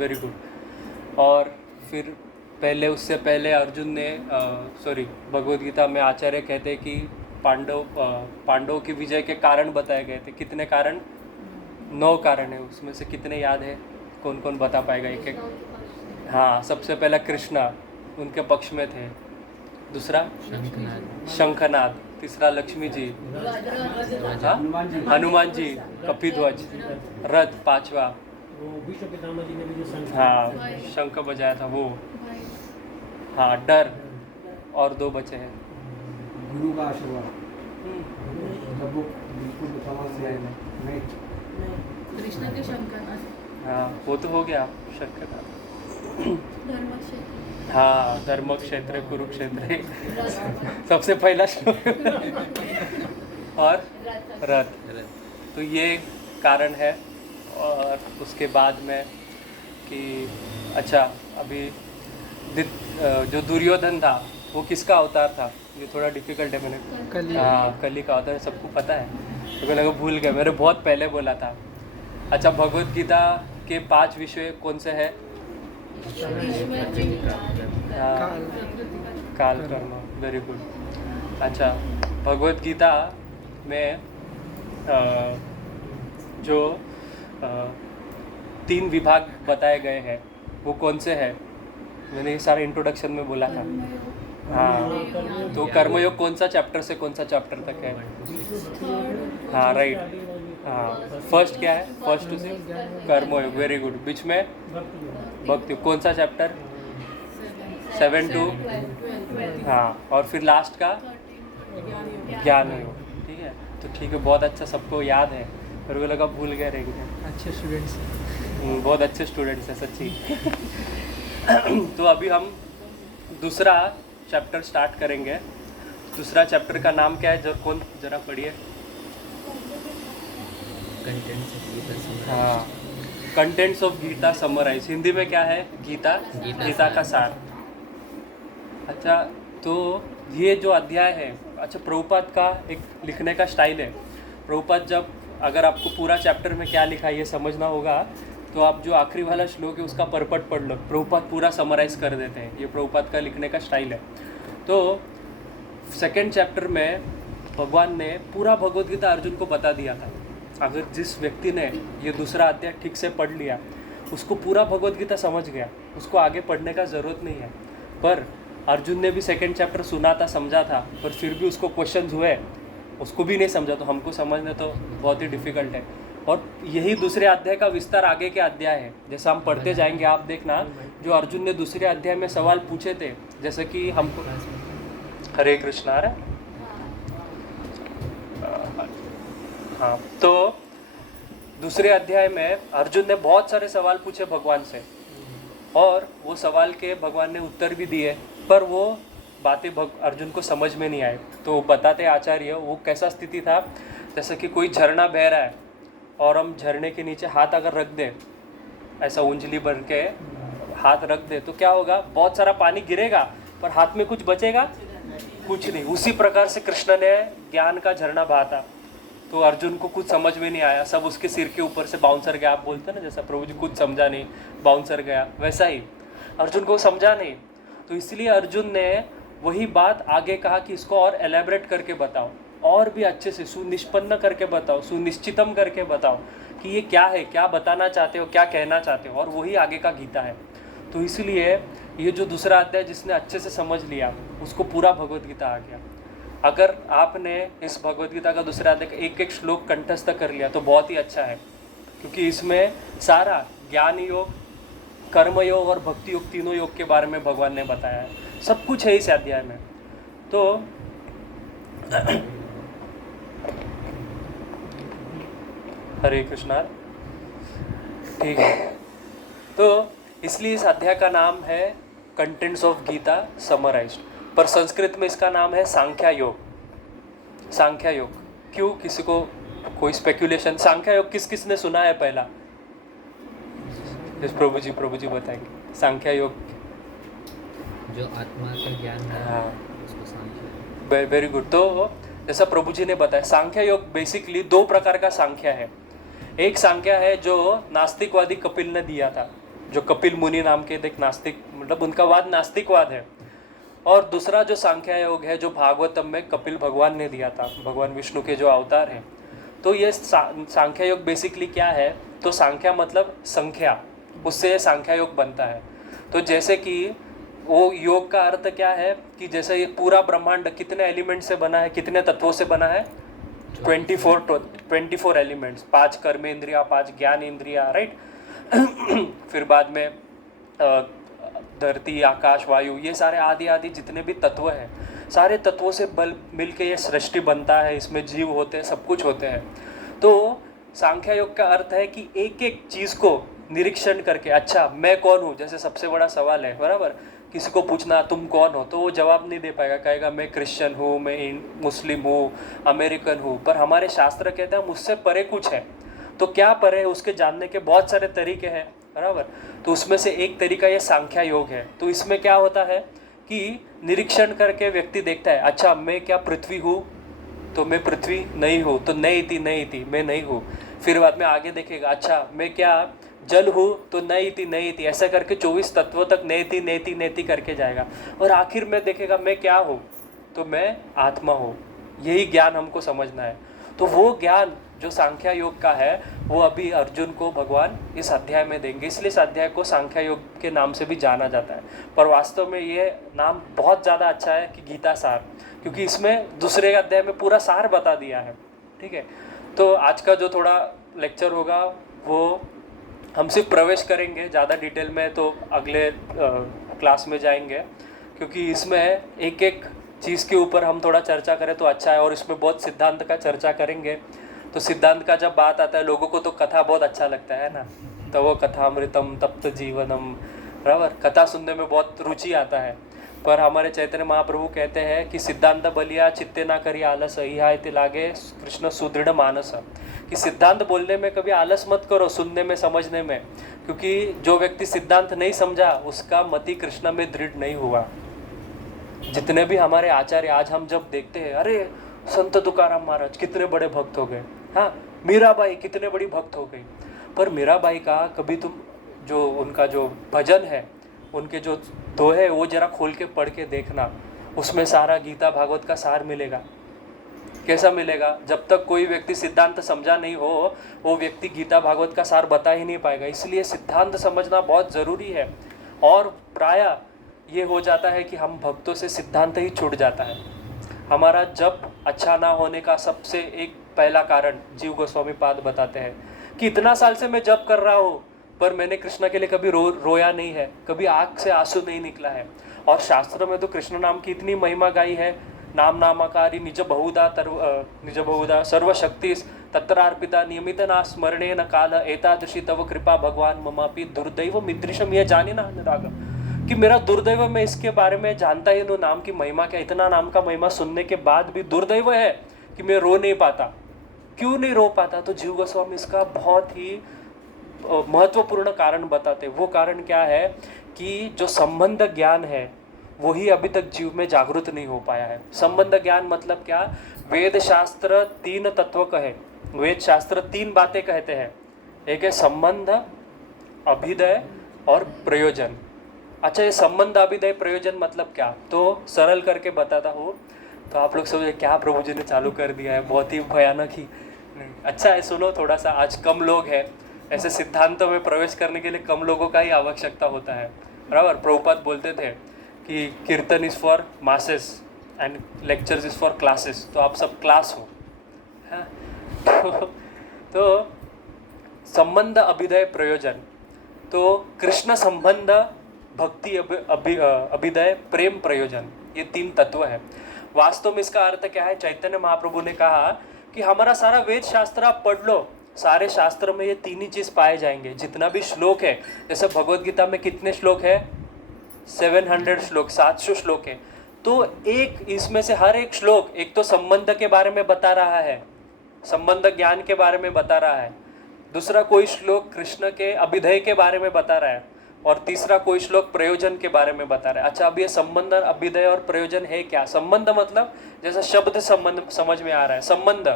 Very good. और फिर उससे पहले अर्जुन ने भगवद गीता में आचार्य कहते हैं कि पांडवों की विजय के कारण बताए गए थे। कितने कारण? 9 कारण है। उसमें से कितने याद है? कौन कौन बता पाएगा एक एक? हाँ, सबसे पहला कृष्णा उनके पक्ष में थे। दूसरा शंखनाद। तीसरा लक्ष्मी जी, हाँ हनुमान जी, कपिध्वज, रथ पांचवा, हाँ शंख बजाया था वो, हाँ डर, और 2 बचे हैं। गुरु का आशीर्वाद। नहीं कृष्ण के शंकरनाथ। हाँ वो तो हो गया शंखनाद। हाँ धर्म क्षेत्र कुरुक्षेत्र सबसे पहला श्लोक। और रथ। तो ये कारण है। और उसके बाद में कि अच्छा अभी जो दुर्योधन था वो किसका अवतार था? ये थोड़ा डिफिकल्ट है। मैंने हाँ कली का अवतार सबको पता है, मुझे लगा भूल गया, मैंने बहुत पहले बोला था। अच्छा भगवद गीता के 5 विषय कौन से हैं? काल कर्म। Very good. अच्छा भगवद गीता में जो 3 विभाग बताए गए हैं वो कौन से हैं? मैंने ये सारा इंट्रोडक्शन में बोला था। हाँ तो कर्मयोग कौन सा चैप्टर से कौन सा चैप्टर तक है? हाँ राइट। हाँ फर्स्ट क्या है? फर्स्ट टू से कर्मयोग। Very good. बीच में भक्ति कौन सा चैप्टर? 7 to हाँ, और फिर लास्ट का ज्ञान योग। ठीक है, तो ठीक है, बहुत अच्छा, सबको याद है। मेरे को लगा भूल गए रहेंगे। अच्छे स्टूडेंट्स हैं। बहुत अच्छे स्टूडेंट्स हैं सच्ची। तो अभी हम दूसरा चैप्टर स्टार्ट करेंगे। दूसरा चैप्टर का नाम क्या है? कौन जरा पढ़िए। हाँ contents of Gita summarise. Hindi में क्या है? गीता का सार। अच्छा तो ये जो अध्याय है, अच्छा प्रभुपाद का एक लिखने का स्टाइल है। प्रभुपाद जब अगर आपको पूरा चैप्टर में क्या लिखा है ये समझना होगा तो आप जो आखिरी वाला श्लोक है उसका परपट पढ़ लो। प्रभुपाद पूरा समराइज कर देते हैं। ये प्रभुपाद का लिखने का स्टाइल है। तो सेकेंड चैप्टर में भगवान ने पूरा भगवद गीता अर्जुन को बता दिया था। अगर जिस व्यक्ति ने ये दूसरा अध्याय ठीक से पढ़ लिया उसको पूरा भगवद गीता समझ गया, उसको आगे पढ़ने का ज़रूरत नहीं है। पर अर्जुन ने भी सेकेंड चैप्टर सुना था, समझा था, पर फिर भी उसको क्वेश्चंस हुए, उसको भी नहीं समझा, तो हमको समझना तो बहुत ही डिफ़िकल्ट है। और यही दूसरे अध्याय का विस्तार आगे के अध्याय है। जैसा हम पढ़ते जाएंगे आप देखना, जो अर्जुन ने दूसरे अध्याय में सवाल पूछे थे, जैसे कि हमको हरे कृष्णा आ रहा है। हाँ तो दूसरे अध्याय में अर्जुन ने बहुत सारे सवाल पूछे भगवान से और वो सवाल के भगवान ने उत्तर भी दिए, पर वो बातें अर्जुन को समझ में नहीं आए। तो बताते आचार्य वो कैसा स्थिति था, जैसे कि कोई झरना बह रहा है और हम झरने के नीचे हाथ अगर रख दे, ऐसा उंजली भर के हाथ रख दे तो क्या होगा? बहुत सारा पानी गिरेगा पर हाथ में कुछ बचेगा? कुछ नहीं। उसी प्रकार से कृष्ण ने ज्ञान का झरना बहा था। तो अर्जुन को कुछ समझ में नहीं आया, सब उसके सिर के ऊपर से बाउंसर गया। आप बोलते हैं ना जैसा प्रभु जी कुछ समझा नहीं, बाउंसर गया, वैसा ही अर्जुन को समझा नहीं। तो इसलिए अर्जुन ने वही बात आगे कहा कि इसको और एलेबरेट करके बताओ, और भी अच्छे से सुनिष्पन्न करके बताओ, सुनिश्चितम करके बताओ कि ये क्या है, क्या बताना चाहते हो, क्या कहना चाहते हो। और वही आगे का गीता है। तो इसलिए ये जो दूसरा अध्याय जिसने अच्छे से समझ लिया उसको पूरा भगवद गीता आ गया। अगर आपने इस भगवद गीता का दूसरा अध्याय एक एक श्लोक कंठस्थ कर लिया तो बहुत ही अच्छा है, क्योंकि इसमें सारा ज्ञान योग, कर्म योग और भक्ति योग, तीनों योग के बारे में भगवान ने बताया है। सब कुछ है इस अध्याय में। तो हरे कृष्णा। ठीक है, तो इसलिए इस अध्याय का नाम है कंटेंट्स ऑफ गीता समराइज्ड, पर संस्कृत में इसका नाम है सांख्या योग। सांख्या योग क्यों? किसी को कोई स्पेक्यूलेशन? सांख्या योग किस किसने सुना है पहला? प्रभु जी बताएंगे। सांख्या योग जो आत्मा का ज्ञान है, हाँ उसको सांख्य। Very good. तो जैसा प्रभु जी ने बताया, सांख्या योग बेसिकली 2 प्रकार का सांख्या है। एक सांख्या है जो नास्तिकवादी कपिल ने दिया था, जो कपिल मुनि नाम के एक नास्तिक, मतलब उनका वाद नास्तिकवाद है। और दूसरा जो सांख्य योग है, जो भागवतम में कपिल भगवान ने दिया था, भगवान विष्णु के जो अवतार हैं। तो ये सांख्य योग बेसिकली क्या है, तो सांख्या मतलब संख्या, उससे सांख्य योग बनता है। तो जैसे कि वो योग का अर्थ क्या है कि जैसे ये पूरा ब्रह्मांड कितने एलिमेंट से बना है, कितने तत्वों से बना है, 24 एलिमेंट्स, 5 कर्मेंद्रिया, 5 ज्ञान इंद्रिया, राइट। फिर बाद में धरती, आकाश, वायु, ये सारे आदि आदि जितने भी तत्व हैं, सारे तत्वों से बल मिल के ये सृष्टि बनता है, इसमें जीव होते हैं, सब कुछ होते हैं। तो सांख्य योग का अर्थ है कि एक एक चीज़ को निरीक्षण करके, अच्छा मैं कौन हूँ, जैसे सबसे बड़ा सवाल है, बराबर, किसी को पूछना तुम कौन हो, तो वो जवाब नहीं दे पाएगा, कहेगा मैं क्रिश्चियन हूँ, मैं मुस्लिम हूँ, अमेरिकन हूँ। पर हमारे शास्त्र कहते हैं मुझसे परे कुछ है। तो क्या परे है, उसके जानने के बहुत सारे तरीके हैं, बराबर। तो उसमें से एक तरीका ये सांख्य योग है। तो इसमें क्या होता है कि निरीक्षण करके व्यक्ति देखता है, अच्छा मैं क्या पृथ्वी हूँ, तो मैं पृथ्वी नहीं हूँ, तो नहीं थी मैं नहीं हूँ। फिर बाद में आगे देखेगा, अच्छा मैं क्या जल हूँ, तो नहीं थी, ऐसा करके 24 तत्वों तक नहीं थी करके जाएगा। और आखिर में देखेगा मैं क्या हूँ, तो मैं आत्मा हूँ। यही ज्ञान हमको समझना है। तो वो ज्ञान जो सांख्य योग का है, वो अभी अर्जुन को भगवान इस अध्याय में देंगे। इसलिए इस अध्याय को सांख्य योग के नाम से भी जाना जाता है। पर वास्तव में ये नाम बहुत ज़्यादा अच्छा है कि गीता सार, क्योंकि इसमें दूसरे अध्याय में पूरा सार बता दिया है, ठीक है। तो आज का जो थोड़ा लेक्चर होगा वो हम सिर्फ प्रवेश करेंगे, ज़्यादा डिटेल में तो अगले क्लास में जाएंगे, क्योंकि इसमें एक एक चीज़ के ऊपर हम थोड़ा चर्चा करें तो अच्छा है। और इसमें बहुत सिद्धांत का चर्चा करेंगे। तो सिद्धांत का जब बात आता है, लोगों को तो कथा बहुत अच्छा लगता है ना, तो वो कथामृतम तप्त जीवनम, बराबर, कथा सुनने में बहुत रुचि आता है। पर हमारे चैतन्य महाप्रभु कहते हैं कि सिद्धांत बलिया चित्ते ना करी आलस, इहा इति लागे कृष्ण सुदृढ़ मानस, कि सिद्धांत बोलने में कभी आलस मत करो, सुनने में, समझने में, क्योंकि जो व्यक्ति सिद्धांत नहीं समझा उसका मति कृष्ण में दृढ़ नहीं हुआ। जितने भी हमारे आचार्य आज हम जब देखते हैं, अरे संत तुकाराम महाराज कितने बड़े भक्त हो गए, हाँ मीराबाई कितने बड़ी भक्त हो गई, पर मीराबाई का कभी तुम जो उनका जो भजन है, उनके जो दोहे, वो जरा खोल के पढ़ के देखना, उसमें सारा गीता भागवत का सार मिलेगा। कैसा मिलेगा? जब तक कोई व्यक्ति सिद्धांत समझा नहीं हो, वो व्यक्ति गीता भागवत का सार बता ही नहीं पाएगा। इसलिए सिद्धांत समझना बहुत ज़रूरी है। और प्रायः ये हो जाता है कि हम भक्तों से सिद्धांत ही छूट जाता है। हमारा जप अच्छा ना होने का सबसे एक पहला कारण जीव गोस्वामी पाद बताते हैं कि इतना साल से मैं जप कर रहा हूँ, पर मैंने कृष्ण के लिए कभी रोया नहीं है, कभी आँख से आंसू नहीं निकला है। और शास्त्र में तो कृष्ण नाम की इतनी महिमा गाई है, नाम नामकारी निज बहुधा सर्वशक्ति तत्रार्पिता नियमित ना स्मरणे न काल एतादृशी तव कृपा भगवान ममापि दुर्दैव मिदृशम, यह जाने ना अनुराग, कि मेरा दुर्दैव, मैं इसके बारे में जानता ही नहीं नाम की महिमा क्या, इतना नाम का महिमा सुनने के बाद भी दुर्दैव है कि मैं रो नहीं पाता। क्यों नहीं रो पाता? तो जीव गोस्वामी इसका बहुत ही महत्वपूर्ण कारण बताते। वो कारण क्या है कि जो संबंध ज्ञान है वही अभी तक जीव में जागृत नहीं हो पाया है। संबंध ज्ञान मतलब क्या? वेद शास्त्र 3 तत्व कहे, वेद शास्त्र 3 बातें कहते हैं। एक है संबंध, अभिदय और प्रयोजन। अच्छा, ये संबंध, अभिदय, प्रयोजन मतलब क्या? तो सरल करके बताता हूँ। तो आप लोग सोचे क्या प्रभु जी ने चालू कर दिया है, बहुत ही भयानक ही। अच्छा है, सुनो थोड़ा सा। आज कम लोग हैं, ऐसे सिद्धांतों में प्रवेश करने के लिए कम लोगों का ही आवश्यकता होता है, बराबर। प्रभुपाद बोलते थे कि कीर्तन is for masses and lectures is for classes. तो आप सब क्लास हो, हाँ। तो संबंध, अभिदय, प्रयोजन। तो कृष्ण संबंध, भक्ति, अभिदय, प्रेम, प्रयोजन, ये 3 तत्व है। वास्तव में इसका अर्थ क्या है? चैतन्य महाप्रभु ने कहा कि हमारा सारा वेद शास्त्र आप पढ़ लो, सारे शास्त्र में ये 3 ही चीज़ पाए जाएंगे। जितना भी श्लोक है, जैसे भगवद गीता में कितने श्लोक है? 700 श्लोक, 700 श्लोक है। तो एक इसमें से हर एक श्लोक एक तो संबंध के बारे में बता रहा है, संबंध ज्ञान के बारे में बता रहा है। दूसरा कोई श्लोक कृष्ण के अभिदय के बारे में बता रहा है, और तीसरा कोई श्लोक प्रयोजन के बारे में बता रहा है। अच्छा, अब ये संबंध, अभिदय और प्रयोजन है क्या? संबंध मतलब जैसा शब्द संबंध समझ में आ रहा है। संबंध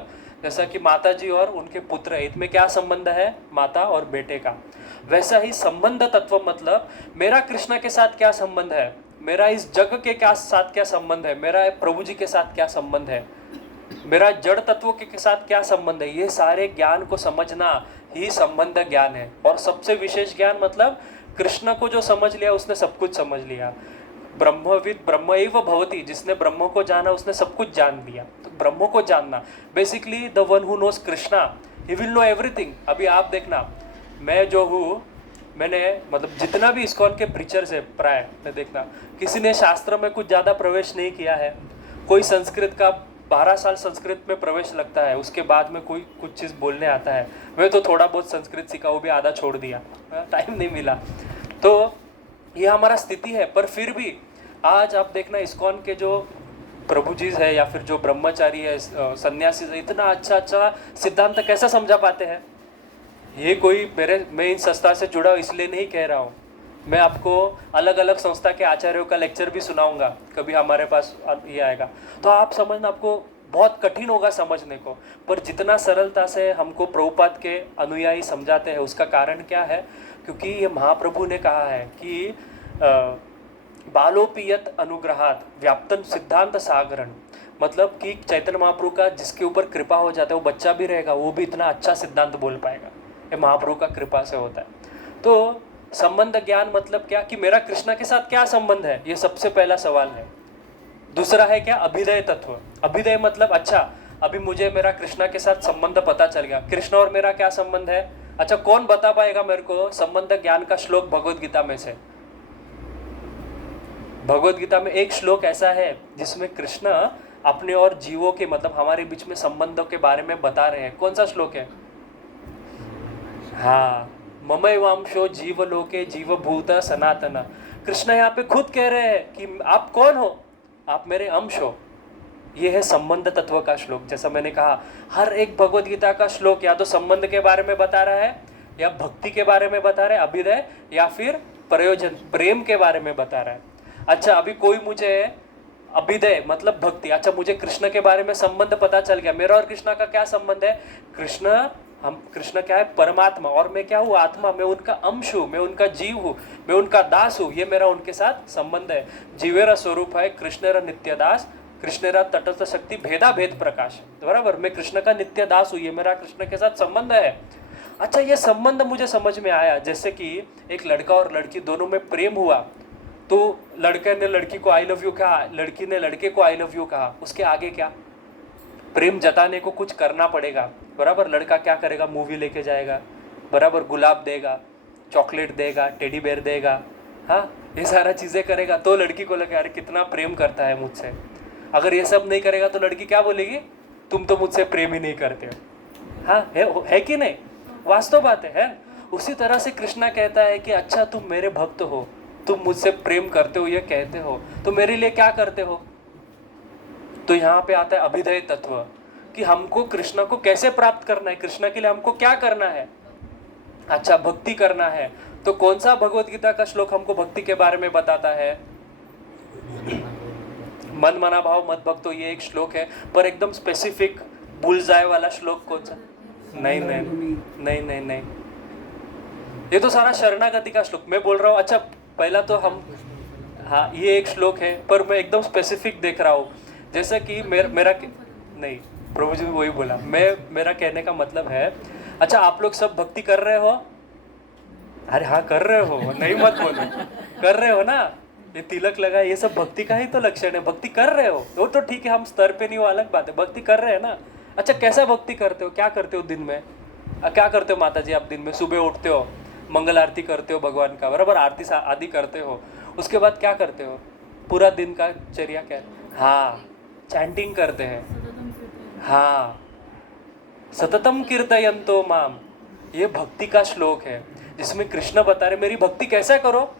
जैसा कि माता जी और उनके पुत्र, इसमें क्या संबंध है? माता और बेटे का। वैसा ही संबंध तत्व मतलब मेरा कृष्ण के साथ क्या संबंध है, मेरा इस जग के क्या साथ क्या संबंध है, मेरा प्रभु जी के साथ क्या संबंध है, मेरा जड़ तत्वों के साथ क्या संबंध है, ये सारे ज्ञान को समझना ही संबंध ज्ञान है। और सबसे विशेष ज्ञान मतलब कृष्ण को जो समझ लिया उसने सब कुछ समझ लिया। ब्रह्मविद ब्रह्म एव भवति, जिसने ब्रह्म को जाना उसने सब कुछ जान लिया। तो ब्रह्म को जानना basically the one who knows Krishna he will know everything. अभी आप देखना, मैं जो हूँ, मैंने मतलब जितना भी इस्कॉन के प्रीचर्स है प्राय मैं देखना, किसी ने शास्त्र में कुछ ज़्यादा प्रवेश नहीं किया है। कोई संस्कृत का 12 साल संस्कृत में प्रवेश लगता है, उसके बाद में कोई कुछ चीज़ बोलने आता है। मैं तो थोड़ा बहुत संस्कृत सीखा, वो भी आधा छोड़ दिया, टाइम नहीं मिला। तो ये हमारा स्थिति है। पर फिर भी आज आप देखना इस्कॉन के जो प्रभु जी है या फिर जो ब्रह्मचारी है, सन्यासी है, इतना अच्छा अच्छा सिद्धांत कैसे समझा पाते हैं। ये कोई मैं इन संस्था से जुड़ा इसलिए नहीं कह रहा हूँ, मैं आपको अलग अलग संस्था के आचार्यों का लेक्चर भी सुनाऊंगा कभी हमारे पास ये आएगा, तो आप समझना आपको बहुत कठिन होगा समझने को। पर जितना सरलता से हमको प्रभुपाद के अनुयायी समझाते हैं उसका कारण क्या है, क्योंकि ये महाप्रभु ने कहा है कि बालोपियत अनुग्रहात व्याप्तन सिद्धांत सागरण, मतलब कि चैतन्य महाप्रभु का जिसके ऊपर कृपा हो जाता है वो बच्चा भी रहेगा, वो भी इतना अच्छा सिद्धांत बोल पाएगा। ये महाप्रभु का कृपा से होता है। तो संबंध ज्ञान मतलब क्या कि मेरा कृष्ण के साथ क्या संबंध है, ये सबसे पहला सवाल है। दूसरा है क्या, अभिदय तत्व। अभिदय मतलब अच्छा अभी मुझे मेरा कृष्ण के साथ संबंध पता चल गया, कृष्ण और मेरा क्या संबंध है। अच्छा कौन बता पाएगा मेरे को संबंध ज्ञान का श्लोक भगवद गीता में से। भगवद गीता में एक श्लोक ऐसा है जिसमें कृष्ण अपने और जीवों के मतलब हमारे बीच में संबंधों के बारे में बता रहे हैं। कौन सा श्लोक है, हाँ, ममैवांशो जीवलोके जीवभूत सनातन। कृष्ण यहाँ पे खुद कह रहे हैं कि आप कौन हो, आप मेरे अंश हो। ये है संबंध तत्व का श्लोक। जैसा मैंने कहा हर एक भगवद गीता का श्लोक या तो संबंध के बारे में बता रहा है या भक्ति के बारे में बता रहा है, अभिदय, या फिर प्रयोजन प्रेम के बारे में बता रहा है। अच्छा अभी कोई मुझे अभिदय मतलब भक्ति, अच्छा मुझे कृष्ण के बारे में संबंध पता चल गया, मेरा और कृष्ण का क्या संबंध है। कृष्ण क्या है, परमात्मा, और मैं क्या हूँ, आत्मा, मैं उनका अंश हूँ, मैं उनका जीव हूँ, मैं उनका दास हूँ, ये मेरा उनके साथ संबंध है। जीवेरा स्वरूप है कृष्णेरा नित्य दास, कृष्णेरा तटस्थ शक्ति भेदा भेद प्रकाश, बराबर, मैं कृष्ण का नित्य दास हूँ, ये मेरा कृष्ण के साथ संबंध है। अच्छा ये संबंध मुझे समझ में आया, जैसे कि एक लड़का और लड़की दोनों में प्रेम हुआ, तो लड़के ने लड़की को आई लव यू कहा, लड़की ने लड़के को आई लव यू कहा, उसके आगे क्या, प्रेम जताने को कुछ करना पड़ेगा, बराबर। लड़का क्या करेगा, मूवी लेके जाएगा, बराबर, गुलाब देगा, चॉकलेट देगा, टेडी बेयर देगा, हाँ ये सारा चीज़ें करेगा, तो लड़की को लगे अरे कितना प्रेम करता है मुझसे। अगर ये सब नहीं करेगा तो लड़की क्या बोलेगी, तुम तो मुझसे प्रेम ही नहीं करते हो। हाँ है कि नहीं, वास्तव बात है। उसी तरह से कृष्णा कहता है कि अच्छा तुम मेरे भक्त हो, तुम मुझसे प्रेम करते हो, ये कहते हो, तो मेरे लिए क्या करते हो। तो यहाँ पे आता है अभिदय तत्व कि हमको कृष्ण को कैसे प्राप्त करना है, कृष्ण के लिए हमको क्या करना है। अच्छा भक्ति करना है, तो कौन सा भगवत गीता का श्लोक हमको भक्ति के बारे में बताता है, मन मना भाव मत भक्तो, ये एक श्लोक है। पर एकदम स्पेसिफिक बुलजाए वाला श्लोक कौन सा, नहीं नहीं नहीं नहीं नहीं, ये तो सारा शरणागति का श्लोक मैं बोल रहा हूँ। अच्छा पहला तो हम, हाँ ये एक श्लोक है, पर मैं एकदम स्पेसिफिक देख रहा हूँ, जैसे कि मेरा नहीं, प्रभु जी ने वही बोला, मेरा कहने का मतलब है, अच्छा आप लोग सब भक्ति कर रहे हो, अरे हाँ कर रहे हो, नहीं मत बोलो, कर रहे हो ना, ये तिलक लगा, ये सब भक्ति का ही तो लक्षण है, भक्ति कर रहे हो, वो तो ठीक है, हम स्तर पे नहीं हो, अलग बात है, भक्ति कर रहे हैं ना। अच्छा कैसा भक्ति करते हो, क्या करते हो दिन में, क्या करते हो माता जी आप दिन में, सुबह उठते हो, मंगल आरती करते हो भगवान का, बराबर, आरती आदि करते हो, उसके बाद क्या करते हो, पूरा दिन का चर्या क्या है, हाँ चैंटिंग करते हैं, हाँ सततम कीर्तयन्तो माम, ये भक्ति का श्लोक है जिसमें कृष्ण बता रहे मेरी भक्ति कैसे करो,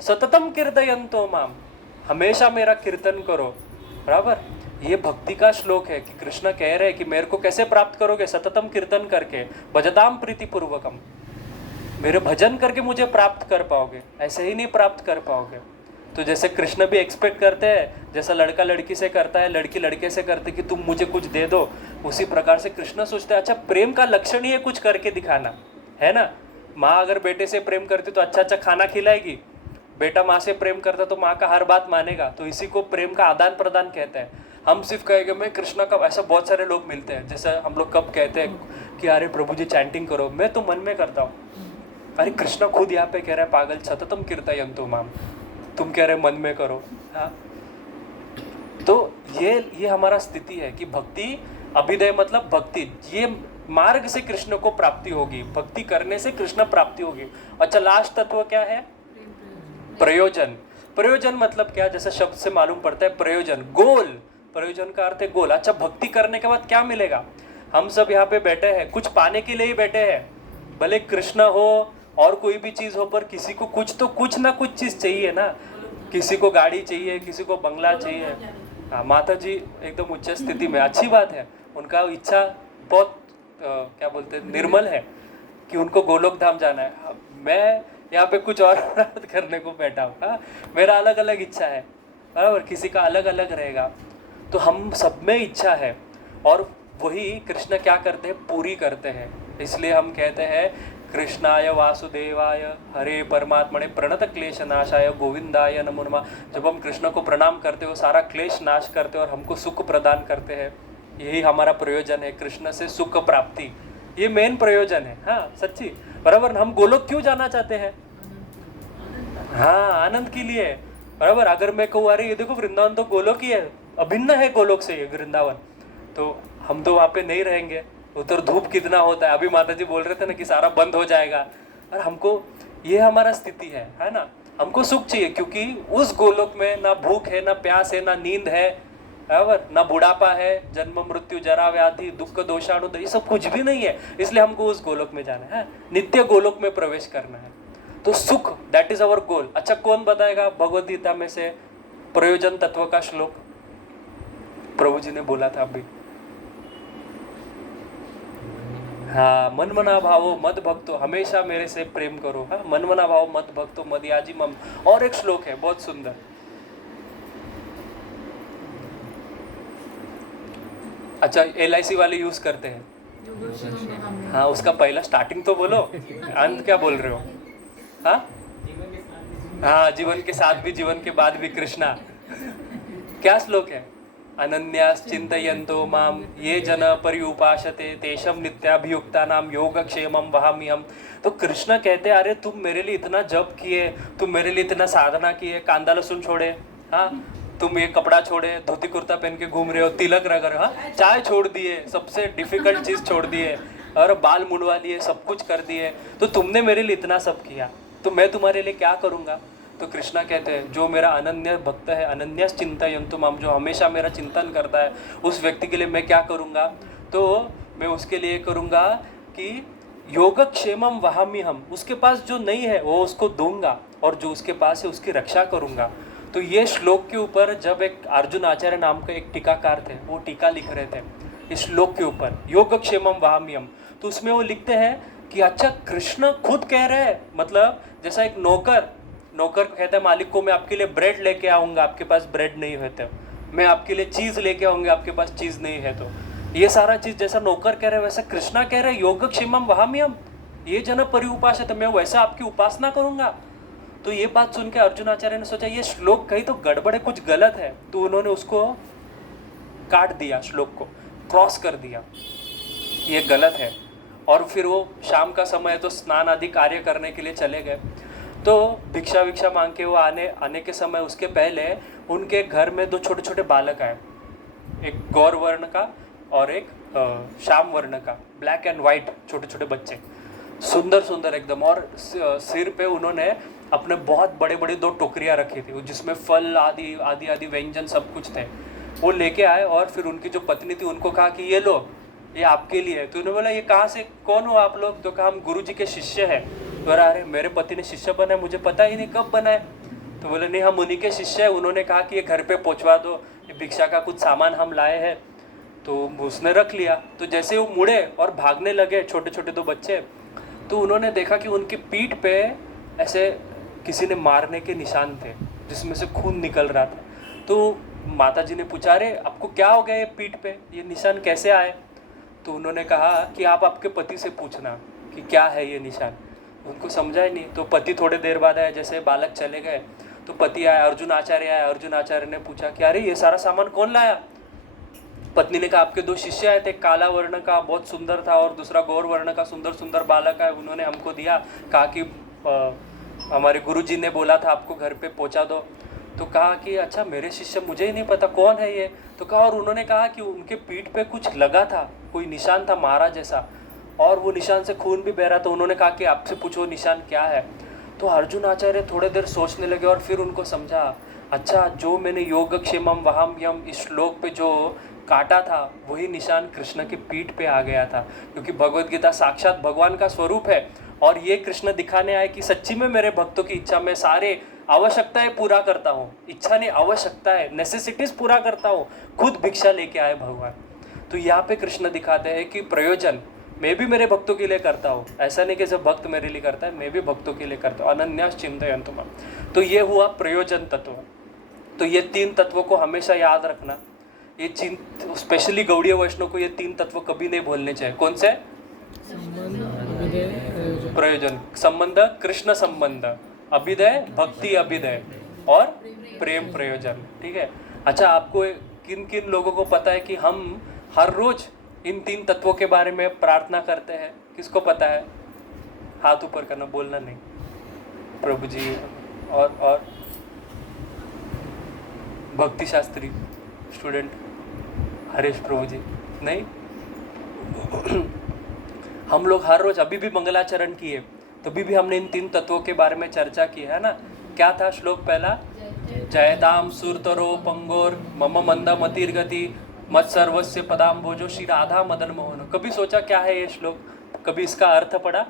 सततम कीर्तयन्तो माम, हमेशा मेरा कीर्तन करो, बराबर। ये भक्ति का श्लोक है कि कृष्ण कह रहे हैं कि मेरे को कैसे प्राप्त करोगे, सततम कीर्तन करके, भजताम प्रीतिपूर्वकम, मेरे भजन करके मुझे प्राप्त कर पाओगे, ऐसे ही नहीं प्राप्त कर पाओगे। तो जैसे कृष्ण भी एक्सपेक्ट करते हैं, जैसा लड़का लड़की से करता है, लड़की लड़के से करती कि तुम मुझे कुछ दे दो, उसी प्रकार से कृष्ण सोचते हैं अच्छा प्रेम का लक्षण ही है कुछ करके दिखाना, है ना। माँ अगर बेटे से प्रेम करती तो अच्छा अच्छा खाना खिलाएगी, बेटा माँ से प्रेम करता तो माँ का हर बात मानेगा। तो इसी को प्रेम का आदान प्रदान कहते हैं। हम सिर्फ कहेंगे मैं कृष्णा का, ऐसा बहुत सारे लोग मिलते हैं जैसे हम लोग कब कहते हैं कि अरे प्रभु जी चैंटिंग करो, मैं तो मन में करता हूँ। अरे कृष्णा खुद यहाँ पे कह रहा है पागल सततम कीर्तयन्तु माम, तुम कह रहे मन में करो। हाँ, तो ये हमारा स्थिति है कि भक्ति, अभिदय मतलब भक्ति, ये मार्ग से कृष्ण को प्राप्ति होगी, भक्ति करने से कृष्ण प्राप्ति होगी। अच्छा, लास्ट तत्व क्या है? प्रयोजन। प्रयोजन मतलब क्या? जैसे शब्द से मालूम पड़ता है प्रयोजन, गोल। प्रयोजन का अर्थ है गोल। अच्छा, भक्ति करने के बाद क्या मिलेगा? हम सब यहाँ पे बैठे हैं कुछ पाने के लिए ही बैठे हैं, भले कृष्ण हो और कोई भी चीज हो, पर किसी को कुछ ना कुछ चीज चाहिए ना। किसी को गाड़ी चाहिए, किसी को बंगला चाहिए। हाँ, माता जी एकदम उच्च स्थिति में, अच्छी बात है, उनका इच्छा बहुत क्या बोलते हैं निर्मल है कि उनको गोलोक धाम जाना है। मैं यहाँ पे कुछ और करने को बैठा हूँ। हाँ, मेरा अलग अलग इच्छा है, बराबर, किसी का अलग अलग रहेगा। तो हम सब में इच्छा है और वही कृष्ण क्या करते हैं? पूरी करते हैं। इसलिए हम कहते हैं कृष्णाय वासुदेवाय हरे परमात्मने प्रणत क्लेश नाशाय गोविंदाय नमो नमः। जब हम कृष्ण को प्रणाम करते हो सारा क्लेश नाश करते हैं और हमको सुख प्रदान करते हैं। यही हमारा प्रयोजन है, कृष्ण से सुख प्राप्ति, ये मेन प्रयोजन है। हाँ सच्ची, बराबर। हम गोलोक क्यों जाना चाहते हैं? हाँ, आनंद के लिए, बराबर। अगर मैं कहूँ अरे ये देखो वृंदावन तो गोलोक ही है, अभिन्न है गोलोक से ये वृंदावन, तो हम तो वहाँ पे नहीं रहेंगे। उधर धूप कितना होता है, अभी माता जी बोल रहे थे ना कि सारा बंद हो जाएगा। और हमको, ये हमारा स्थिति है ना। हमको सुख चाहिए क्योंकि उस गोलोक में ना भूख है, ना प्यास है, ना नींद है, बराबर, ना बुढ़ापा है, जन्म मृत्यु जरा व्याधि दुख दोषाणु, ये सब कुछ भी नहीं है। इसलिए हमको उस गोलोक में जाना है, नित्य गोलोक में प्रवेश करना है। तो सुख, दैट इज अवर गोल। अच्छा, कौन बताएगा भगवद गीता में से प्रयोजन तत्व का श्लोक? प्रभु जी ने बोला था अभी। हाँ, मन मना भावो मद भक्तो, हमेशा मेरे से प्रेम करो। हाँ, मन मना भावो मद भक्तो मदयाजी मम। और एक श्लोक है बहुत सुंदर, अच्छा LIC वाले यूज करते हैं। हाँ, उसका पहला स्टार्टिंग तो बोलो, अंत क्या बोल रहे हो? हाँ हाँ, जीवन के साथ भी जीवन के बाद भी कृष्णा। क्या श्लोक है? अनन्यास चिंतयन्तो माम ये जन पर्युपासते तेषम नित्याभियुक्तानाम योगक्षेमम वहाम्यहम्। तो कृष्ण कहते हैं अरे तुम मेरे लिए इतना जप किए, तुम मेरे लिए इतना साधना किए, कांदा लहसुन छोड़े, हाँ, तुम ये कपड़ा छोड़े, धोती कुर्ता पहन के घूम रहे हो, तिलक रगड़, हाँ, चाय छोड़ दिए, सबसे डिफिकल्ट चीज छोड़ दिए, और बाल मुड़वा लिए, सब कुछ कर दिए, तो तुमने मेरे लिए इतना सब किया, तो मैं तुम्हारे लिए क्या करूँगा? तो कृष्णा कहते हैं जो मेरा अनन्य भक्त है, अनन्यस चिंतयन्तु माम, जो हमेशा मेरा चिंतन करता है, उस व्यक्ति के लिए मैं क्या करूँगा? तो मैं उसके लिए करूँगा कि योगक्षेमम वहाम्यहम्, उसके पास जो नहीं है वो उसको दूंगा, और जो उसके पास है उसकी रक्षा करूँगा। तो ये श्लोक के ऊपर जब एक अर्जुन आचार्य नाम का एक टीकाकार थे, वो टीका लिख रहे थे इस श्लोक के ऊपर, योगक्षेमम वहाम्यहम्, तो उसमें वो लिखते हैं कि अच्छा कृष्ण खुद कह रहे हैं, मतलब जैसा एक नौकर कहता है मालिक को मैं आपके लिए ब्रेड लेके आऊँगा, आपके पास ब्रेड नहीं है तो, मैं आपके लिए चीज़ लेके आऊँगा, आपके पास चीज़ नहीं है तो, ये सारा चीज़ जैसा नौकर कह रहे हैं वैसा कृष्णा कह रहे हैं योगक्षेमम वहाम्यहम्, ये जन पर्युपासते, मैं वैसा आपकी उपासना करूँगा। तो ये बात सुन के अर्जुन आचार्य ने सोचा ये श्लोक कहीं तो गड़बड़ है, कुछ गलत है, तो उन्होंने उसको काट दिया, श्लोक को क्रॉस कर दिया, ये गलत है। और फिर वो शाम का समय है तो स्नान आदि कार्य करने के लिए चले गए। तो भिक्षा मांग के वो आने के समय, उसके पहले उनके घर में दो छोटे छोटे बालक आए, एक गौर वर्ण का और एक श्याम वर्ण का, ब्लैक एंड वाइट छोटे छोटे बच्चे, सुंदर सुंदर एकदम, और सिर पे उन्होंने अपने बहुत बड़े बड़े दो टोकरियाँ रखी थी जिसमें फल आदि आदि आदि व्यंजन सब कुछ थे। वो लेके आए और फिर उनकी जो पत्नी थी उनको कहा कि ये लो, ये आपके लिए है। तो उन्होंने बोला ये कहाँ से, कौन हो आप लोग? तो कहा हम गुरु जी के शिष्य हैं। तो अरे मेरे पति ने शिष्य बनाए, मुझे पता ही नहीं कब बनाए। तो बोले नहीं, हम उन्हीं के शिष्य हैं, उन्होंने कहा कि ये घर पे पहुँचवा दो, ये भिक्षा का कुछ सामान हम लाए हैं। तो उसने रख लिया। तो जैसे वो मुड़े और भागने लगे छोटे छोटे दो बच्चे, तो उन्होंने देखा कि उनकी पीठ पे ऐसे किसी ने मारने के निशान थे जिसमें से खून निकल रहा था। तो माता जी ने पूछा अरे आपको क्या हो गया, ये पीठ पे ये निशान कैसे आए? तो उन्होंने कहा कि आप आपके पति से पूछना कि क्या है ये निशान। उनको समझा ही नहीं। तो पति थोड़े देर बाद आए, जैसे बालक चले गए तो पति आया, अर्जुन आचार्य आया। अर्जुन आचार्य ने पूछा कि अरे ये सारा सामान कौन लाया? पत्नी ने कहा आपके 2 शिष्य आए थे, काला वर्ण का बहुत सुंदर था और दूसरा गौर वर्ण का सुंदर सुंदर बालक है, उन्होंने हमको दिया, कहा कि हमारे गुरुजी ने बोला था आपको घर पे पहुंचा दो। तो कहा कि अच्छा मेरे शिष्य, मुझे ही नहीं पता कौन है ये। तो कहा, और उन्होंने कहा कि उनके पीठ पे कुछ लगा था, कोई निशान था मारा जैसा, और वो निशान से खून भी बह रहा। तो उन्होंने कहा कि आपसे पूछो निशान क्या है। तो अर्जुन आचार्य थोड़े देर सोचने लगे और फिर उनको समझा, अच्छा जो मैंने योगक्षेमम वहाम यम इस श्लोक पे जो काटा था वही निशान कृष्ण के पीठ पे आ गया था, क्योंकि भगवत गीता साक्षात भगवान का स्वरूप है। और ये कृष्ण दिखाने आए कि सच्ची में मेरे भक्तों की इच्छा में सारे आवश्यकताएं पूरा करता हूँ। इच्छा नहीं, आवश्यकताएं, नेसेसिटीज पूरा करता हूँ। खुद भिक्षा लेके आए भगवान। तो यहाँ पे कृष्ण दिखाते हैं कि प्रयोजन मैं भी मेरे भक्तों के लिए करता हूँ। ऐसा नहीं कि जब भक्त मेरे लिए करता है, मैं भी भक्तों के लिए करता हूँ। अनन्यास चिंतयन्तु माम। तो ये हुआ प्रयोजन तत्व। तो ये 3 तत्वों को हमेशा याद रखना। ये स्पेशली गौड़ीय वैष्णव को ये 3 तत्व कभी नहीं भूलने चाहिए। कौन से? प्रयोजन, संबंध, कृष्ण संबंध, अभिदय, भक्ति अभिदय, और प्रेम प्रयोजन। ठीक है। अच्छा, आपको किन किन लोगों को पता है कि हम हर रोज इन 3 तत्वों के बारे में प्रार्थना करते हैं? किसको पता है? हाथ ऊपर करना, बोलना नहीं। प्रभु जी और भक्ति शास्त्री स्टूडेंट हरीश प्रभु जी नहीं। हम लोग हर रोज, अभी भी मंगलाचरण किए तभी भी हमने इन 3 तत्वों के बारे में चर्चा की है ना। क्या था श्लोक पहला? जयताम सुरतरो पंगोर मम मंद मतिर्गति मत सर्वस्य पदाम्बोजो श्री राधा मदन मोहन। कभी सोचा क्या है ये श्लोक? कभी इसका अर्थ पढ़ा?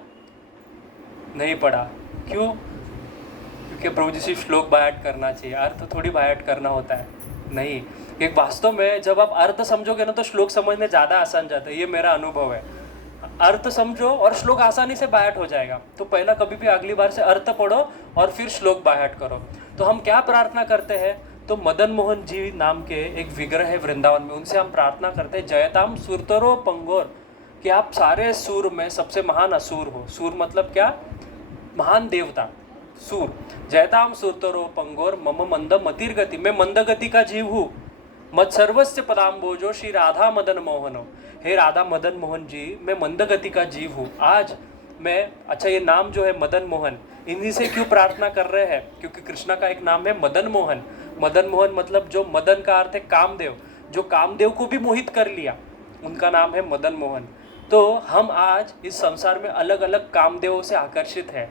नहीं पढ़ा। क्यों? क्योंकि प्रभु जी सिर्फ श्लोक बायाट करना चाहिए, अर्थ थोड़ी बायाट करना होता है। नहीं, एक वास्तव में जब आप अर्थ समझोगे ना तो श्लोक समझने ज़्यादा आसान जाता है। ये मेरा अनुभव है। अर्थ समझो और श्लोक आसानी से बायाट हो जाएगा। तो पहला कभी भी अगली बार से अर्थ पढ़ो और फिर श्लोक बायाट करो। तो हम क्या प्रार्थना करते हैं? तो मदन मोहन जी नाम के एक विग्रह है वृंदावन में, उनसे हम प्रार्थना करते हैं जयताम सुरतरो पंगोर, कि आप सारे सूर में सबसे महान असुर हो। सूर मतलब क्या? महान देवता, सूर। जयताम सुरतरो पंगोर मम मंद मतिर्गति, मैं मंदगति का जीव हूँ। मत सर्वस्य पदाम्बोजो श्री राधा मदन मोहनो, हे राधा मदन मोहन जी, मैं मंदगति का जीव हूँ। आज मैं, अच्छा ये नाम जो है मदन मोहन, इन्हीं से क्यों प्रार्थना कर रहे हैं? क्योंकि कृष्णा का एक नाम है मदन मोहन। मदन मोहन मतलब जो मदन का अर्थ है कामदेव, जो कामदेव को भी मोहित कर लिया, उनका नाम है मदन मोहन। तो हम आज इस संसार में अलग अलग कामदेवों से आकर्षित है,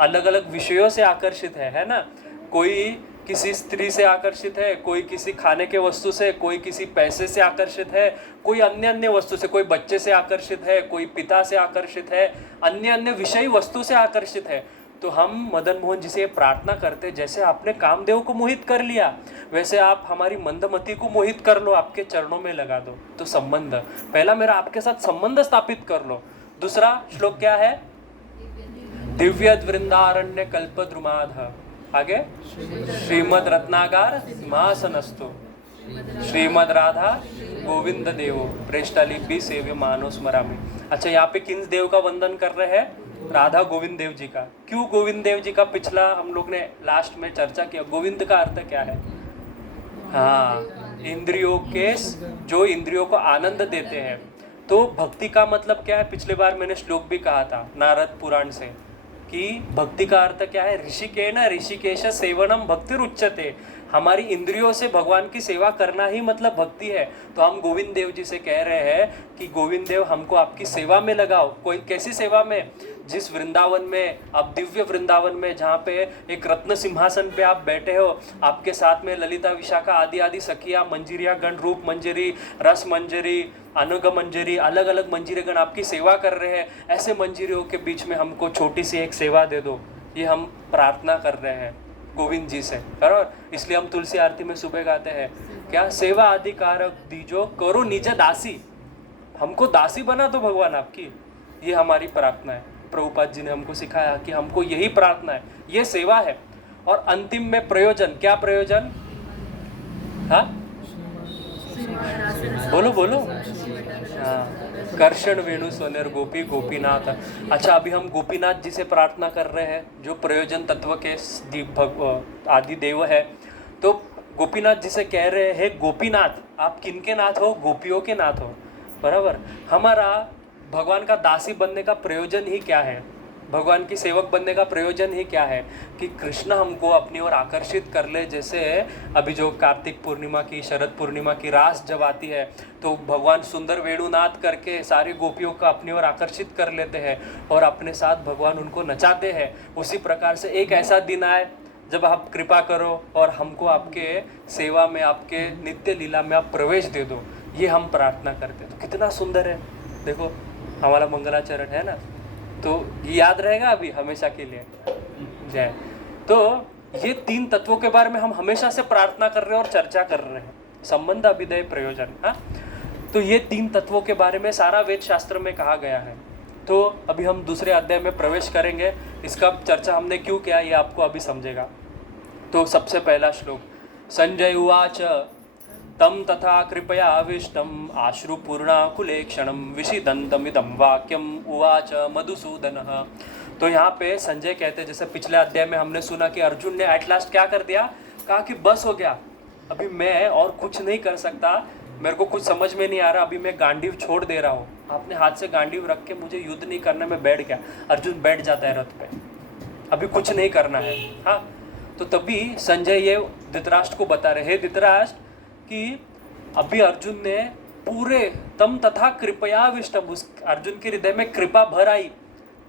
अलग अलग विषयों से आकर्षित है ना। कोई किसी स्त्री से आकर्षित है, कोई किसी खाने के वस्तु से, कोई किसी पैसे से आकर्षित है, कोई अन्य अन्य वस्तु से, कोई बच्चे से आकर्षित है, कोई पिता से आकर्षित है, अन्य अन्य विषयी वस्तु से आकर्षित है। तो हम मदन मोहन जी से प्रार्थना करते, जैसे आपने कामदेव को मोहित कर लिया वैसे आप हमारी मंदमती को मोहित कर लो, आपके चरणों में लगा दो। तो संबंध, पहला मेरा आपके साथ संबंध स्थापित कर लो। दूसरा श्लोक क्या है? दिव्य वृंदारण्य कल्पद्रुमाध, आगे श्रीमद रत्नागार सिंहासनस्थो श्रीमद राधा गोविंद देवो प्रेष्ठाली भी सेव्य मानो स्मरामि। अच्छा, यहाँ पे किन देव का वंदन कर रहे हैं? राधा गोविंद देव जी का। क्यों गोविंद देव जी का? पिछला हम लोग ने लास्ट में चर्चा किया। गोविंद का अर्थ क्या है? हाँ, इंद्रियों के, जो इंद्रियों को आनंद देते हैं। तो भक्ति का मतलब क्या है? पिछले बार मैंने श्लोक भी कहा था नारद पुराण से कि भक्ति का अर्थ क्या है? ऋषिकेन ऋषिकेश सेवनम भक्ति उच्यते। हमारी इंद्रियों से भगवान की सेवा करना ही मतलब भक्ति है। तो हम गोविंद देव जी से कह रहे हैं कि गोविंद देव हमको आपकी सेवा में लगाओ। कोई कैसी सेवा में? जिस वृंदावन में आप, दिव्य वृंदावन में, जहाँ पे एक रत्न सिंहासन पे आप बैठे हो, आपके साथ में ललिता विशाखा आदि आदि सखिया मंजीरिया गण, रूप मंजरी, रस मंजरी, अनुग मंजरी, अलग अलग मंजीरे गण आपकी सेवा कर रहे हैं। ऐसे मंजीरियों के बीच में हमको छोटी सी एक सेवा दे दो। ये हम प्रार्थना कर रहे हैं गोविंद जी से, बराबर। इसलिए हम तुलसी आरती में सुबह गाते हैं क्या? सेवा अधिकारक दीजो करो निज दासी, हमको दासी बना दो भगवान आपकी। ये हमारी प्रार्थना है। प्रभुपाद जी ने हमको सिखाया कि हमको यही प्रार्थना है, ये सेवा है। और अंतिम में प्रयोजन, क्या प्रयोजन? हाँ बोलो बोलो। हाँ, कर्षण वेणु स्वनेर गोपी गोपीनाथ। अच्छा, अभी हम गोपीनाथ जी से प्रार्थना कर रहे हैं जो प्रयोजन तत्व के आदि देव है। तो गोपीनाथ जी से कह रहे हैं, गोपीनाथ आप किनके नाथ हो? गोपियों के नाथ हो, बराबर। हमारा भगवान का दासी बनने का प्रयोजन ही क्या है? भगवान की सेवक बनने का प्रयोजन ही क्या है? कि कृष्ण हमको अपनी ओर आकर्षित कर ले। जैसे अभी जो कार्तिक पूर्णिमा की, शरद पूर्णिमा की रास जब आती है तो भगवान सुंदर वेणुनाद करके सारी गोपियों को अपनी ओर आकर्षित कर लेते हैं और अपने साथ भगवान उनको नचाते हैं। उसी प्रकार से एक ऐसा दिन आए जब आप कृपा करो और हमको आपके सेवा में, आपके नित्य लीला में आप प्रवेश दे दो, ये हम प्रार्थना करते हैं। तो कितना सुंदर है, देखो हमारा मंगलाचरण है ना, तो ये याद रहेगा अभी हमेशा के लिए। जय। तो ये 3 तत्वों के बारे में हम हमेशा से प्रार्थना कर रहे हैं और चर्चा कर रहे हैं, संबंध अभिदय प्रयोजन। हाँ, तो ये 3 तत्वों के बारे में सारा वेद शास्त्र में कहा गया है। तो अभी हम दूसरे अध्याय में प्रवेश करेंगे। इसका चर्चा हमने क्यों किया ये आपको अभी समझेगा। तो सबसे पहला श्लोक, संजय उवाच तम तथा कृपया आविष्टम आश्रुपूर्णाकुले क्षणम विषिदन्तमिदं वाक्यम उवाच मधुसूदनः। तो यहाँ पे संजय कहते हैं, जैसे पिछले अध्याय में हमने सुना कि अर्जुन ने एट लास्ट क्या कर दिया, कहा कि बस हो गया, अभी मैं और कुछ नहीं कर सकता, मेरे को कुछ समझ में नहीं आ रहा, अभी मैं गांडीव छोड़ दे रहा हूँ। आपने हाथ से गांडीव रख के मुझे युद्ध नहीं करना, मैं बैठ गया। अर्जुन बैठ जाता है रथ पे, अभी कुछ नहीं करना है। हाँ, तो तभी संजय ये धृतराष्ट्र को बता रहे, हे धृतराष्ट्र कि अभी अर्जुन ने पूरे तम तथा कृपयाविष्टम, उस अर्जुन के हृदय में कृपा भर आई,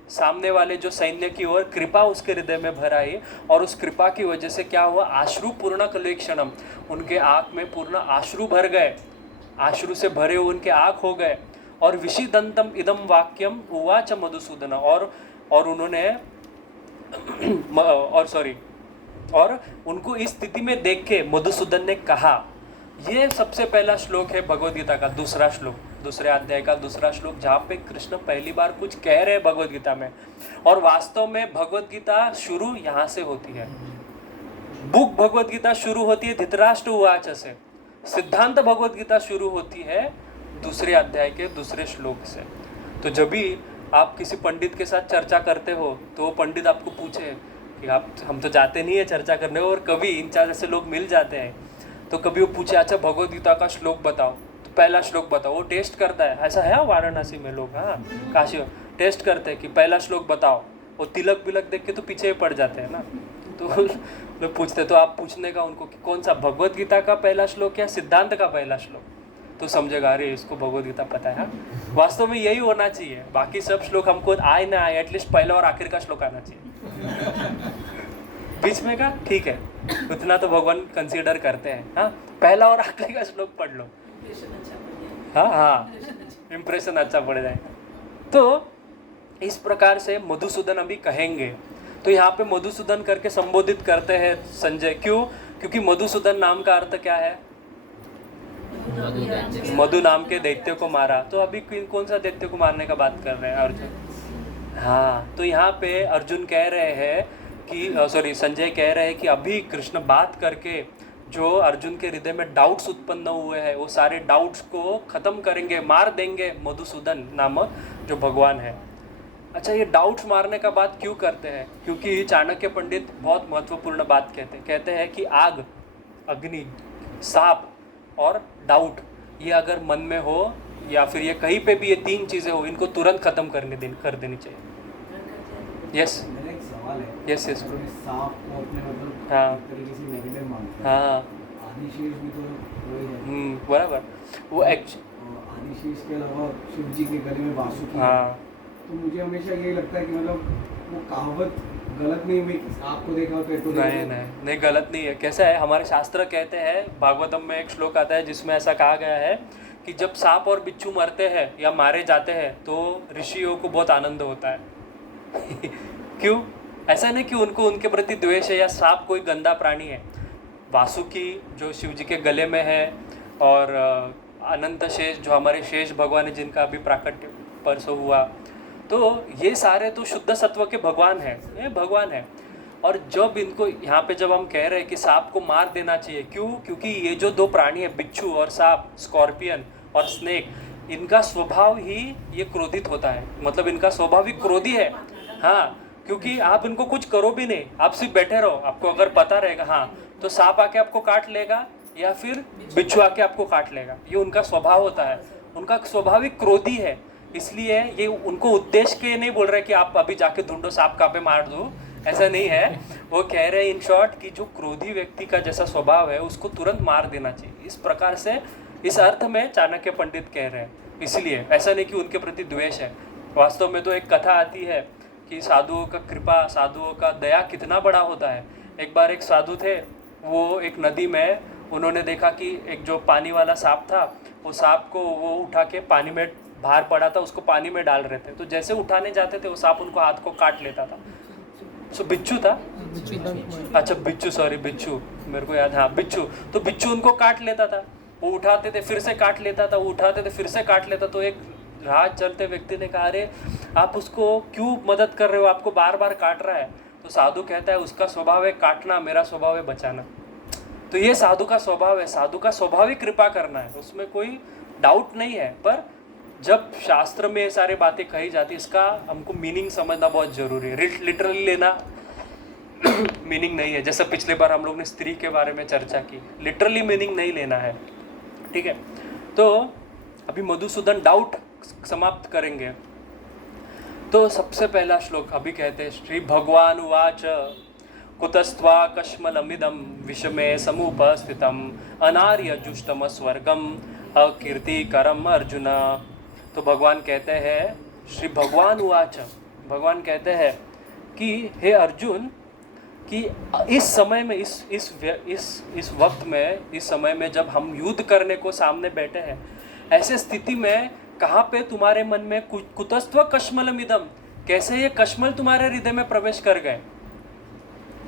सामने वाले जो सैन्य की ओर कृपा उसके हृदय में भर आई, और उस कृपा की वजह से क्या हुआ, आश्रु पूर्ण कलेक्षणम, उनके आँख में पूर्ण आश्रु भर गए, आश्रु से भरे हुए उनके आँख हो गए। और विषिदंतम इदम वाक्यम उवाच मधुसूदन, और उन्होंने और उनको इस स्थिति में देख के मधुसूदन ने कहा। ये सबसे पहला श्लोक है भगवद गीता का, दूसरा श्लोक, दूसरे अध्याय का दूसरा श्लोक, जहाँ पे कृष्ण पहली बार कुछ कह रहे हैं भगवद गीता में। और वास्तव में भगवद गीता शुरू यहाँ से होती है। बुक भगवद गीता शुरू होती है धृतराष्ट्र उवाच से, सिद्धांत भगवद गीता शुरू होती है दूसरे अध्याय के दूसरे श्लोक से। तो जब भी आप किसी पंडित के साथ चर्चा करते हो तो वो पंडित आपको पूछे कि हम तो जाते नहीं है चर्चा करने, और कभी इन चार ऐसे लोग मिल जाते हैं, तो कभी वो पूछे अच्छा भगवद गीता का श्लोक बताओ, तो पहला श्लोक बताओ, वो टेस्ट करता है। ऐसा है वाराणसी में लोग, हाँ काशी टेस्ट करते हैं कि पहला श्लोक बताओ, वो तिलक बिलक देख के तो पीछे ही पड़ जाते हैं ना। तो लोग पूछते, तो आप पूछने का उनको कि कौन सा, भगवद गीता का पहला श्लोक या सिद्धांत का पहला श्लोक, तो समझेगा अरे इसको भगवद गीता पता है। वास्तव में यही होना चाहिए, बाकी सब श्लोक हमको आए ना आए, एटलीस्ट पहला और आखिर का श्लोक आना चाहिए। बीच में का ठीक है, उतना तो भगवान कंसीडर करते हैं। हाँ, पहला और आखिरी का श्लोक पढ़ लो, हाँ, इम्प्रेशन अच्छा पड़ जाएगा। तो इस प्रकार से मधुसूदन अभी कहेंगे। तो यहाँ पे मधुसूदन करके संबोधित करते हैं संजय, क्यों? क्योंकि मधुसूदन नाम का अर्थ क्या है? मधु नाम के दैत्य को मारा। तो अभी कौन सा दैत्य को मारने का बात कर रहे हैं अर्जुन? हाँ, तो यहाँ पे अर्जुन कह रहे हैं कि संजय कह रहे हैं कि अभी कृष्ण बात करके जो अर्जुन के हृदय में डाउट्स उत्पन्न हुए हैं वो सारे डाउट्स को खत्म करेंगे, मार देंगे मधुसूदन नामक जो भगवान है। अच्छा, ये डाउट्स मारने का बात क्यों करते हैं? क्योंकि चाणक्य पंडित बहुत महत्वपूर्ण बात कहते हैं कि आग, अग्नि, सांप और डाउट, ये अगर मन में हो या फिर ये कहीं पे भी ये 3 चीज़ें हो, इनको तुरंत खत्म कर देनी चाहिए। यस, मेरा एक सवाल है। यस तो इस सांप को अपने मतलब हाँ। एक तरीके से नेगेटिव मानते हैं। हाँ, आदिशेष भी तो वही है। बराबर। वो आदिशेष के अलावा शिव जी के गले में वासुकी है। हाँ, तो मुझे हमेशा यही लगता है कि मतलब वो कहावत गलत नहीं हुई, आपको देखा पेट को नहीं गलत नहीं है। कैसा है, हमारे शास्त्र कहते हैं, भागवतम में एक श्लोक आता है जिसमें ऐसा कहा गया है कि जब सांप और बिच्छू मरते हैं या मारे जाते हैं तो ऋषियों को बहुत आनंद होता है। क्यों? ऐसा नहीं कि उनको उनके प्रति द्वेष है या सांप कोई गंदा प्राणी है। वासुकी जो शिव जी के गले में है, और अनंत शेष जो हमारे शेष भगवान है जिनका अभी प्राकट्य परसों हुआ, तो ये सारे तो शुद्ध सत्व के भगवान हैं, ये भगवान है। और जब इनको यहाँ पे जब हम कह रहे हैं कि सांप को मार देना चाहिए, क्यों? क्योंकि ये जो 2 प्राणी है, बिच्छू और सांप, स्कॉर्पियन और स्नेक, इनका स्वभाव ही ये क्रोधित होता है, मतलब इनका स्वाभाविक क्रोधी है। हाँ, क्योंकि आप इनको कुछ करो भी नहीं, आप सिर्फ बैठे रहो, आपको अगर पता रहेगा हाँ तो सांप आके आपको काट लेगा या फिर बिच्छू आके आपको काट लेगा, ये उनका स्वभाव होता है, उनका स्वाभाविक क्रोधी है। इसलिए ये उनको उद्देश्य के नहीं बोल रहे कि आप अभी जाके ढूंढो सांप कहाँ पे मार दो, ऐसा नहीं है। वो कह रहे हैं इन शॉर्ट कि जो क्रोधी व्यक्ति का जैसा स्वभाव है उसको तुरंत मार देना चाहिए। इस प्रकार से, इस अर्थ में चाणक्य पंडित कह रहे हैं। इसलिए ऐसा नहीं कि उनके प्रति द्वेष है, वास्तव में तो एक कथा आती है कि साधुओं का कृपा, साधुओं का दया कितना बड़ा होता है। एक बार एक साधु थे, वो एक नदी में उन्होंने देखा कि एक जो पानी वाला सांप था, वो सांप को वो उठा के पानी में बाहर पड़ा था, उसको पानी में डाल रहे थे, तो जैसे उठाने जाते थे वो सांप उनको हाथ को काट लेता था। सो बिच्छू था, अच्छा बिच्छू, सॉरी बिच्छू, मेरे को याद, हाँ बिच्छू, तो बिच्छू उनको काट लेता था। वो उठाते थे फिर से काट लेता था, वो उठाते थे फिर से काट लेता। तो एक राह चलते व्यक्ति ने कहा, अरे आप उसको क्यों मदद कर रहे हो, आपको बार बार काट रहा है। तो साधु कहता है उसका स्वभाव है काटना, मेरा स्वभाव है बचाना। तो ये साधु का स्वभाव है, साधु का स्वाभाविक कृपा करना है, उसमें कोई डाउट नहीं है। पर जब शास्त्र में ये सारी बातें कही जाती है, इसका हमको मीनिंग समझना बहुत जरूरी है। लिटरली लेना मीनिंग नहीं है। जैसे पिछले बार हम लोग ने स्त्री के बारे में चर्चा की, लिटरली मीनिंग नहीं लेना है, ठीक है। तो अभी मधुसूदन डाउट समाप्त करेंगे। तो सबसे पहला श्लोक अभी कहते हैं, श्री भगवान उवाच कुतस्त्वा कश्मलमिदं विषमे समुपस्थितम् अनार्यजुष्टम स्वर्गम अकीर्तिकरम अर्जुन। तो भगवान कहते हैं, श्री भगवान उवाच, भगवान कहते हैं कि हे अर्जुन, कि इस समय में, इस वक्त में, इस समय में जब हम युद्ध करने को सामने बैठे हैं, ऐसे स्थिति में कहाँ पे तुम्हारे मन में कुतस्त्व कश्मलमिदम, कैसे ये कश्मल तुम्हारे हृदय में प्रवेश कर गए।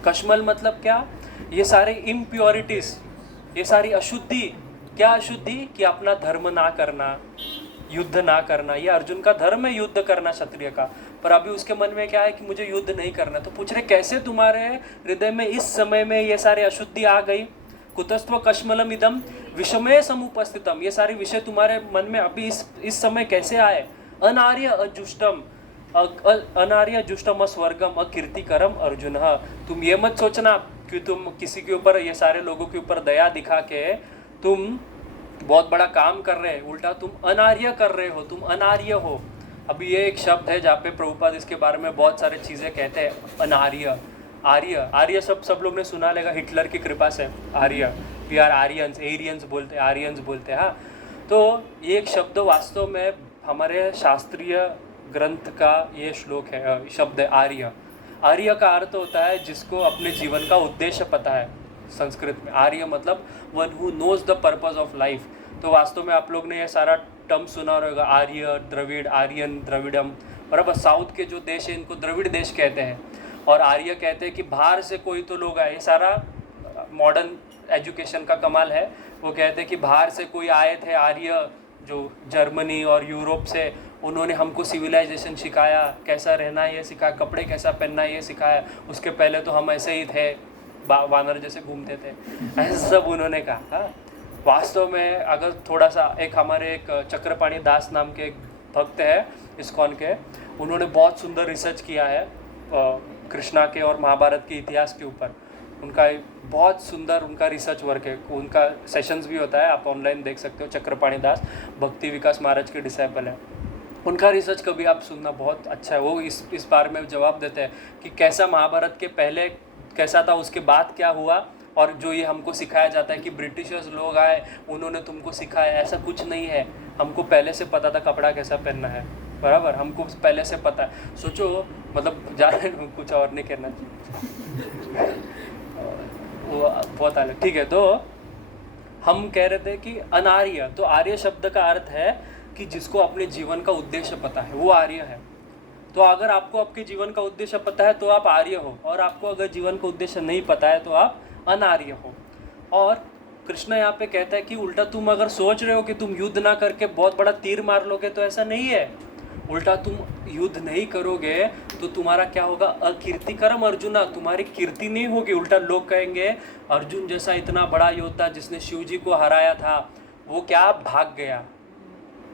कश्मल मतलब क्या, ये सारे इम्प्योरिटीज, ये सारी अशुद्धि। क्या अशुद्धि, कि अपना धर्म ना करना, युद्ध ना करना। ये अर्जुन का धर्म है युद्ध करना क्षत्रिय का, पर अभी उसके मन में क्या है कि मुझे युद्ध नहीं करना। तो पूछ रहे कैसे तुम्हारे हृदय में इस समय में ये सारी अशुद्धि आ गई। कुतस्त्व कश्मलम इदम विषमय समुपस्थितम, ये सारी विषय तुम्हारे मन में अभी इस समय कैसे आए। अनार्य अजुष्टम, अनार्य जुष्टम स्वर्गम अकीर्तिकरम अर्जुन। तुम ये मत सोचना कि तुम किसी के ऊपर, ये सारे लोगों के ऊपर दया दिखा के तुम बहुत बड़ा काम कर रहे हो, उल्टा तुम अनार्य कर रहे हो, तुम अनार्य हो। अभी ये एक शब्द है जहाँ पे प्रभुपाद इसके बारे में बहुत सारे चीज़ें कहते हैं, अनार्य, आर्य। आर्य सब लोग ने सुना लेगा, हिटलर की कृपा से आर्य, वी आर आर्यंस, एरियंस बोलते, आर्यंस बोलते हैं। हाँ, तो ये एक शब्द वास्तव में हमारे शास्त्रीय ग्रंथ का ये श्लोक है, शब्द है आर्य। आर्य का अर्थ होता है जिसको अपने जीवन का उद्देश्य पता है। संस्कृत में आर्य मतलब one who knows the purpose of life. तो वास्तव में आप लोग ने ये सारा टर्म सुना होगा, आर्य, द्रविड़, आर्यन, द्रविड़म, बराबर। साउथ के जो देश है इनको द्रविड़ देश कहते हैं, और आर्य कहते हैं कि बाहर से कोई तो लोग आए। ये सारा मॉडर्न एजुकेशन का कमाल है। वो कहते हैं कि बाहर से कोई आए थे आर्य, जो जर्मनी और यूरोप से, उन्होंने हमको सिविलाइजेशन सिखाया, कैसा रहना ये सिखाया, कपड़े कैसा पहनना ये सिखाया। उसके पहले तो हम ऐसे ही थे, वानर जैसे घूमते थे, ऐसा सब उन्होंने कहा। वास्तव में अगर थोड़ा सा, एक हमारे एक चक्रपाणी दास नाम के एक भक्त है इस्कॉन के, उन्होंने बहुत सुंदर रिसर्च किया है कृष्णा के और महाभारत के इतिहास के ऊपर। उनका बहुत सुंदर उनका रिसर्च वर्क है, उनका सेशंस भी होता है, आप ऑनलाइन देख सकते हो। चक्रपाणी दास भक्ति विकास महाराज के डिसाइपल है। उनका रिसर्च कभी आप सुनना, बहुत अच्छा है। वो इस बारे में जवाब देते हैं कि कैसा महाभारत के पहले कैसा था, उसके बाद क्या हुआ, और जो ये हमको सिखाया जाता है कि ब्रिटिशर्स लोग आए उन्होंने तुमको सिखाया, ऐसा कुछ नहीं है। हमको पहले से पता था कपड़ा कैसा पहनना है, बराबर, हमको पहले से पता है। सोचो, मतलब ज़्यादा कुछ और नहीं करना चाहिए, वो बहुत अलग, ठीक है। तो हम कह रहे थे कि अनार्य, तो आर्य शब्द का अर्थ है कि जिसको अपने जीवन का उद्देश्य पता है, वो आर्य है। तो अगर आपको आपके जीवन का उद्देश्य पता है तो आप आर्य हो, और आपको अगर जीवन का उद्देश्य नहीं पता है तो आप अनार्य हो। और कृष्ण यहाँ पे कहता है कि उल्टा तुम अगर सोच रहे हो कि तुम युद्ध ना करके बहुत बड़ा तीर मार लोगे, तो ऐसा नहीं है। उल्टा तुम युद्ध नहीं करोगे तो तुम्हारा क्या होगा, अकीर्तिकरम अर्जुना, तुम्हारी कीर्ति नहीं होगी। उल्टा लोग कहेंगे अर्जुन जैसा इतना बड़ा योद्धा जिसने शिव जी को हराया था, वो क्या भाग गया।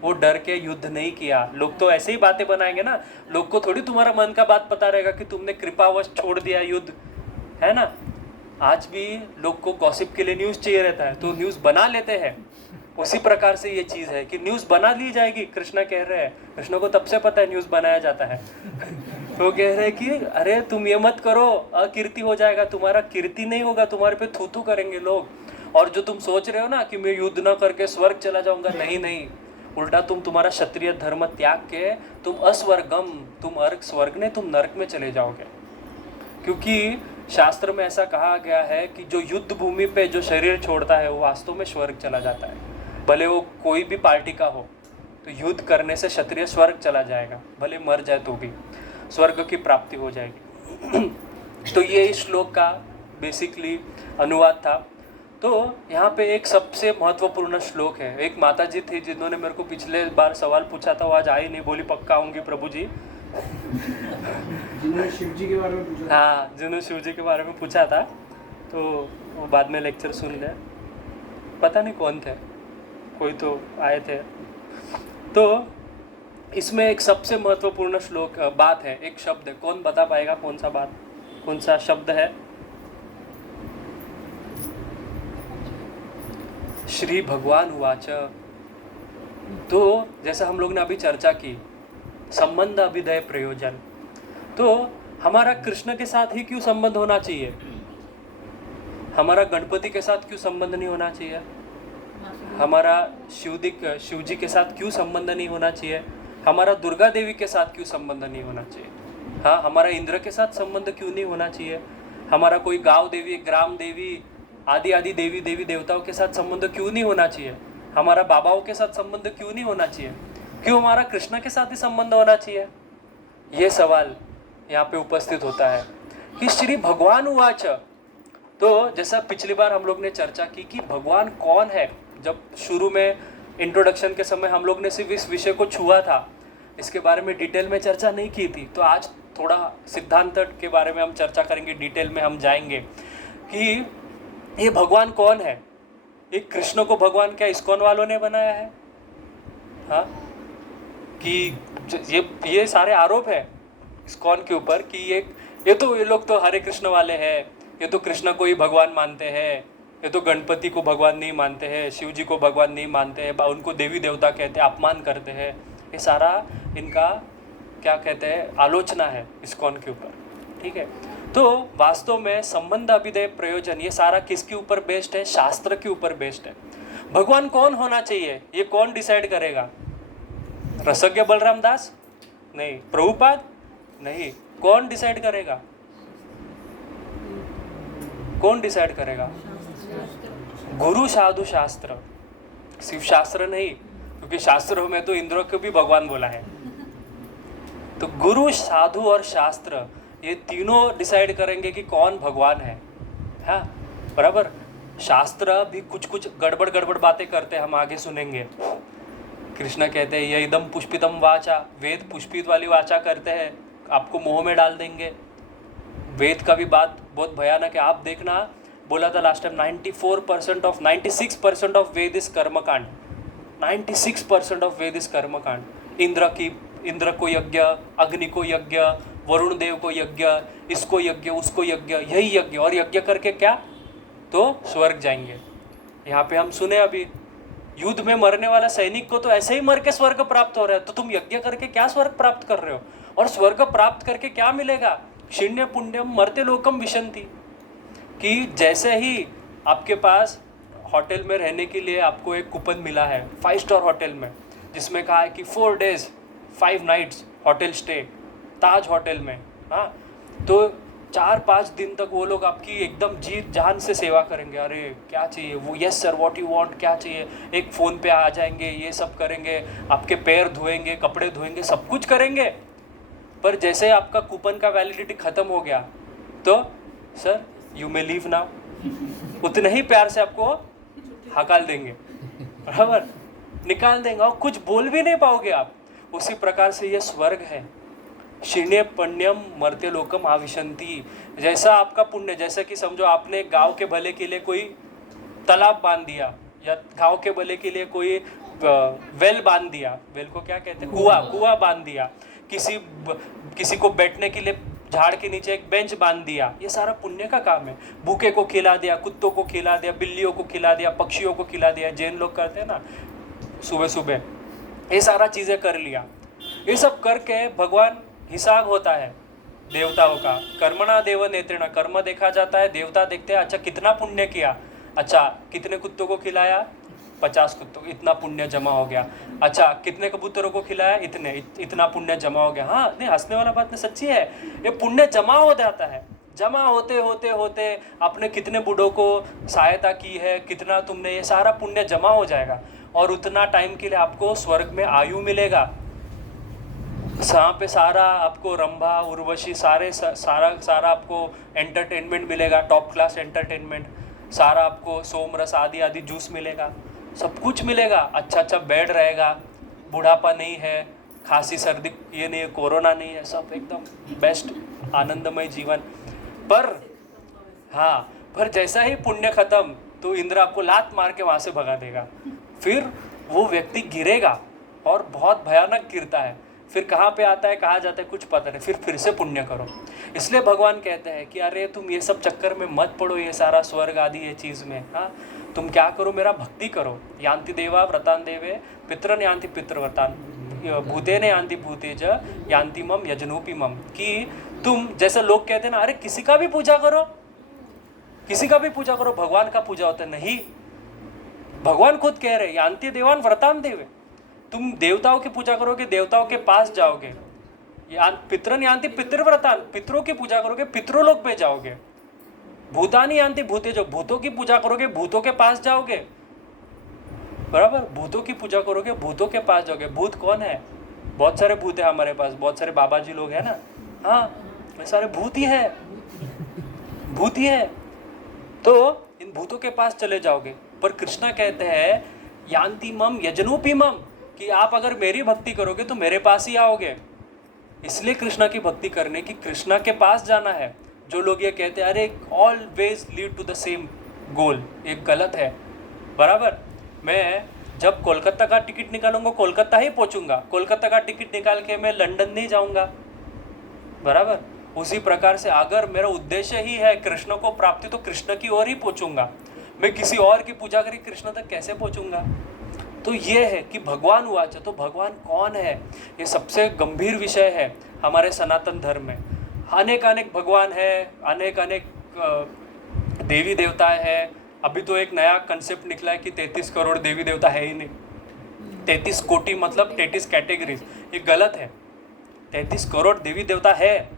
वो डर के युद्ध नहीं किया। लोग तो ऐसे ही बातें बनाएंगे ना, लोग को थोड़ी तुम्हारा मन का बात पता रहेगा कि तुमने कृपावश छोड़ दिया युद्ध, है ना। आज भी लोग को गॉसिप के लिए न्यूज़ चाहिए रहता है तो न्यूज़ बना लेते हैं। उसी प्रकार से ये चीज़ है कि न्यूज़ बना ली जाएगी, कृष्णा कह रहे हैं। कृष्ण को तब से पता है न्यूज़ बनाया जाता है। तो कह रहे हैं कि अरे तुम ये मत करो, अकीर्ति हो जाएगा, तुम्हारा कीर्ति नहीं होगा, तुम्हारे पे थू थू करेंगे लोग। और जो तुम सोच रहे हो ना कि मैं युद्ध ना करके स्वर्ग चला जाऊंगा, नहीं नहीं, उल्टा तुम तुम्हारा क्षत्रिय धर्म त्याग के तुम अस्वर्गम, तुम अर्क स्वर्ग ने, तुम नरक में चले जाओगे। क्योंकि शास्त्र में ऐसा कहा गया है कि जो युद्ध भूमि पे जो शरीर छोड़ता है वो वास्तव में स्वर्ग चला जाता है। भले वो कोई भी पार्टी का हो, तो युद्ध करने से क्षत्रिय स्वर्ग चला जाएगा, भले मर जाए तो भी स्वर्ग की प्राप्ति हो जाएगी। तो ये इस श्लोक का बेसिकली अनुवाद था। तो यहाँ पे एक सबसे महत्वपूर्ण श्लोक है। एक माता जी थी जिन्होंने मेरे को पिछले बार सवाल पूछा था, वो आज आई नहीं, बोली पक्का आऊँगी प्रभु जी। जिन्होंने शिव जी के बारे में पूछा। हाँ, जिन्होंने शिव जी के बारे में पूछा था, तो वो बाद में लेक्चर सुन ले, पता नहीं कौन थे, कोई तो आए थे। तो इसमें एक सबसे महत्वपूर्ण श्लोक बात है, एक शब्द है। कौन बता पाएगा कौन सा बात, कौन सा शब्द है? श्री भगवान उवाच। तो जैसा हम लोग ने अभी चर्चा की, संबंध अभिदय प्रयोजन, तो हमारा कृष्ण के साथ ही क्यों संबंध होना चाहिए? हमारा गणपति के साथ क्यों संबंध नहीं होना चाहिए? हमारा शिव जी के साथ क्यों संबंध नहीं होना चाहिए? हमारा दुर्गा देवी के साथ क्यों संबंध नहीं होना चाहिए? हाँ, हमारा इंद्र के साथ संबंध क्यों नहीं होना चाहिए? हमारा कोई गांव देवी, ग्राम देवी, आदि आदि देवी देवी देवताओं के साथ संबंध क्यों नहीं होना चाहिए? हमारा बाबाओं के साथ संबंध क्यों नहीं होना चाहिए? क्यों हमारा कृष्ण के साथ ही संबंध होना चाहिए? ये सवाल यहाँ पे उपस्थित होता है कि श्री भगवान उवाच। तो जैसा पिछली बार हम लोग ने चर्चा की कि भगवान कौन है, जब शुरू में इंट्रोडक्शन के समय हम लोग ने सिर्फ इस विषय को छुआ था, इसके बारे में डिटेल में चर्चा नहीं की थी। तो आज थोड़ा सिद्धांत के बारे में हम चर्चा करेंगे, डिटेल में हम जाएंगे कि ये भगवान कौन है। ये कृष्ण को भगवान क्या इस्कॉन वालों ने बनाया है? हाँ, कि ये सारे आरोप है इस्कॉन के ऊपर कि ये लोग तो हरे कृष्ण वाले हैं, ये तो कृष्ण को ही भगवान मानते हैं, ये तो गणपति को भगवान नहीं मानते हैं, शिव जी को भगवान नहीं मानते हैं, उनको देवी देवता कहते हैं, अपमान करते हैं। ये सारा इनका क्या कहते हैं, आलोचना है इस्कॉन के ऊपर, ठीक है। तो वास्तव में संबंध अभिदय प्रयोजन ये सारा किसके ऊपर बेस्ड है? शास्त्र के ऊपर बेस्ड है। भगवान कौन होना चाहिए ये कौन डिसाइड करेगा? रसज्ञ बलराम दास? नहीं। प्रभुपाद? नहीं। कौन डिसाइड करेगा? कौन डिसाइड करेगा? गुरु साधु शास्त्र, शिव शास्त्र नहीं, क्योंकि शास्त्रों में तो इंद्र को भी भगवान बोला है। तो गुरु साधु और शास्त्र ये तीनों डिसाइड करेंगे कि कौन भगवान है। हाँ, बराबर। शास्त्र भी कुछ गड़बड़ बातें करते हैं, हम आगे सुनेंगे। कृष्ण कहते हैं ये इदम पुष्पितम वाचा, वेद पुष्पित वाली वाचा करते हैं, आपको मोह में डाल देंगे। वेद का भी बात बहुत भयानक है। आप देखना, बोला था last time 96% of Veda is कर्मकांड। 96% ऑफ वेद इज कर्मकांड। इंद्र को यज्ञ, अग्नि को यज्ञ, वरुण देव को यज्ञ, इसको यज्ञ, उसको यज्ञ, यही यज्ञ। और यज्ञ करके क्या? तो स्वर्ग जाएंगे। यहाँ पे हम सुने अभी, युद्ध में मरने वाला सैनिक को तो ऐसे ही मर के स्वर्ग प्राप्त हो रहा है, तो तुम यज्ञ करके क्या स्वर्ग प्राप्त कर रहे हो? और स्वर्ग प्राप्त करके क्या मिलेगा? क्षीण्य पुण्यम मर्त्य लोकम विशंति। कि जैसे ही आपके पास होटल में रहने के लिए आपको एक कूपन मिला है 5 स्टार होटल में, जिसमें कहा है कि 4 days 5 nights होटल स्टे ताज होटल में। हाँ, तो 4-5 दिन तक वो लोग आपकी एकदम जी जान से सेवा करेंगे। अरे क्या चाहिए? वो yes sir what you want, क्या चाहिए? एक फ़ोन पे आ जाएंगे, ये सब करेंगे, आपके पैर धोएंगे, कपड़े धोएंगे, सब कुछ करेंगे। पर जैसे आपका कूपन का वैलिडिटी ख़त्म हो गया तो sir you may leave now, उतने ही प्यार से आपको हकाल देंगे, बराबर, निकाल देंगे और कुछ बोल भी नहीं पाओगे आप। उसी प्रकार से ये स्वर्ग है। क्षीण्य पुण्यम मर्त्य लोकम आविशंति। जैसा आपका पुण्य, जैसे कि समझो आपने गांव के भले के लिए कोई तालाब बांध दिया, या गांव के भले के लिए कोई वेल बांध दिया, वेल को क्या कहते हैं, कुआं बांध दिया, किसी को बैठने के लिए झाड़ के नीचे एक बेंच बांध दिया, ये सारा पुण्य का काम है। भूखे को खिला दिया, कुत्तों को खिला दिया, बिल्लियों को खिला दिया, पक्षियों को खिला दिया, जैन लोग करते हैं ना सुबह सुबह, ये सारा चीज़ें कर लिया। ये सब करके भगवान हिसाब होता है देवताओं का। कर्मणा देव नेत्रेण, कर्म देखा जाता है, देवता देखते हैं अच्छा कितना पुण्य किया, अच्छा कितने कुत्तों को खिलाया, 50 कुत्तों, इतना पुण्य जमा हो गया। अच्छा कितने कबूतरों को खिलाया, इतना पुण्य जमा हो गया। हाँ नहीं, हंसने वाला बात नहीं, सच्ची है, ये पुण्य जमा हो जाता है। जमा होते होते होते आपने कितने बूढ़ों को सहायता की है, कितना तुमने, ये सारा पुण्य जमा हो जाएगा और उतना टाइम के लिए आपको स्वर्ग में आयु मिलेगा। यहाँ पे सारा आपको रंभा उर्वशी सारा आपको एंटरटेनमेंट मिलेगा, टॉप क्लास एंटरटेनमेंट, सारा आपको सोमरस आदि आदि जूस मिलेगा, सब कुछ मिलेगा। अच्छा बेड रहेगा, बुढ़ापा नहीं है, खांसी सर्दी ये नहीं है, कोरोना नहीं है, सब एकदम बेस्ट आनंदमय जीवन। पर जैसा ही पुण्य खत्म तो इंद्र आपको लात मार के वहाँ से भगा देगा। फिर वो व्यक्ति गिरेगा और बहुत भयानक गिरता है। फिर कहाँ पे आता है, कहाँ जाता है, कुछ पता नहीं। फिर से पुण्य करो। इसलिए भगवान कहते हैं कि अरे तुम ये सब चक्कर में मत पड़ो, ये सारा स्वर्ग आदि ये चीज़ में। हाँ, तुम क्या करो, मेरा भक्ति करो। यान्ति देवा व्रतान देवे पितरन यान्ति पितृव्रतान भूते ने यान्ति भूतेज यान्ति मम यजनोपि मम। कि तुम जैसे लोग कहते हैं ना, अरे किसी का भी पूजा करो, किसी का भी पूजा करो, भगवान का पूजा होता है। नहीं, भगवान खुद कह रहे यान्ति देवान व्रतान देवे, तुम देवताओं की पूजा करोगे, देवताओं के पास जाओगे। पितरन यान्ति पितृव्रतान, पितरों की पूजा करोगे, पितृलोक पे जाओगे। भूतानी यान्ति भूते, जो भूतों की पूजा करोगे, भूतों के पास जाओगे। बराबर, भूतों की पूजा करोगे, भूतों के पास जाओगे। भूत कौन है? बहुत सारे भूत है हमारे पास, बहुत सारे बाबा जी लोग हैं ना। हाँ, ये सारे भूत ही है, भूत ही है। तो इन भूतों के पास चले जाओगे। पर कृष्णा कहते हैं यान्ति मम यजनोपि मम, कि आप अगर मेरी भक्ति करोगे तो मेरे पास ही आओगे। इसलिए कृष्णा की भक्ति करने की, कृष्णा के पास जाना है। जो लोग ये कहते हैं अरे always lead to the same goal, ये गलत है। बराबर, मैं जब कोलकाता का टिकट निकालूंगा कोलकाता ही पहुंचूंगा, कोलकाता का टिकट निकाल के मैं लंदन नहीं जाऊंगा। बराबर, उसी प्रकार से अगर मेरा उद्देश्य ही है कृष्ण को प्राप्ति, तो कृष्ण की ओर ही पहुंचूंगा। मैं किसी और की पूजा करके कृष्ण तक कैसे पहुंचूंगा? तो ये है कि भगवान वाच, तो भगवान कौन है, ये सबसे गंभीर विषय है हमारे सनातन धर्म में। अनेक भगवान है, अनेक देवी देवता है। अभी तो एक नया कंसेप्ट निकला है कि 33 करोड़ देवी देवता है ही नहीं। 33 कोटि मतलब 33 कैटेगरीज, ये गलत है। 33 करोड़ देवी देवता है।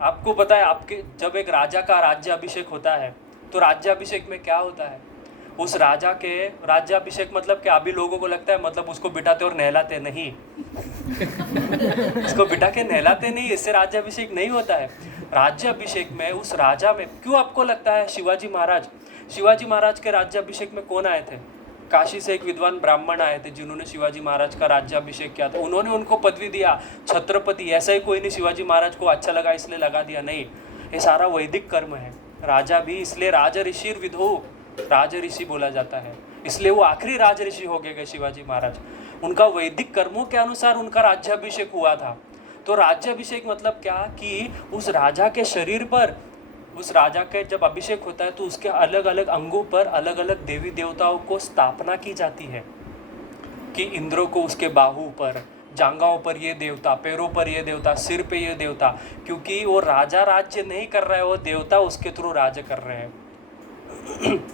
आपको पता है, आपके जब एक राजा का राज्याभिषेक होता है तो राज्याभिषेक में क्या होता है? उस राजा के राज्याभिषेक मतलब क्या? अभी लोगों को लगता है मतलब उसको बिठाते और नहलाते नहीं उसको बिठा के नहलाते नहीं, इससे राज्याभिषेक नहीं होता है। राज्याभिषेक में उस राजा में, क्यों आपको लगता है शिवाजी महाराज के राज्याभिषेक में कौन आए थे? काशी से एक विद्वान ब्राह्मण आए थे जिन्होंने शिवाजी महाराज का राज्याभिषेक किया था। उन्होंने उनको पदवी दिया छत्रपति। ऐसा ही कोई नहीं शिवाजी महाराज को अच्छा लगा इसलिए लगा दिया, नहीं। ये सारा वैदिक कर्म है। राजा भी इसलिए राज ऋषि विधु, राज ऋषि बोला जाता है, इसलिए वो आखिरी राज ऋषि हो गए शिवाजी महाराज। उनका वैदिक कर्मों के अनुसार उनका राज्याभिषेक हुआ था। तो राज्याभिषेक मतलब क्या कि उस राजा के शरीर पर, उस राजा के जब अभिषेक होता है तो उसके अलग अलग अंगों पर अलग अलग देवी देवताओं को स्थापना की जाती है। कि इंद्र को उसके बाहु पर, जांघाओं पर ये देवता, पैरों पर ये देवता, सिर पे ये देवता, क्योंकि वो राजा राज्य नहीं कर रहा है, वो देवता उसके थ्रू राज्य कर रहे हैं।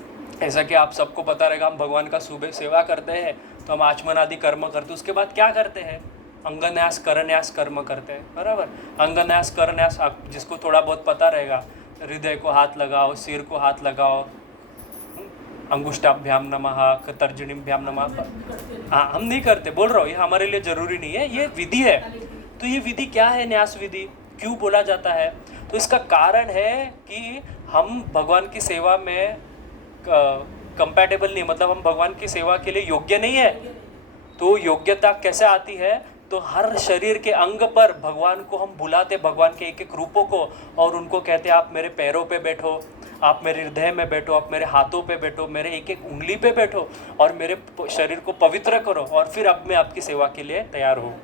ऐसा कि आप सबको पता रहेगा, हम भगवान का सुबह सेवा करते हैं तो हम आचमन आदि कर्म करते हैं। उसके बाद क्या करते हैं? अंगन्यास करन्यास कर्म करते हैं। बराबर, अंगन्यास करन्यास जिसको थोड़ा बहुत पता रहेगा, हृदय को हाथ लगाओ, सिर को हाथ लगाओ, अंगुष्ठाभ्याम नमः, तर्जनीभ्याम नमः। हाँ, हम नहीं करते, बोल रहा हूँ, ये हमारे लिए जरूरी नहीं है, ये विधि है। तो ये विधि क्या है? न्यास विधि क्यों बोला जाता है? तो इसका कारण है कि हम भगवान की सेवा में कंपैटिबल नहीं, मतलब हम भगवान की सेवा के लिए योग्य नहीं है। तो योग्यता कैसे आती है? तो हर शरीर के अंग पर भगवान को हम बुलाते, भगवान के एक एक रूपों को, और उनको कहते आप मेरे पैरों पे बैठो, आप मेरे हृदय में बैठो, आप मेरे हाथों पे बैठो, मेरे एक एक उंगली पे बैठो और मेरे शरीर को पवित्र करो और फिर अब मैं आपकी सेवा के लिए तैयार हूँ।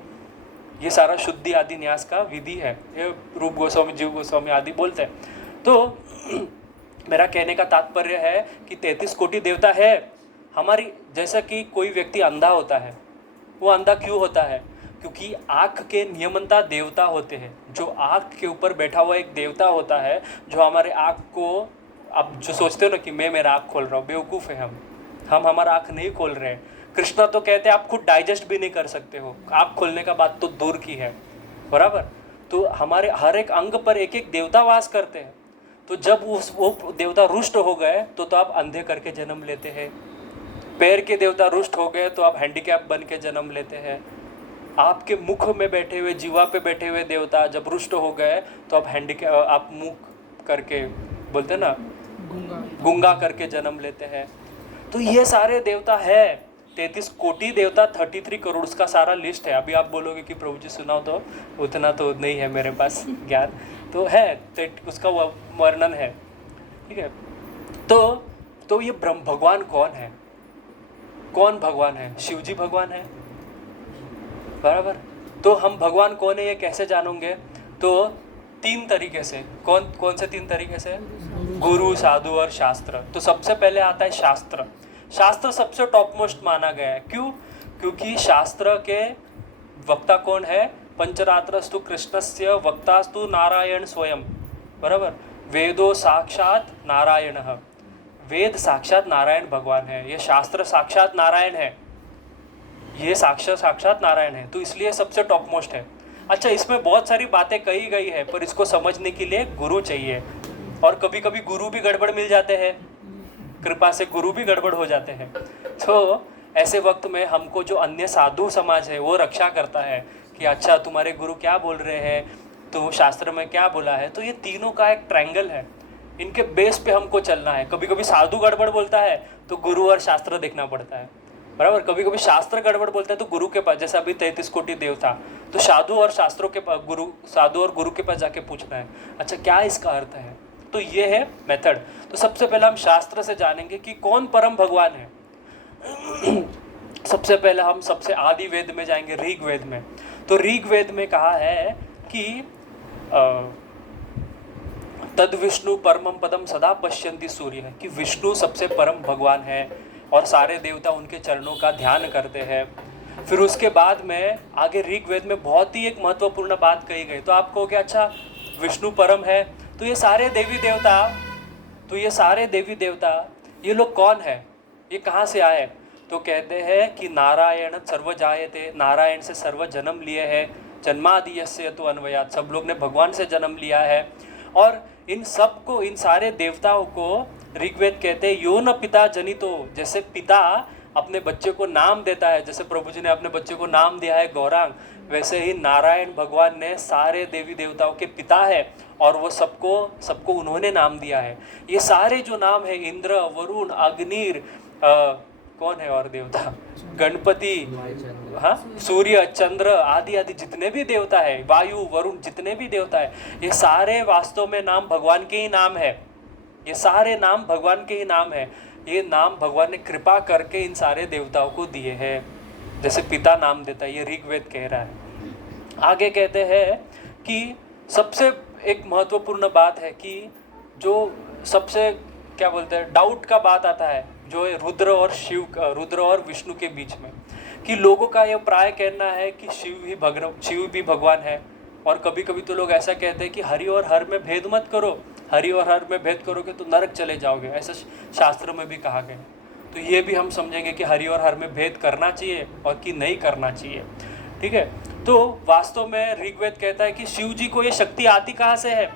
ये सारा शुद्धि आदि न्यास का विधि है, ये रूप गोस्वामी, जीव गोस्वामी आदि बोलते हैं। तो मेरा कहने का तात्पर्य है कि 33 कोटि देवता है हमारी। जैसा कि कोई व्यक्ति अंधा होता है, वो अंधा क्यों होता है? क्योंकि आँख के नियमनता देवता होते हैं। जो आँख के ऊपर बैठा हुआ एक देवता होता है जो हमारे आँख को, आप जो सोचते हो ना कि मैं मेरा आँख खोल रहा हूँ, बेवकूफ़ है हम हमारा आँख नहीं खोल रहे हैं। कृष्णा तो कहते हैं आप खुद डाइजेस्ट भी नहीं कर सकते हो, आँख खोलने का बात तो दूर की है, बराबर। तो हमारे हर एक अंग पर एक एक देवता वास करते हैं। तो जब वो देवता रुष्ट हो गए तो आप अंधे करके जन्म लेते हैं। पैर के देवता रुष्ट हो गए तो आप हैंडीकैप बन के जन्म लेते हैं। आपके मुख में बैठे हुए, जीवा पे बैठे हुए देवता जब रुष्ट हो गए तो आप मुख करके बोलते हैं ना, गुंगा करके जन्म लेते हैं। तो ये सारे देवता है, 33 कोटि देवता, 33 करोड़ का सारा लिस्ट है। अभी आप बोलोगे कि प्रभु जी सुनाओ, तो उतना तो नहीं है मेरे पास ज्ञान, तो है तो उसका वर्णन है, ठीक है। तो ये ब्रह्म भगवान कौन है? कौन भगवान है? शिव जी भगवान है, बराबर। तो हम भगवान कौन है ये कैसे जानोगे? तो 3 तरीके से। कौन से 3 तरीके से? गुरु, साधु और शास्त्र। तो सबसे पहले आता है शास्त्र। शास्त्र सबसे टॉप मोस्ट माना गया है। क्यों? क्योंकि शास्त्र के वक्ता कौन है? पंचरात्रस्तु कृष्णस्य वक्तास्तु नारायण स्वयं, बराबर। वेदो साक्षात नारायणः, वेद साक्षात नारायण भगवान है, ये शास्त्र साक्षात नारायण है, ये साक्षात नारायण है। तो इसलिए सबसे टॉप मोस्ट है। अच्छा, इसमें बहुत सारी बातें कही गई है, पर इसको समझने के लिए गुरु चाहिए। और कभी कभी गुरु भी गड़बड़ मिल जाते हैं, कृपा से गुरु भी गड़बड़ हो जाते हैं। तो ऐसे वक्त में हमको जो अन्य साधु समाज है वो रक्षा करता है कि अच्छा तुम्हारे गुरु क्या बोल रहे हैं, तो शास्त्र में क्या बोला है। तो ये तीनों का एक ट्रायंगल है, इनके बेस पे हमको चलना है। कभी कभी साधु गड़बड़ बोलता है तो गुरु और शास्त्र देखना पड़ता है, बराबर। कभी कभी शास्त्र गड़बड़ बोलता है तो गुरु के पास, जैसा अभी 33 कोटि देवता, तो साधु और शास्त्रों के पास, साधु और गुरु के पास जाके पूछना है अच्छा क्या इसका अर्थ है। तो ये है मेथड। तो सबसे पहले हम शास्त्र से जानेंगे कि कौन परम भगवान है। सबसे पहले हम सबसे आदि वेद में जाएंगे, ऋग वेद में। तो ऋग वेद में कहा है कि तद विष्णु परमम पदम सदा पश्यन्ति सूर्य, कि विष्णु सबसे परम भगवान है और सारे देवता उनके चरणों का ध्यान करते हैं। फिर उसके बाद में आगे ऋग्वेद में बहुत ही एक महत्वपूर्ण बात कही गई। तो आप कहोगे अच्छा विष्णु परम है, तो ये सारे देवी देवता ये लोग कौन है, ये कहाँ से आए? तो कहते हैं कि नारायण सर्व जायते, नारायण से सर्व जन्म लिए हैं, जन्मादि यस्य तो अन्वयात, सब लोग ने भगवान से जन्म लिया है। और इन सब को, इन सारे देवताओं को ऋग्वेद कहते हैं यो न पिता जनितो, जैसे पिता अपने बच्चे को नाम देता है, जैसे प्रभु जी ने अपने बच्चे को नाम दिया है गौरांग, वैसे ही नारायण भगवान ने सारे देवी देवताओं के पिता है और वो सबको उन्होंने नाम दिया है। ये सारे जो नाम है, इंद्र, वरुण, अग्नि, कौन है और देवता, गणपति, हाँ, सूर्य, चंद्र आदि आदि जितने भी देवता है, वायु, वरुण, जितने भी देवता है, ये सारे वास्तव में नाम भगवान के ही नाम है। ये सारे नाम भगवान के ही नाम है। ये नाम भगवान ने कृपा करके इन सारे देवताओं को दिए हैं, जैसे पिता नाम देता है, ये ऋग्वेद कह रहा है। आगे कहते हैं कि सबसे एक महत्वपूर्ण बात है कि जो सबसे क्या बोलते हैं डाउट का बात आता है, जो रुद्र और विष्णु के बीच में, कि लोगों का ये प्राय कहना है कि शिव भी भगवान है। और कभी कभी तो लोग ऐसा कहते हैं कि हरि और हर में भेद मत करो, हरि और हर में भेद करोगे तो नरक चले जाओगे, ऐसा शास्त्र में भी कहा गया। तो ये भी हम समझेंगे कि हरि और हर में भेद करना चाहिए और कि नहीं करना चाहिए, ठीक है। तो वास्तव में ऋग्वेद कहता है कि शिव जी को ये शक्ति आती कहाँ से है?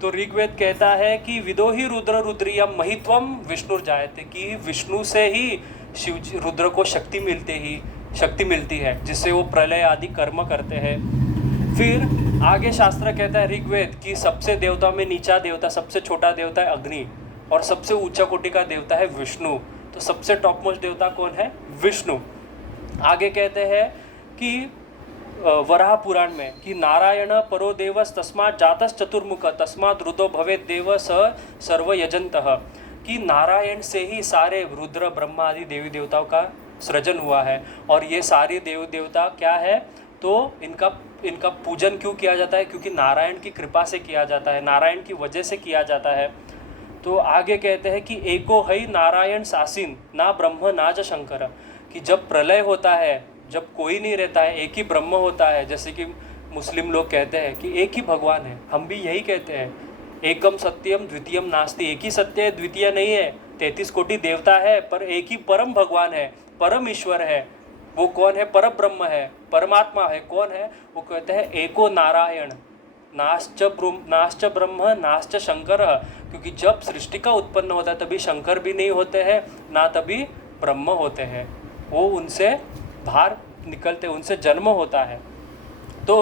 तो ऋग्वेद कहता है कि विदो ही रुद्र रुद्रियम महित्वम विष्णु जायते, कि विष्णु से ही शिव जी रुद्र को शक्ति मिलती है, जिससे वो प्रलय आदि कर्म करते हैं। फिर आगे शास्त्र कहता है ऋग्वेद कि सबसे देवताओं में नीचा देवता, सबसे छोटा देवता है अग्नि और सबसे ऊंचा कोटि का देवता है विष्णु। तो सबसे टॉप मोस्ट देवता कौन है? विष्णु। आगे कहते हैं कि वराह पुराण में कि नारायण परो देवस तस्मात् जातस चतुर्मुख तस्मात् रुद्रो भवेत् देव स सर्व यजंतः, कि नारायण से ही सारे रुद्र ब्रह्मा आदि देवी देवताओं का सृजन हुआ है। और ये सारे देव देवता क्या है, तो इनका पूजन क्यों किया जाता है, क्योंकि नारायण की कृपा से किया जाता है, नारायण की वजह से किया जाता है। तो आगे कहते हैं कि एको है नारायण सासीन ना ब्रह्म ना च शंकर, कि जब प्रलय होता है, जब कोई नहीं रहता है, एक ही ब्रह्म होता है। जैसे कि मुस्लिम लोग कहते हैं कि एक ही भगवान है, हम भी यही कहते हैं, एकम सत्यम द्वितीयम नास्ति, एक ही सत्य है, द्वितीय नहीं है। 33 कोटि देवता है पर एक ही परम भगवान है, परम ईश्वर है। वो कौन है? पर ब्रह्म है, परमात्मा है। कौन है? वो कहते हैं एको नारायण नाश्च ब्रह्म नाश्च शंकर, क्योंकि जब सृष्टि का उत्पन्न होता है तभी शंकर भी नहीं होते हैं, ना तभी ब्रह्म होते हैं, वो उनसे बाहर निकलते, उनसे जन्म होता है। तो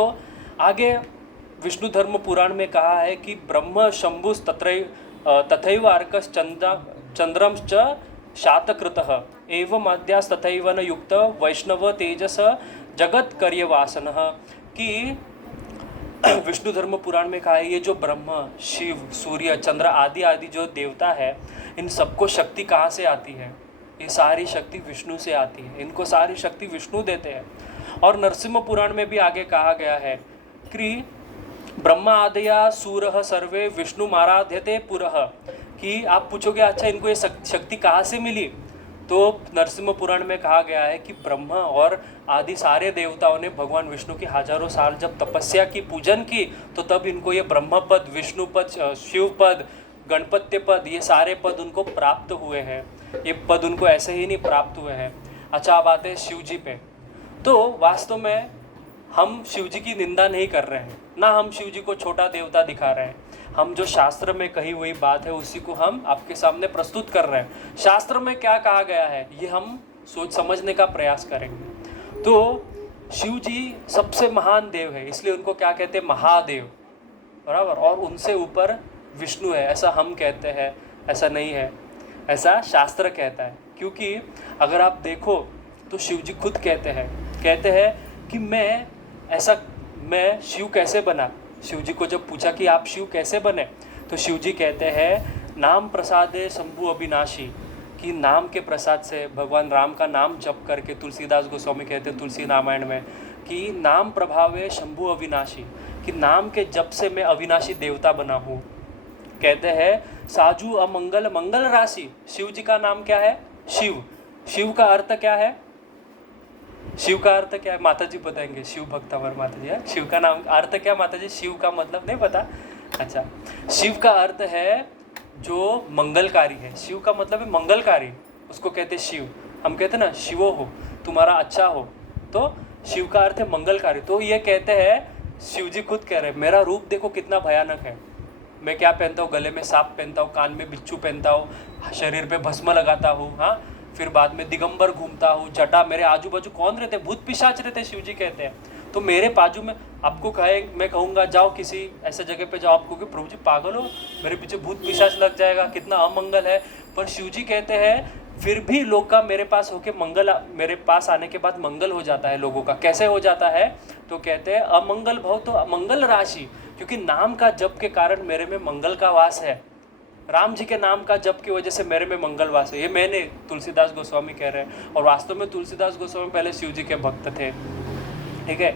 आगे विष्णु धर्म पुराण में कहा है कि ब्रह्म शंभुस तथैव अर्कस चंद्रम च शातकृतः एवं आद्यास तथैव न युक्त वैष्णव तेजस जगत कार्यवासनः, कि विष्णु धर्म पुराण में कहा है ये जो ब्रह्म शिव सूर्य चंद्र आदि आदि जो देवता है, इन सबको शक्ति कहाँ से आती है? ये सारी शक्ति विष्णु से आती है, इनको सारी शक्ति विष्णु देते हैं। और नरसिंह पुराण में भी आगे कहा गया है कि ब्रह्मा आदया सूरः सर्वे विष्णु माराध्यते पुरः, कि आप पूछोगे अच्छा इनको ये शक्ति कहाँ से मिली, तो नरसिंह पुराण में कहा गया है कि ब्रह्मा और आदि सारे देवताओं ने भगवान विष्णु की हजारों साल जब तपस्या की, पूजन की, तो तब इनको ये ब्रह्म पद, विष्णु पद, शिव पद, गणपत्य पद, ये सारे पद उनको प्राप्त हुए हैं। ये पद उनको ऐसे ही नहीं प्राप्त हुए हैं। अच्छा, अब आते हैं शिव जी पे। तो वास्तव में हम शिव जी की निंदा नहीं कर रहे हैं, ना हम शिव जी को छोटा देवता दिखा रहे हैं। हम जो शास्त्र में कही हुई बात है उसी को हम आपके सामने प्रस्तुत कर रहे हैं। शास्त्र में क्या कहा गया है ये हम सोच समझने का प्रयास करेंगे। तो शिव जी सबसे महान देव है, इसलिए उनको क्या कहते हैं? महादेव, बराबर। और उनसे ऊपर विष्णु है, ऐसा हम कहते हैं, ऐसा नहीं है, ऐसा शास्त्र कहता है। क्योंकि अगर आप देखो तो शिव जी खुद कहते हैं कि मैं शिव कैसे बना। शिव जी को जब पूछा कि आप शिव कैसे बने, तो शिव जी कहते हैं नाम प्रसादे शंभु अविनाशी, कि नाम के प्रसाद से भगवान राम का नाम जप करके, तुलसीदास गोस्वामी कहते हैं तुलसी रामायण में कि नाम प्रभावे शंभु अविनाशी, कि नाम के जप से मैं अविनाशी देवता बना हूँ। कहते हैं साजू अमंगल मंगल राशि। शिव जी का नाम क्या है? शिव। शिव का अर्थ क्या है? शिव का अर्थ क्या है? माता जी बताएंगे, शिव भक्त हमारे माता जी है। शिव का नाम अर्थ क्या माता जी? शिव का मतलब नहीं पता? अच्छा, शिव का अर्थ है जो मंगलकारी है। शिव का मतलब है मंगलकारी, उसको कहते हैं शिव। हम कहते हैं ना शिवो हो, तुम्हारा अच्छा हो, तो शिव का अर्थ है मंगलकारी। तो ये कहते हैं, शिव जी खुद कह रहे हैं मेरा रूप देखो कितना भयानक है। मैं क्या पहनता हूँ? गले में सांप पहनता हूँ, कान में बिच्छू पहनता हूँ, शरीर पे भस्म लगाता हूँ, हाँ, फिर बाद में दिगंबर घूमता हूँ, जटा, मेरे आजू बाजू कौन रहते? भूत पिशाच रहते, शिव जी कहते हैं। तो मेरे बाजू में आपको मैं कहूँगा जाओ किसी ऐसे जगह पे जाओ, आपको कि प्रभु जी पागल हो, मेरे पीछे भूत पिशाच लग जाएगा, कितना अमंगल है। पर शिव जी कहते हैं फिर भी लोग का मेरे पास होके मेरे पास आने के बाद मंगल हो जाता है लोगों का। कैसे हो जाता है? तो कहते हैं अमंगल भव तो अमंगल राशि, क्योंकि नाम का जप के कारण मेरे में मंगल का वास है। राम जी के नाम का जप की वजह से मेरे में मंगल वास है। ये मैंने तुलसीदास गोस्वामी कह रहे हैं, और वास्तव में तुलसीदास गोस्वामी पहले शिव जी के भक्त थे। ठीक है,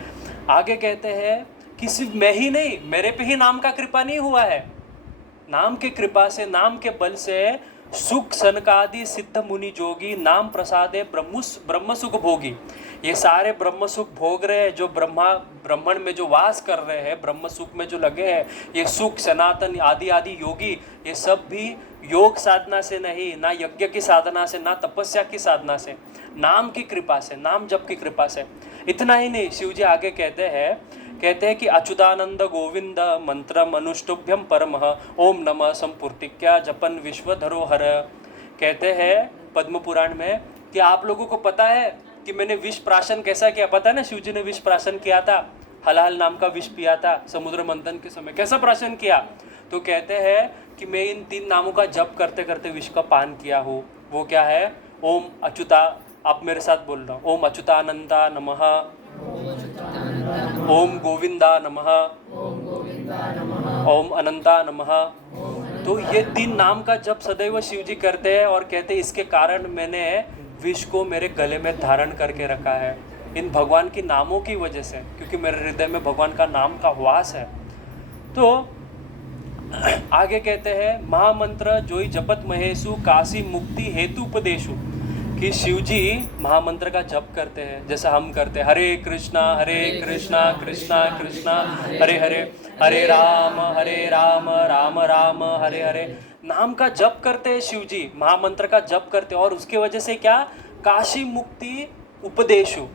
आगे कहते हैं कि सिर्फ मैं ही नहीं, मेरे पे ही नाम का कृपा नहीं हुआ है, नाम के कृपा से, नाम के बल से सुख सनकादि सिद्ध मुनि जोगी नाम प्रसादे ब्रह्म सुख भोगी। ये सारे ब्रह्म सुख भोग रहे हैं, जो ब्रह्मण में जो वास कर रहे हैं, ब्रह्म सुख में जो लगे हैं, ये सुख सनातन आदि आदि योगी, ये सब भी योग साधना से नहीं, ना यज्ञ की साधना से, ना तपस्या की साधना से, नाम की कृपा से, नाम जप की कृपा से। इतना ही नहीं, शिव जी आगे कहते हैं कि अच्युतानंद गोविंद मंत्रम अनुष्टुभ्यम परमः ओम नमः संपूर्तिक्या जपन विश्व धरोहर। कहते हैं पद्म पुराण में कि आप लोगों को पता है कि मैंने विष प्राशन कैसा किया? पता है ना, शिव जी ने विष प्राशन किया था, हलाल नाम का विष पिया था समुद्र मंथन के समय। कैसा प्राशन किया? तो कहते हैं कि मैं इन 3 नामों का जप करते करते विष का पान किया हूँ। वो क्या है? ओम अच्युता, आप मेरे साथ बोल रहा हूँ, ओम अच्युतानंदा नमः, ओम गोविंदा नमः, ओम अनंता नमः। तो ये 3 नाम का जप सदैव शिव जी करते हैं और कहते हैं इसके कारण मैंने विष को मेरे गले में धारण करके रखा है, इन भगवान की नामों की वजह से, क्योंकि मेरे हृदय में भगवान का नाम का वास है। तो आगे कहते हैं महामंत्र जोई जपत महेशु काशी मुक्ति हेतु उपदेशु, कि शिव जी महामंत्र का जप करते हैं जैसा हम करते हैं, हरे कृष्णा कृष्णा कृष्णा हरे हरे, हरे राम राम राम हरे हरे। नाम का जप करते हैं शिव जी, महामंत्र का जप करते हैं और उसके वजह से क्या, काशी मुक्ति उपदेशु।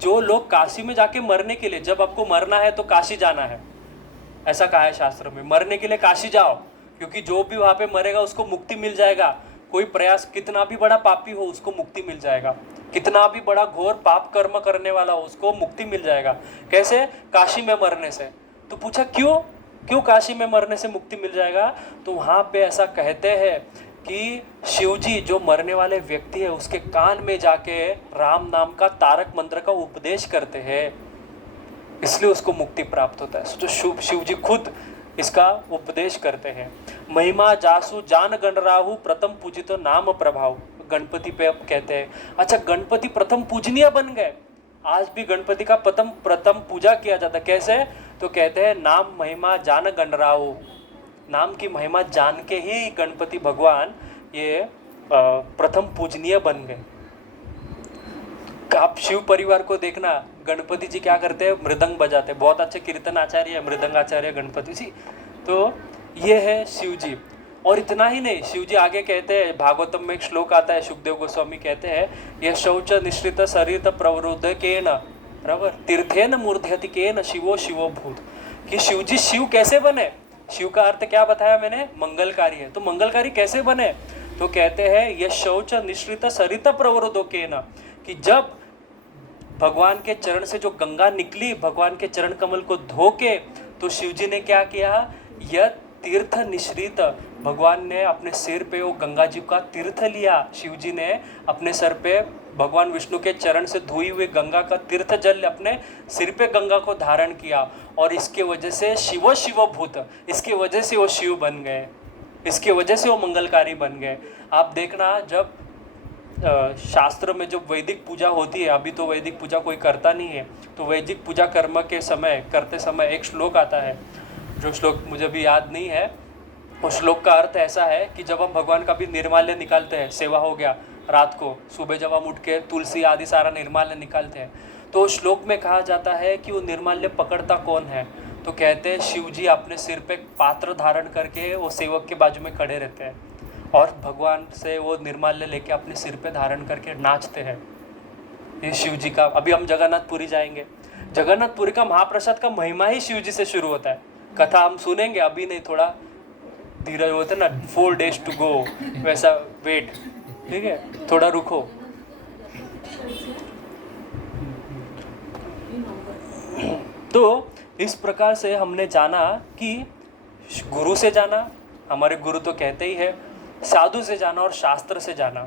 जो लोग काशी में जाके मरने के लिए, जब आपको मरना है तो काशी जाना है, ऐसा कहा है शास्त्र में, मरने के लिए काशी जाओ, क्योंकि जो भी वहाँ पे मरेगा उसको मुक्ति मिल जाएगा। कोई प्रयास, कितना भी बड़ा पापी हो उसको मुक्ति मिल जाएगा, कितना भी बड़ा घोर पाप कर्म करने वाला हो उसको मुक्ति मिल जाएगा। कैसे? काशी में मरने से। तो पूछा क्यों काशी में मरने से मुक्ति मिल जाएगा? तो वहाँ पे ऐसा कहते हैं कि शिव जी जो मरने वाले व्यक्ति है उसके कान में जाके राम नाम का तारक मंत्र का उपदेश करते हैं, इसलिए उसको मुक्ति प्राप्त होता है। तो शिव जी खुद इसका उपदेश करते हैं। महिमा जासु जान गणराहु प्रथम पूजितो नाम प्रभाव, गणपति पे अब कहते हैं। अच्छा, गणपति प्रथम पूजनीय बन गए, आज भी गणपति का प्रथम पूजा किया जाता है। कैसे? तो कहते हैं नाम महिमा जान गणराहु, नाम की महिमा जान के ही गणपति भगवान ये प्रथम पूजनीय बन गए। आप शिव परिवार को देखना, गणपति जी क्या करते हैं, मृदंग बजाते हैं, बहुत अच्छे कीर्तन आचार्य है मृदंग आचार्य गणपति जी। तो ये है शिव जी। और इतना ही नहीं, शिव जी आगे कहते हैं, भागवतम में एक श्लोक आता है, सुखदेव गोस्वामी कहते हैं, यह शौच निश्रित शरीर प्रवरुद्ध केन बराबर तीर्थेन मूर्धयति केन शिवो शिवो भूत, कि शिव जी शिव कैसे बने। शिव का अर्थ क्या बताया मैंने, मंगलकारी है। तो मंगलकारी कैसे बने? तो कहते हैं यह शौच निश्रित शरीर प्रवरुद्धो केन, कि जब भगवान के चरण से जो गंगा निकली, भगवान के चरण कमल को धो के, तो शिव जी ने क्या किया, यह तीर्थ निश्रित, भगवान ने अपने सिर पे वो गंगा जी का तीर्थ लिया। शिव जी ने अपने सर पे भगवान विष्णु के चरण से धोई हुई गंगा का तीर्थ जल अपने सिर पे गंगा को धारण किया, और इसके वजह से शिव भूत, इसकी वजह से वो शिव बन गए, इसकी वजह से वो मंगलकारी बन गए। आप देखना, जब शास्त्र में जो वैदिक पूजा होती है, अभी तो वैदिक पूजा कोई करता नहीं है, तो वैदिक पूजा कर्म के समय करते समय एक श्लोक आता है, जो श्लोक मुझे भी याद नहीं है। उस श्लोक का अर्थ ऐसा है कि जब हम भगवान का भी निर्माल्य निकालते हैं, सेवा हो गया रात को, सुबह जब हम उठ के तुलसी आदि सारा निर्माल्य निकालते हैं, तो श्लोक में कहा जाता है कि वो निर्माल्य पकड़ता कौन है। तो कहते हैं शिव जी अपने सिर पे पात्र धारण करके वो सेवक के बाजू में खड़े रहते हैं और भगवान से वो निर्माल्य लेके अपने सिर पे धारण करके नाचते हैं। ये शिव जी का, अभी हम जगन्नाथपुरी जाएंगे, जगन्नाथपुरी का महाप्रसाद का महिमा ही शिव जी से शुरू होता है। कथा हम सुनेंगे, अभी नहीं, थोड़ा धीरज होता है ना, 4 days to go, वैसा वेट, ठीक है, थोड़ा रुको। तो इस प्रकार से हमने जाना कि गुरु से जाना, हमारे गुरु तो कहते ही है, साधु से जाना और शास्त्र से जाना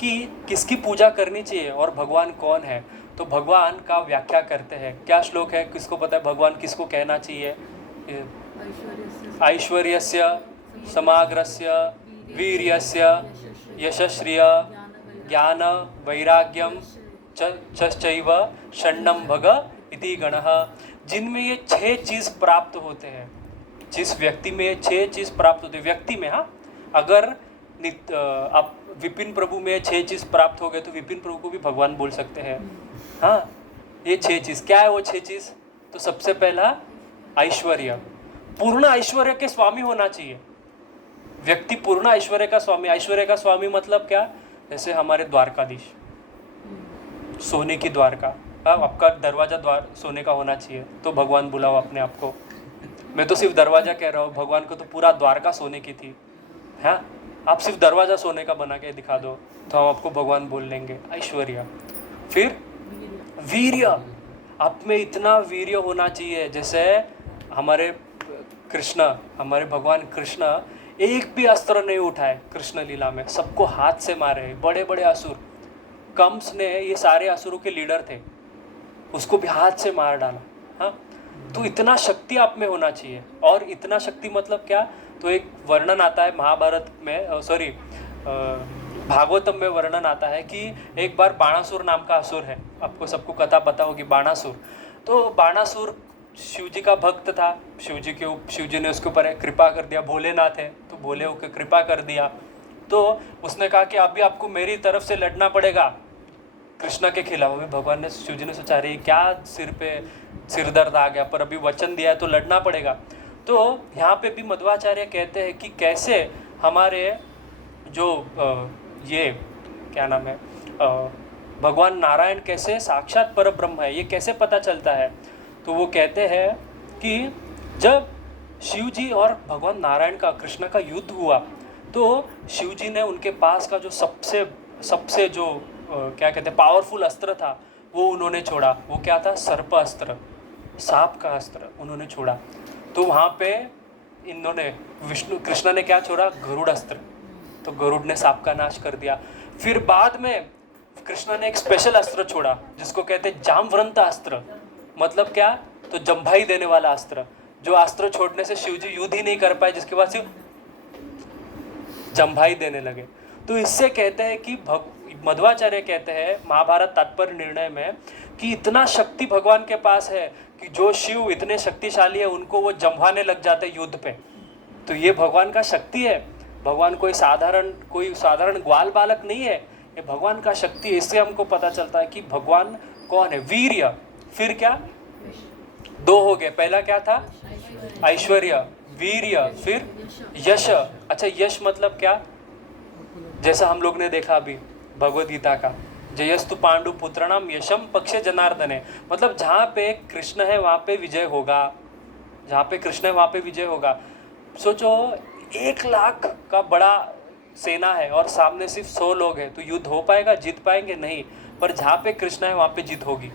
कि किसकी पूजा करनी चाहिए और भगवान कौन है। तो भगवान का व्याख्या करते हैं। क्या श्लोक है, किसको पता है भगवान किसको कहना चाहिए? ऐश्वर्यस्य समाग्रस्य वीर्यस्य यशस्रिय ज्ञान वैराग्यम चैव षण्णं भग इति गणः, जिनमें ये 6 चीज़ प्राप्त होते हैं, जिस व्यक्ति में ये 6 चीज़ प्राप्त होते हैं, व्यक्ति में, हाँ, अगर आप विपिन प्रभु में 6 चीज़ प्राप्त हो गए तो विपिन प्रभु को भी भगवान बोल सकते हैं। हाँ, ये 6 चीज़ क्या है? वो 6 चीज़, तो सबसे पहला ऐश्वर्य, पूर्ण ऐश्वर्य के स्वामी होना चाहिए व्यक्ति, पूर्ण ऐश्वर्य का स्वामी। ऐश्वर्य का स्वामी मतलब क्या? जैसे हमारे द्वारकाधीश, सोने की द्वारका, आपका दरवाजा द्वार सोने का होना चाहिए, तो भगवान बुलाओ अपने आप को। मैं तो सिर्फ दरवाजा कह रहा हूँ, भगवान को तो पूरा द्वारका सोने की थी। हाँ, आप सिर्फ दरवाजा सोने का बना के दिखा दो तो हम आपको भगवान बोल लेंगे। ऐश्वर्य, फिर वीर्य, आप में इतना वीर्य होना चाहिए, जैसे हमारे कृष्ण, हमारे भगवान कृष्ण एक भी अस्त्र नहीं उठाए कृष्ण लीला में, सबको हाथ से मारे, बड़े बड़े असुर, कंस ने, ये सारे असुरों के लीडर थे, उसको भी हाथ से मार डाला। हाँ, तो इतना शक्ति आप में होना चाहिए। और इतना शक्ति मतलब क्या, तो एक वर्णन आता है महाभारत में, सॉरी भागवतम में वर्णन आता है कि एक बार बाणासुर नाम का असुर है, आपको सबको कथा पता होगी बाणासुर। तो बाणासुर शिव जी का भक्त था, शिव जी ने उसके ऊपर कृपा कर दिया, भोलेनाथ है तो भोले होकर कृपा कर दिया। तो उसने कहा कि अभी आपको मेरी तरफ से लड़ना पड़ेगा कृष्ण के खिलाफ। अभी भगवान ने, शिव जी ने सोचा रही क्या सिर पे सिर दर्द आ गया, पर अभी वचन दिया है तो लड़ना पड़ेगा। तो यहाँ पे भी मध्वाचार्य कहते हैं कि कैसे हमारे जो ये क्या नाम है, भगवान नारायण कैसे साक्षात परब्रह्म है, ये कैसे पता चलता है। तो वो कहते हैं कि जब शिव जी और भगवान नारायण का, कृष्ण का युद्ध हुआ, तो शिव जी ने उनके पास का जो सबसे जो क्या कहते हैं पावरफुल अस्त्र था वो उन्होंने छोड़ा। वो क्या था, सर्प अस्त्र, सांप का अस्त्र उन्होंने छोड़ा। तो वहाँ पे इन्होंने कृष्ण ने क्या छोड़ा, गरुड़ अस्त्र, तो गरुड़ ने सांप का नाश कर दिया। फिर बाद में कृष्ण ने एक स्पेशल अस्त्र छोड़ा जिसको कहते हैं जामवंत अस्त्र, मतलब क्या, तो जम्भाई देने वाला अस्त्र, जो अस्त्र छोड़ने से शिव जी युद्ध ही नहीं कर पाए, जिसके बाद शिव जम्भाई देने लगे। तो इससे कहते हैं कि मध्वाचार्य कहते हैं महाभारत तात्पर्य निर्णय में कि इतना शक्ति भगवान के पास है कि जो शिव इतने शक्तिशाली है उनको वो जम्भाने लग जाते युद्ध पे। तो ये भगवान का शक्ति है। भगवान कोई साधारण ग्वाल बालक नहीं है, ये भगवान का शक्ति है। इससे हमको पता चलता है कि भगवान कौन है, वीर्य, फिर क्या, दो हो गए, पहला क्या था, ऐश्वर्य, वीर्य, फिर यश। अच्छा, यश मतलब क्या, जैसा हम लोग ने देखा अभी भगवद गीता का, जयस्तु पांडु पुत्रणाम यशम पक्षे जनार्दने, मतलब जहाँ पे कृष्ण है वहाँ पे विजय होगा, जहाँ पे कृष्ण है वहाँ पे विजय होगा। सोचो 1 लाख का बड़ा सेना है और सामने सिर्फ 100 लोग हैं, तो युद्ध हो पाएगा, जीत पाएंगे नहीं, पर जहाँ पे कृष्ण है वहाँ पे जीत होगी।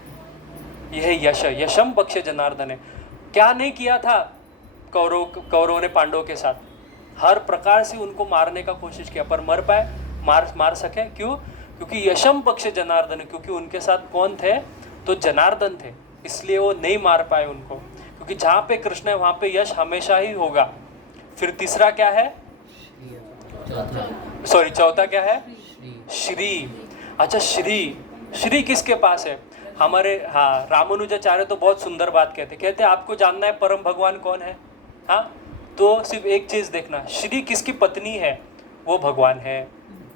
यह है यश, यशम पक्षे जनार्दने। क्या नहीं किया था कौरवों ने पांडवों के साथ, हर प्रकार से उनको मारने का कोशिश किया, पर मर पाए, मार सके, क्यों, क्योंकि यशम पक्ष जनार्दन, क्योंकि उनके साथ कौन थे, तो जनार्दन थे, इसलिए वो नहीं मार पाए उनको, क्योंकि जहाँ पे कृष्ण है वहाँ पे यश हमेशा ही होगा। फिर तीसरा क्या है, चौथा क्या है, श्री। अच्छा, श्री किसके पास है, हमारे, हाँ, रामानुजाचार्य तो बहुत सुंदर बात कहते आपको जानना है परम भगवान कौन है, हाँ, तो सिर्फ एक चीज देखना, श्री किसकी पत्नी है, वो भगवान है।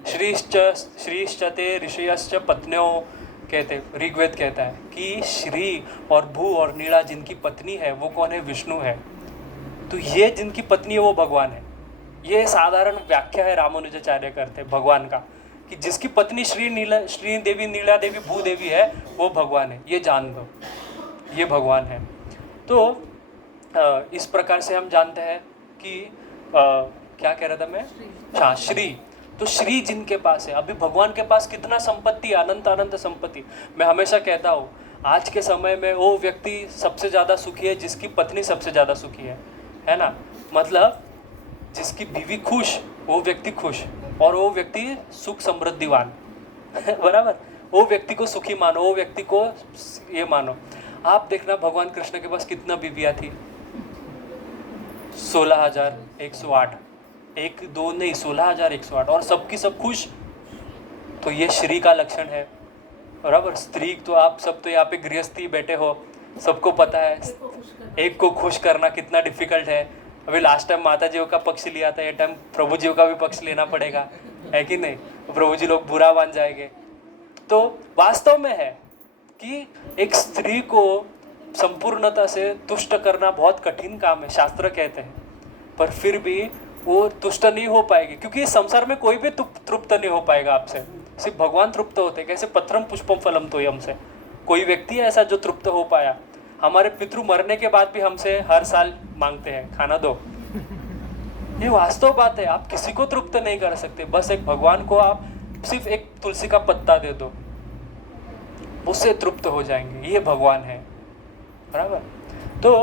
श्रीश्चते ऋषयश्च पत्न्यों कहते, ऋग्वेद कहता है कि श्री और भू और नीला जिनकी पत्नी है वो कौन है, विष्णु है। तो ये जिनकी पत्नी है वो भगवान है। ये साधारण व्याख्या है रामानुजाचार्य करते भगवान का, कि जिसकी पत्नी श्री देवी, नीला देवी, भू देवी है वो भगवान है, ये जान दो, ये भगवान है। तो इस प्रकार से हम जानते हैं कि क्या कह रहा था मैं, हाँ, श्री। तो श्री जिनके पास है, अभी भगवान के पास कितना संपत्ति, अनंत संपत्ति। मैं हमेशा कहता हूँ आज के समय में वो व्यक्ति सबसे ज़्यादा सुखी है जिसकी पत्नी सबसे ज़्यादा सुखी है ना, मतलब जिसकी बीवी खुश वो व्यक्ति खुश, और वो व्यक्ति सुख समृद्धिवान बराबर, वो व्यक्ति को सुखी मानो, वो व्यक्ति को ये मानो। आप देखना भगवान कृष्ण के पास कितना बीवियाँ थी, 16,108, 1-2 नहीं, 16,108, और सबकी सब खुश। तो ये श्री का लक्षण है, बराबर। स्त्री तो आप सब तो यहाँ पे गृहस्थी बैठे हो, सबको पता है एक को खुश करना कितना डिफिकल्ट है। अभी लास्ट टाइम माता जी का पक्ष लिया था, ये टाइम प्रभु जी का भी पक्ष लेना पड़ेगा, है कि नहीं, प्रभु जी लोग बुरा मान जाएंगे। तो वास्तव में है कि एक स्त्री को संपूर्णता से तुष्ट करना बहुत कठिन काम है, शास्त्र कहते हैं, पर फिर भी वो तुष्ट नहीं हो पाएगी, क्योंकि इस संसार में कोई भी तृप्त नहीं हो पाएगा आपसे, सिर्फ भगवान तृप्त होते। कैसे पत्रम पुष्पम फलम तोयम से कोई व्यक्ति है ऐसा जो तृप्त हो पाया। हमारे पितृ मरने के बाद भी हमसे हर साल मांगते हैं खाना दो, ये वास्तव बात है। आप किसी को तृप्त नहीं कर सकते, बस एक भगवान को आप सिर्फ एक तुलसी का पत्ता दे दो, उससे तृप्त हो जाएंगे, ये भगवान है, बराबर। तो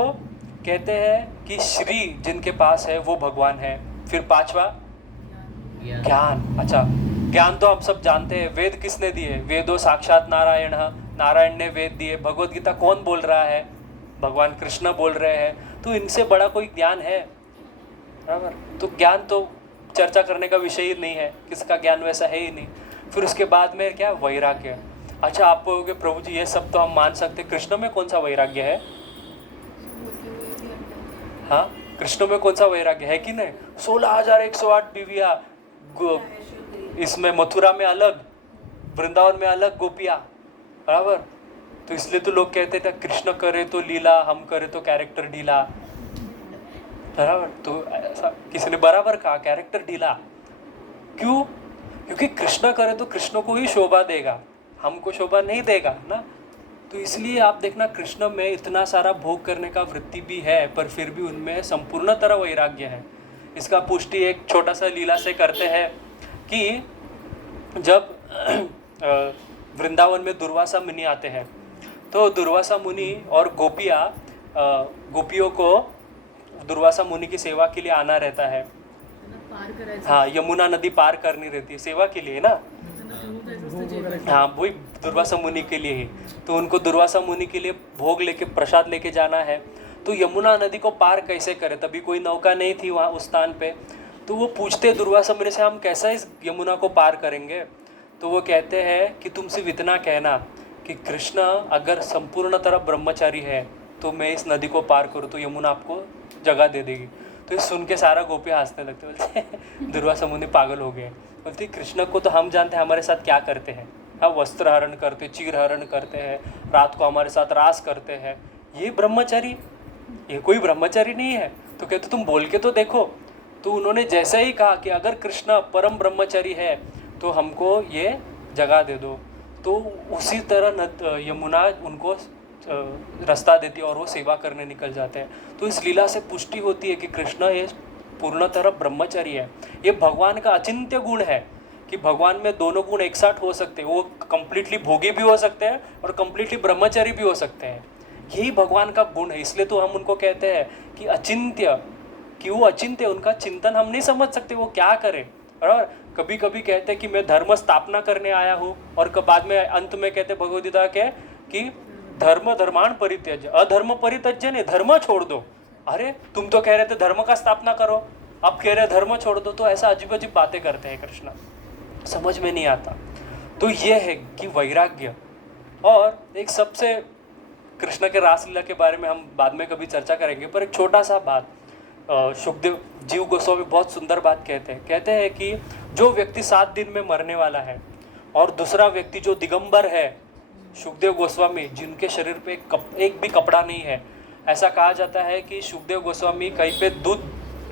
कहते हैं कि श्री जिनके पास है वो भगवान है। फिर पांचवा ज्ञान। अच्छा, ज्ञान तो हम सब जानते हैं, वेद किसने दिए, वेदो साक्षात नारायण, नारायण ने वेद दिए। भगवद गीता कौन बोल रहा है, भगवान कृष्ण बोल रहे हैं, तो इनसे बड़ा कोई ज्ञान है? बराबर। तो ज्ञान तो चर्चा करने का विषय ही नहीं है, किसका ज्ञान वैसा है ही नहीं। फिर उसके बाद में क्या? वैराग्य। अच्छा, आप कहोगे प्रभु जी ये सब तो हम मान सकते, कृष्ण में कौन सा वैराग्य है? हाँ, कृष्ण में कौन सा वैराग्य है कि नहीं? 16,108 बीवियाँ, इसमें मथुरा में अलग, वृंदावन में अलग गोपियाँ, बराबर। तो इसलिए तो लोग कहते थे कृष्ण करे तो लीला, हम करे तो कैरेक्टर ढीला, बराबर। तो ऐसा किसी ने बराबर कहा, कैरेक्टर ढीला। क्यों? क्योंकि कृष्ण करे तो कृष्ण को ही शोभा देगा, हमको शोभा नहीं देगा ना। तो इसलिए आप देखना कृष्ण में इतना सारा भोग करने का वृत्ति भी है, पर फिर भी उनमें संपूर्ण तरह वैराग्य है। इसका पुष्टि एक छोटा सा लीला से करते हैं कि जब वृंदावन में दुर्वासा मुनि आते हैं, तो दुर्वासा मुनि और गोपियों को दुर्वासा मुनि की सेवा के लिए आना रहता है। पार करायचं. हाँ, यमुना नदी पार करनी रहती है, सेवा के लिए ना। त्यांना घेऊन जायचं असतं जेवायला. हाँ, वही दुर्वासा मुनि के लिए ही। तो उनको दुर्वासा मुनि के लिए भोग लेके, प्रसाद लेके जाना है। तो यमुना नदी को पार कैसे करें? तभी कोई नौका नहीं थी वहाँ उस स्थान पे। तो वो पूछते दुर्वासा मुनि से, हम कैसे इस यमुना को पार करेंगे? तो वो कहते हैं कि तुम सिर्फ इतना कहना कि कृष्ण अगर संपूर्ण तरह ब्रह्मचारी है तो मैं इस नदी को पार करूँ तो यमुना आपको जगह दे देगी। तो ये सुन के सारा गोपियाँ हंसने लगते, बोलते दुर्वासा मुनि पागल हो गए। बोलते कृष्ण को तो हम जानते हैं हमारे साथ क्या करते हैं। हाँ, वस्त्र हरण करते, चीर हरण करते हैं, रात को हमारे साथ रास करते हैं। ये ब्रह्मचारी, ये कोई ब्रह्मचारी नहीं है। तो कहते तुम बोल के तो देखो। तो उन्होंने जैसे ही कहा कि अगर कृष्ण परम ब्रह्मचारी है तो हमको ये जगह दे दो, तो उसी तरह यमुना उनको रास्ता देती है और वो सेवा करने निकल जाते हैं। तो इस लीला से पुष्टि होती है कि कृष्ण ये पूर्ण तरह ब्रह्मचारी है। ये भगवान का अचिंत्य गुण है कि भगवान में दोनों गुण एक साथ हो सकते हैं। वो कंप्लीटली भोगी भी हो सकते हैं और कंप्लीटली ब्रह्मचारी भी हो सकते हैं। यही भगवान का गुण है। इसलिए तो हम उनको कहते हैं कि अचिंत्य, कि वो अचिंत्य, उनका चिंतन हम नहीं समझ सकते वो क्या करे। और कभी कभी कहते हैं कि मैं धर्म स्थापना करने आया हूँ, और बाद में अंत में कहते भगवद्गीता के कि धर्म धर्माण परित्यज्य, अधर्म परित्यज्य नहीं, धर्म छोड़ दो। अरे तुम तो कह रहे थे धर्म का स्थापना करो, अब कह रहे धर्म छोड़ दो। तो ऐसा अजीब अजीब बातें करते हैं कृष्ण, समझ में नहीं आता। तो ये है कि वैराग्य। और एक सबसे, कृष्ण के रासलीला के बारे में हम बाद में कभी चर्चा करेंगे, पर एक छोटा सा बात, सुखदेव जीव गोस्वामी बहुत सुंदर बात कहते हैं कि जो व्यक्ति 7 दिन में मरने वाला है और दूसरा व्यक्ति जो दिगंबर है, सुखदेव गोस्वामी जिनके शरीर पे एक भी कपड़ा नहीं है, ऐसा कहा जाता है कि सुखदेव गोस्वामी कहीं पे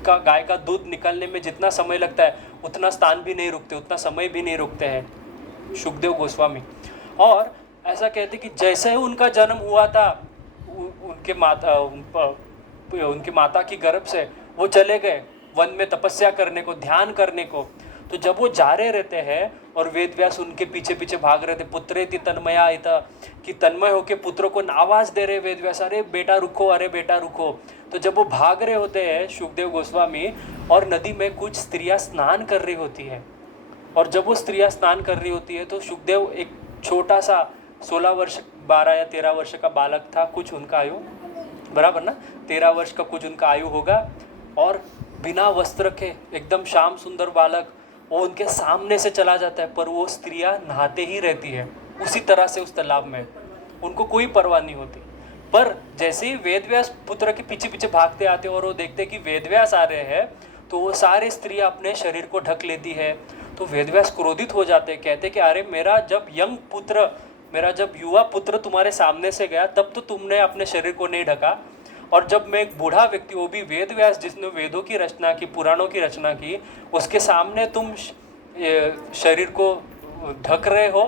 गाय का दूध निकालने में जितना समय लगता है उतना स्थान भी नहीं रुकते, उतना समय भी नहीं रुकते हैं सुखदेव गोस्वामी। और ऐसा कहते कि जैसे ही उनका जन्म हुआ था उनके माता की गर्भ से वो चले गए वन में तपस्या करने को, ध्यान करने को। तो जब वो जा रहे रहते हैं और वेदव्यास उनके पीछे पीछे भाग रहे थे, पुत्रेति तन्मया इता, कि तन्मय होके पुत्र को आवाज़ दे रहे वेदव्यास, अरे बेटा रुको, अरे बेटा रुको। तो जब वो भाग रहे होते हैं सुखदेव गोस्वामी, और नदी में कुछ स्त्रियां स्नान कर रही होती है, और जब वो स्त्रियां स्नान कर रही होती है तो सुखदेव एक छोटा सा 16 वर्ष 12 या 13 वर्ष का बालक था, कुछ उनका आयु, बराबर ना, 13 वर्ष का कुछ उनका आयु होगा, और बिना वस्त्र के एकदम श्याम सुंदर बालक वो उनके सामने से चला जाता है, पर वो स्त्रियां नहाते ही रहती है उसी तरह से उस तालाब में, उनको कोई परवाह नहीं होती। पर जैसे ही वेदव्यास पुत्र के पीछे पीछे भागते आते और वो देखते कि वेदव्यास आ रहे हैं, तो वो सारे स्त्रियां अपने शरीर को ढक लेती है। तो वेदव्यास क्रोधित हो जाते, कहते कि अरे मेरा जब युवा पुत्र तुम्हारे सामने से गया तब तो तुमने अपने शरीर को नहीं ढका, और जब मैं एक बूढ़ा व्यक्ति, वो भी वेदव्यास जिसने वेदों की रचना की, पुराणों की रचना की, उसके सामने तुम शरीर को ढक रहे हो।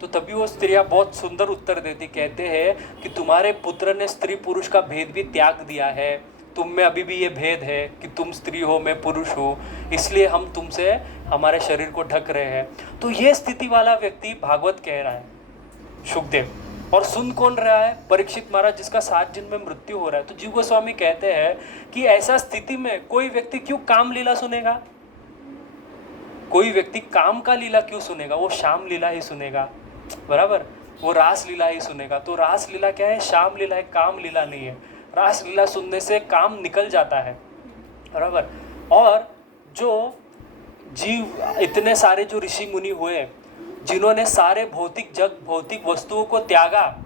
तो तभी वो स्त्रियां बहुत सुंदर उत्तर देती, कहते हैं कि तुम्हारे पुत्र ने स्त्री पुरुष का भेद भी त्याग दिया है, तुम में अभी भी ये भेद है कि तुम स्त्री हो मैं पुरुष हूँ, इसलिए हम तुमसे हमारे शरीर को ढक रहे हैं। तो ये स्थिति वाला व्यक्ति भागवत कह रहा है सुखदेव, और सुन कौन रहा है? परीक्षित महाराज, जिसका 7 दिन में मृत्यु हो रहा है। तो जीव गोस्वामी कहते हैं कि ऐसा स्थिति में कोई व्यक्ति क्यों काम लीला सुनेगा, कोई व्यक्ति काम का लीला क्यों सुनेगा, वो श्याम लीला ही सुनेगा, बराबर। वो रास लीला ही सुनेगा। तो रास लीला क्या है? श्याम लीला है, काम लीला नहीं है। रास लीला सुनने से काम निकल जाता है, बराबर। और जो जीव, इतने सारे जो ऋषि मुनि हुए जिन्होंने सारे भौतिक जग, भौतिक वस्तुओं को त्यागा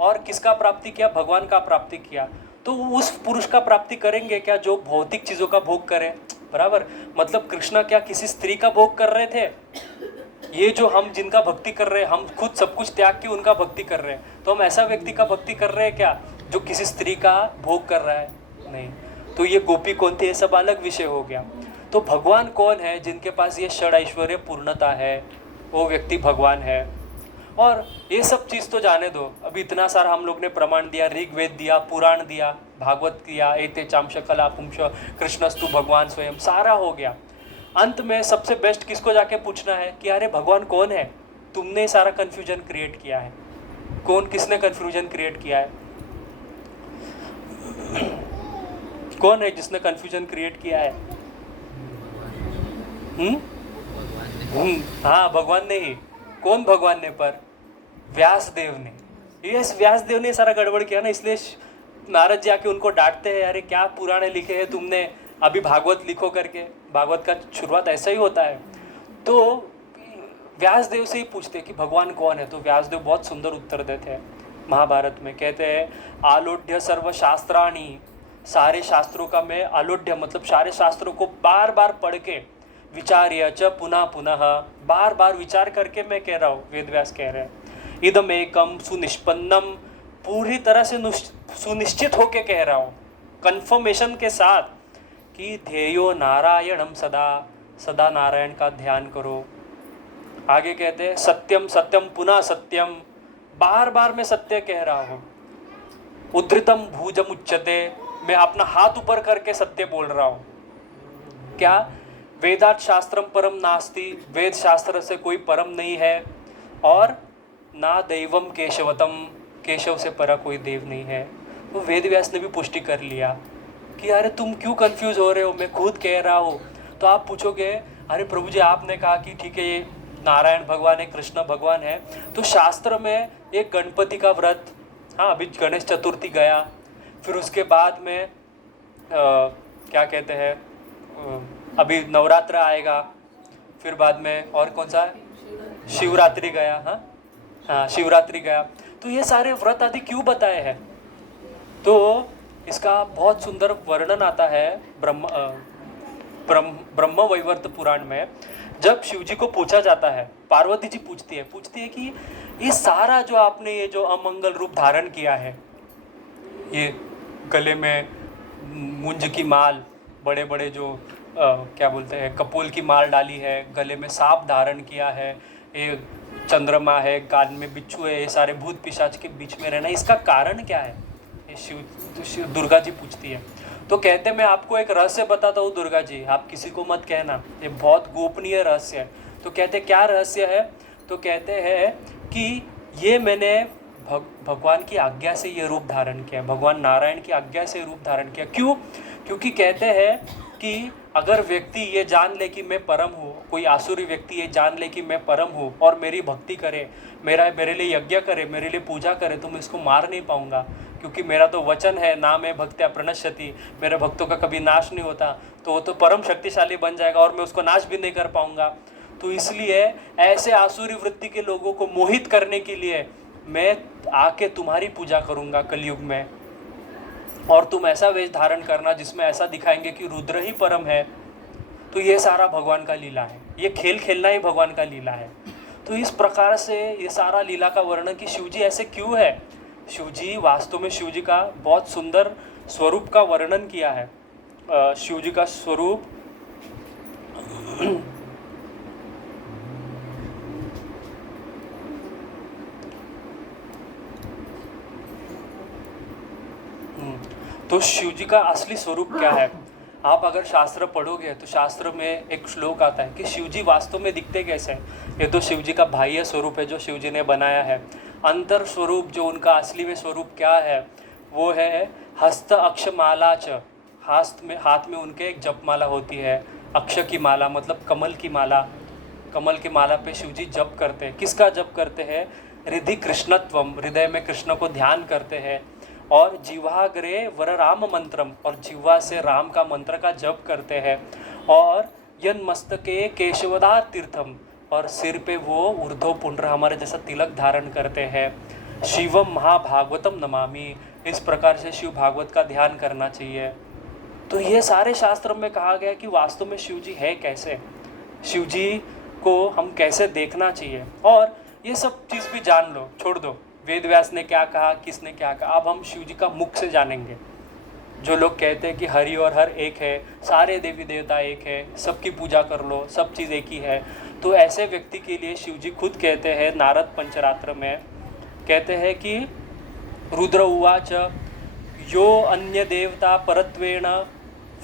और किसका प्राप्ति किया? भगवान का प्राप्ति किया। तो उस पुरुष का प्राप्ति करेंगे क्या जो भौतिक चीज़ों का भोग करे, बराबर। मतलब कृष्ण क्या किसी स्त्री का भोग कर रहे थे? ये जो हम जिनका भक्ति कर रहे हैं, हम खुद सब कुछ त्याग के उनका भक्ति कर रहे हैं, तो हम ऐसा व्यक्ति का भक्ति कर रहे हैं क्या जो किसी स्त्री का भोग कर रहा है? नहीं। तो ये गोपी कौन थे, ये सब अलग विषय हो गया। तो भगवान कौन है? जिनके पास ये षड ऐश्वर्य पूर्णता है, वो व्यक्ति भगवान है। और ये सब चीज़ तो जाने दो, अभी इतना सारा हम लोग ने प्रमाण दिया, ऋग्वेद दिया, पुराण दिया, भागवत दिया, एते चांश कला पुंश कृष्णस्तु भगवान स्वयं, सारा हो गया। अंत में सबसे बेस्ट किसको जाके पूछना है कि अरे भगवान कौन है? तुमने सारा कन्फ्यूजन क्रिएट किया है। कौन, किसने कन्फ्यूजन क्रिएट किया है? कौन है जिसने कन्फ्यूजन क्रिएट किया है? हाँ, भगवान ने ही। कौन भगवान ने? पर व्यासदेव ने। ये व्यासदेव ने सारा गड़बड़ किया ना, इसलिए नारद जी आके उनको डांटते हैं, अरे क्या पुराने लिखे हैं तुमने, अभी भागवत लिखो करके। भागवत का शुरुआत ऐसा ही होता है। तो व्यासदेव से ही पूछते कि भगवान कौन है, तो व्यासदेव बहुत सुंदर उत्तर देते हैं महाभारत में। कहते हैं आलोड्य सर्व शास्त्राणी, सारे शास्त्रों का मैं आलोड्य मतलब सारे शास्त्रों को बार बार पढ़ के, विचार्य च पुनः पुनः, बार बार विचार करके मैं कह रहा हूँ, वेद व्यास कह रहे हैं। इदम एकम सुनिष्पन्नम, पूरी तरह से सुनिश्चित होके कह रहा हूँ, कंफर्मेशन के साथ कि ध्येयो नारायणम सदा, सदा नारायण का ध्यान करो। आगे कहते हैं सत्यम सत्यम पुनः सत्यम, बार बार मैं सत्य कह रहा हूँ। उद्धृतम भुजम उच्यते, मैं अपना हाथ ऊपर करके सत्य बोल रहा हूँ। क्या? वेदात शास्त्रम परम नास्ति, वेद शास्त्र से कोई परम नहीं है, और ना दैवम केशवतम, केशव से परा कोई देव नहीं है। तो वेद व्यास ने भी पुष्टि कर लिया कि अरे तुम क्यों कंफ्यूज हो रहे हो, मैं खुद कह रहा हूँ। तो आप पूछोगे अरे प्रभु जी आपने कहा कि ठीक है ये नारायण भगवान है, कृष्ण भगवान है, तो शास्त्र में एक गणपति का व्रत, हाँ अभी गणेश चतुर्थी गया, फिर उसके बाद में क्या कहते हैं, अभी नवरात्र आएगा, फिर बाद में और कौन सा है, शिवरात्रि गया। हाँ शिवरात्रि गया। तो ये सारे व्रत आदि क्यों बताए हैं? तो इसका बहुत सुंदर वर्णन आता है ब्रह्म वैवर्त पुराण में। जब शिव जी को पूछा जाता है, पार्वती जी पूछती है कि ये सारा जो आपने ये जो अमंगल रूप धारण किया है, ये गले में मुंज की माल, बड़े बड़े जो क्या बोलते हैं कपूल की माल डाली है, गले में सांप धारण किया है, ये चंद्रमा है, कान में बिच्छू है, ये सारे भूत पिशाच के बीच में रहना, इसका कारण क्या है? ये शिव दुर्गा जी पूछती है। तो कहते मैं आपको एक रहस्य बताता हूँ दुर्गा जी, आप किसी को मत कहना, ये बहुत गोपनीय रहस्य है। तो कहते क्या रहस्य है? तो कहते हैं कि ये मैंने भगवान की आज्ञा से ये रूप धारण किया, भगवान नारायण की आज्ञा से रूप धारण किया। क्यों? क्योंकि कहते हैं कि अगर व्यक्ति ये जान ले कि मैं परम हूँ, कोई आसुरी व्यक्ति ये जान ले कि मैं परम हूँ और मेरी भक्ति करे, मेरे लिए यज्ञ करे, मेरे लिए पूजा करे, तो मैं इसको मार नहीं पाऊँगा, क्योंकि मेरा तो वचन है ना मैं भक्त्या प्रणश्यति, मेरे भक्तों का कभी नाश नहीं होता, तो वो तो परम शक्तिशाली बन जाएगा और मैं उसको नाश भी नहीं कर पाऊँगा। तो इसलिए ऐसे आसुरी वृत्ति के लोगों को मोहित करने के लिए मैं आके तुम्हारी पूजा करूँगा कलयुग में, और तुम ऐसा वेश धारण करना जिसमें ऐसा दिखाएंगे कि रुद्र ही परम है। तो ये सारा भगवान का लीला है, ये खेल खेलना ही भगवान का लीला है। तो इस प्रकार से ये सारा लीला का वर्णन कि शिवजी ऐसे क्यों है, शिवजी वास्तव में शिवजी का बहुत सुंदर स्वरूप का वर्णन किया है। शिवजी का स्वरूप तो शिवजी का असली स्वरूप क्या है? आप अगर शास्त्र पढ़ोगे तो शास्त्र में एक श्लोक आता है कि शिवजी वास्तव में दिखते कैसे हैं। ये तो शिवजी का बाह्य स्वरूप है जो शिवजी ने बनाया है। अंतर स्वरूप जो उनका असली में स्वरूप क्या है, वो है हस्त अक्षमाला च, हाथ में उनके एक जपमाला होती है। अक्ष की माला मतलब कमल की माला, कमल की माला पे शिवजी जप करते हैं। किसका जप करते हैं? हृदय कृष्णत्वम, हृदय में कृष्ण को ध्यान करते हैं, और जीवाग्रे वर राम मंत्रम, और जीवा से राम का मंत्र का जप करते हैं, और यन मस्तके केशवदा तीर्थम, और सिर पे वो ऊर्ध्व पुंड्र हमारे जैसा तिलक धारण करते हैं, शिवम महाभागवतम नमामि, इस प्रकार से शिव भागवत का ध्यान करना चाहिए। तो ये सारे शास्त्रों में कहा गया कि वास्तव में शिव जी है कैसे, शिव जी को हम कैसे देखना चाहिए, और ये सब चीज़ भी जान लो, छोड़ दो वेद व्यास ने क्या कहा, किसने क्या कहा। अब हम शिव जी का मुख से जानेंगे। जो लोग कहते हैं कि हरि और हर एक है, सारे देवी देवता एक है, सबकी पूजा कर लो, सब चीज़ एक ही है, तो ऐसे व्यक्ति के लिए शिव जी खुद कहते हैं नारद पंचरात्र में, कहते हैं कि रुद्र उवाच यो अन्य देवता परत्वेण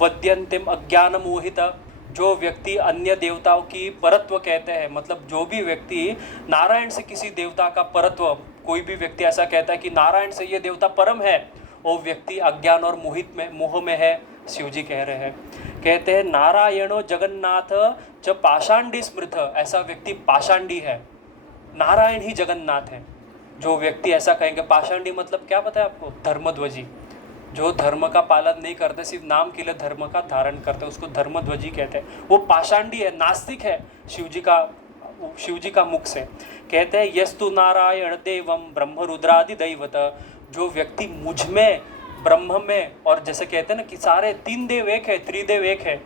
वद्यंतिम अज्ञान मोहित, जो व्यक्ति अन्य देवताओं की परत्व कहते हैं, मतलब जो भी व्यक्ति नारायण से किसी देवता का परत्व, कोई भी व्यक्ति ऐसा कहता है कि नारायण से ये देवता परम है, वो व्यक्ति अज्ञान और मोह में है, शिव जी कह रहे हैं। कहते हैं नारायणो जगन्नाथ च पाषांडी स्मृत, ऐसा व्यक्ति पाषांडी है, नारायण ही जगन्नाथ है। जो व्यक्ति ऐसा कहेंगे, पाषांडी मतलब क्या पता है आपको, धर्मध्वजी, जो धर्म का पालन नहीं करते, सिर्फ नाम के लिए धर्म का धारण करते, उसको धर्मध्वजी कहते हैं, वो पाषांडी है, नास्तिक है। शिव जी का मुख से कहते हैं यस्तु नारायण देवम ब्रह्म रुद्रादि दैवत, जो व्यक्ति मुझ में, ब्रह्म में, और जैसे कहते हैं ना कि सारे तीन देव एक है, त्रिदेव एक है,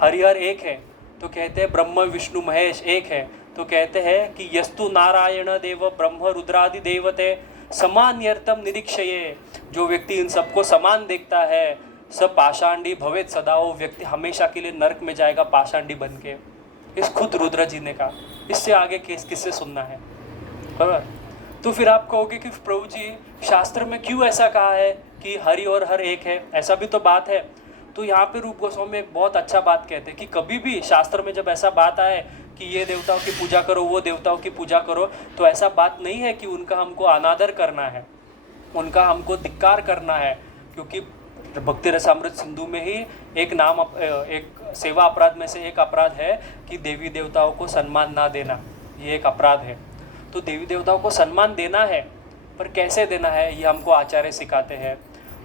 हरिहर एक है, तो कहते हैं ब्रह्म विष्णु महेश एक है, तो कहते हैं कि यस्तु नारायण देव ब्रह्म रुद्रादि देवते समान्यर्थम निरीक्षये, जो व्यक्ति इन सबको समान देखता है, स पाषांडी भवेत सदा, वो व्यक्ति हमेशा के लिए नरक में जाएगा पाषांडी बन के। इस खुद रुद्र जी ने कहा, इससे आगे किससे सुनना है, बराबर। तो फिर आप कहोगे कि प्रभु जी शास्त्र में क्यों ऐसा कहा है कि हरि और हर एक है, ऐसा भी तो बात है। तो यहाँ पे रूप गोस्वामी एक बहुत अच्छा बात कहते हैं कि कभी भी शास्त्र में जब ऐसा बात आए कि ये देवताओं की पूजा करो, वो देवताओं की पूजा करो, तो ऐसा बात नहीं है कि उनका हमको अनादर करना है, उनका हमको धिक्कार करना है, क्योंकि भक्ति रसामृत सिंधु में ही एक सेवा अपराध में से एक अपराध है कि देवी देवताओं को सम्मान ना देना, ये एक अपराध है। तो देवी देवताओं को सम्मान देना है, पर कैसे देना है ये हमको आचार्य सिखाते हैं।